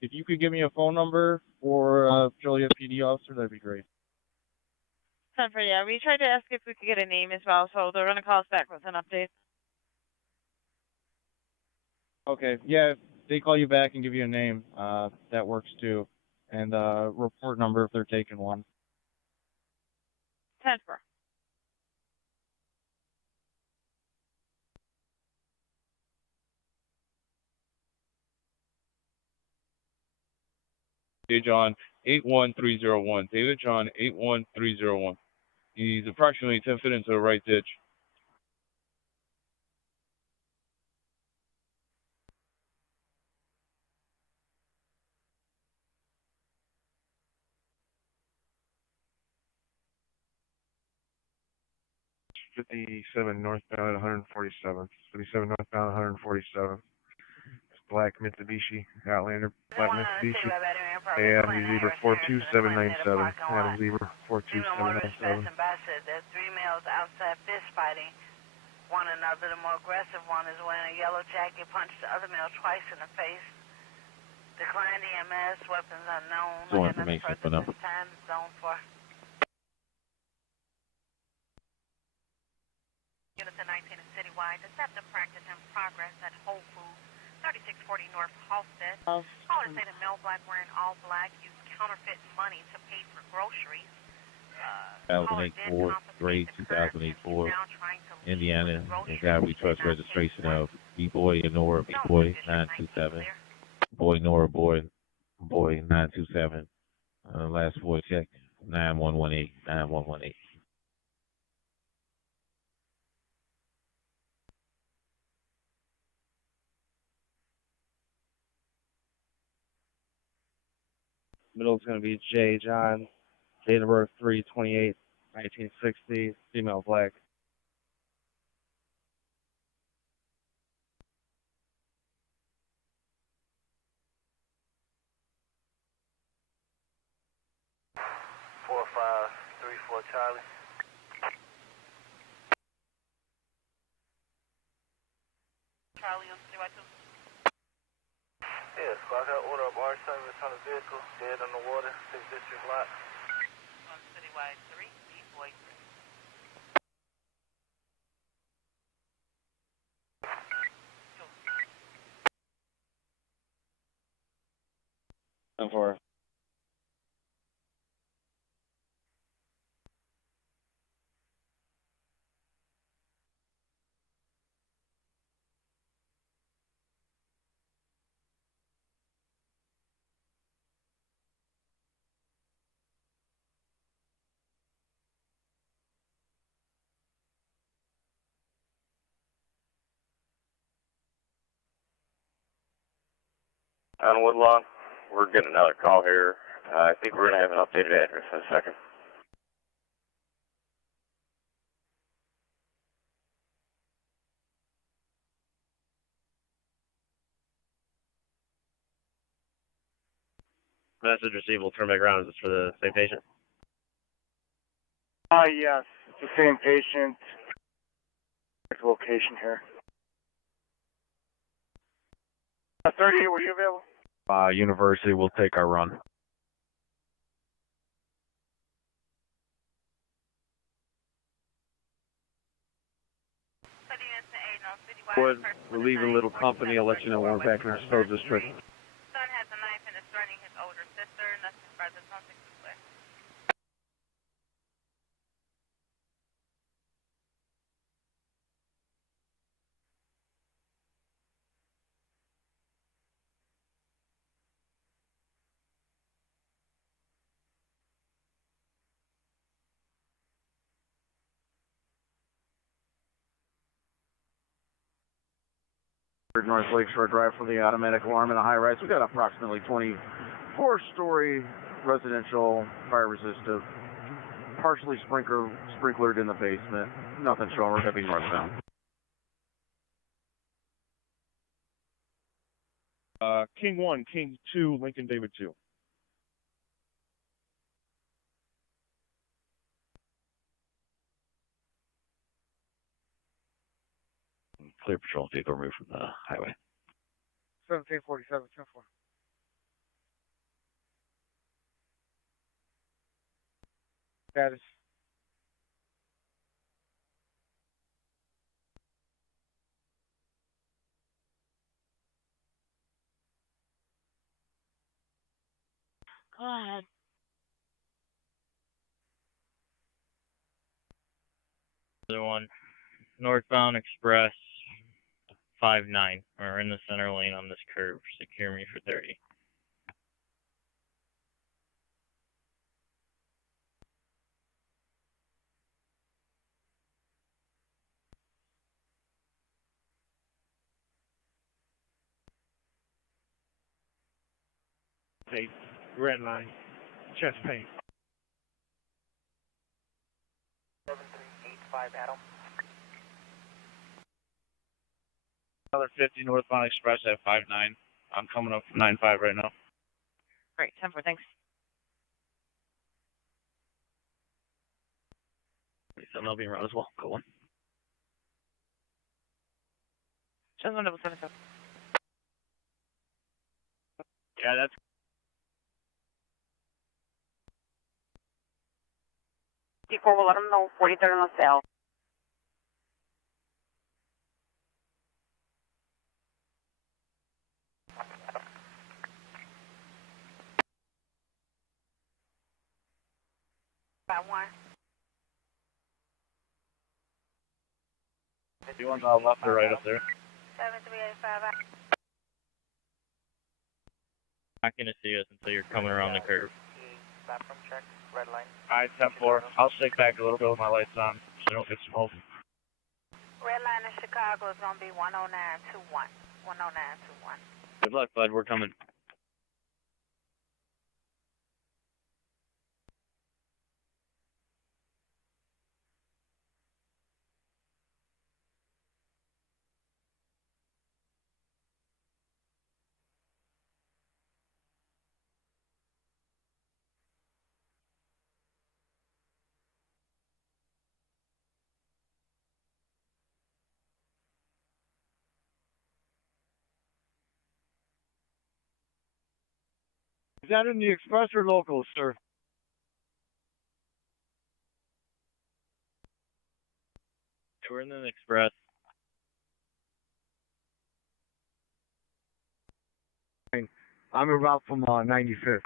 If you could give me a phone number for Joliet PD officer, that'd be great. Temper, yeah. We tried to ask if we could get a name as well, so they're going to call us back with an update. Okay. Yeah, if they call you back and give you a name, that works too. And report number if they're taking one. Temper. David John 81301. David John 81301. He's approximately 10 feet into the right ditch. '57 northbound 147. '57 northbound 147. Black Mitsubishi Outlander, black Mitsubishi. And Zebra 42797. Adam Zebra 42797. There's 3 males outside fist fighting one another. The more aggressive one is wearing a yellow jacket, punched the other male twice in the face. Declined EMS, weapons unknown. More information for them. Time zone for Units of 19 and Citywides. Deceptive practice in progress at Whole Foods, 3640 North Halstead. Callers say the male black wearing all black used counterfeit money to pay for groceries. 2008 Ford, gray 2008 Ford, Indiana, and Gallery Trust registration of B-Boy and Nora, B-Boy 927, Boy Nora, Boy 927, last 4 check, 9118, 9118. Middle's going to be J. John, date of birth 3/28/1960, female black. Charlie. Charlie on Citywide 2. Yeah, so I got order of armed service on the vehicle, dead on the water, 6th District lot. On Citywide 3, B-Boy 3. And for On Woodlawn, we're getting another call here I think we're going to have an updated address in a second. Message received. We'll turn back around. Is this for the same patient? Yes. It's the same patient. Location here. 38, were you available? University will take our run. We're leaving Little Company. I'll let you know when we're back in our Stowe district. Son has a knife and is threatening his older sister. Nothing further. Don't take this way. North Lakeshore Drive for the automatic alarm and a high rise. We've got approximately 24-story residential fire resistive, partially sprinklered in the basement. Nothing showing. We're heading northbound. King 1, King 2, Lincoln David 2. Clear patrol vehicle removed from the highway. 1747, 10-4. Status. Go ahead. Other one. Northbound Express 59. We're in the center lane on this curve. Secure me for 30. Tape. Red line. Chest pain. 7385 Adam. Another 50 northbound express at 59. I'm coming up from 95 right now. Great. 10-4. Thanks. I'll be around as well. Go on. Just 1777. Yeah, that's. T4 will let them know. 43rd on the cell. About one. You want left or right up there? 7385. Not gonna see us until you're coming around the curve. Stop from check. Red line. Alright, 10-4. I'll stick back a little bit with my lights on so I don't get smoked. Red line in Chicago is going to be 10921. 10921. Good luck, bud. We're coming. Is that in the express or local, sir? We're in the express. I'm about from 95th.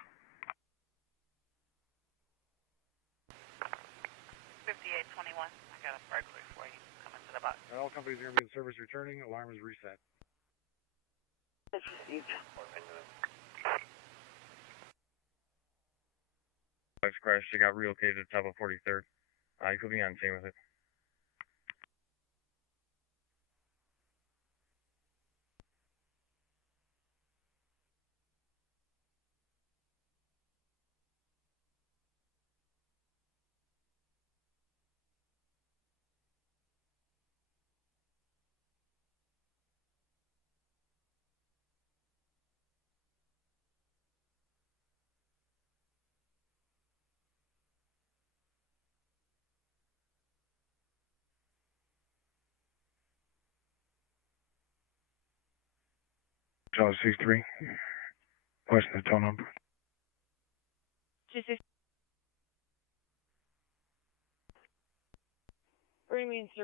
5821. I got a burglary for you. Coming to the box. All companies are going to be in service returning. Alarm is reset. It's received. That's crashed. She got relocated to the top of 43rd. You could be on scene with it. Charles 63. Question the tow number. 26. Remain, sir.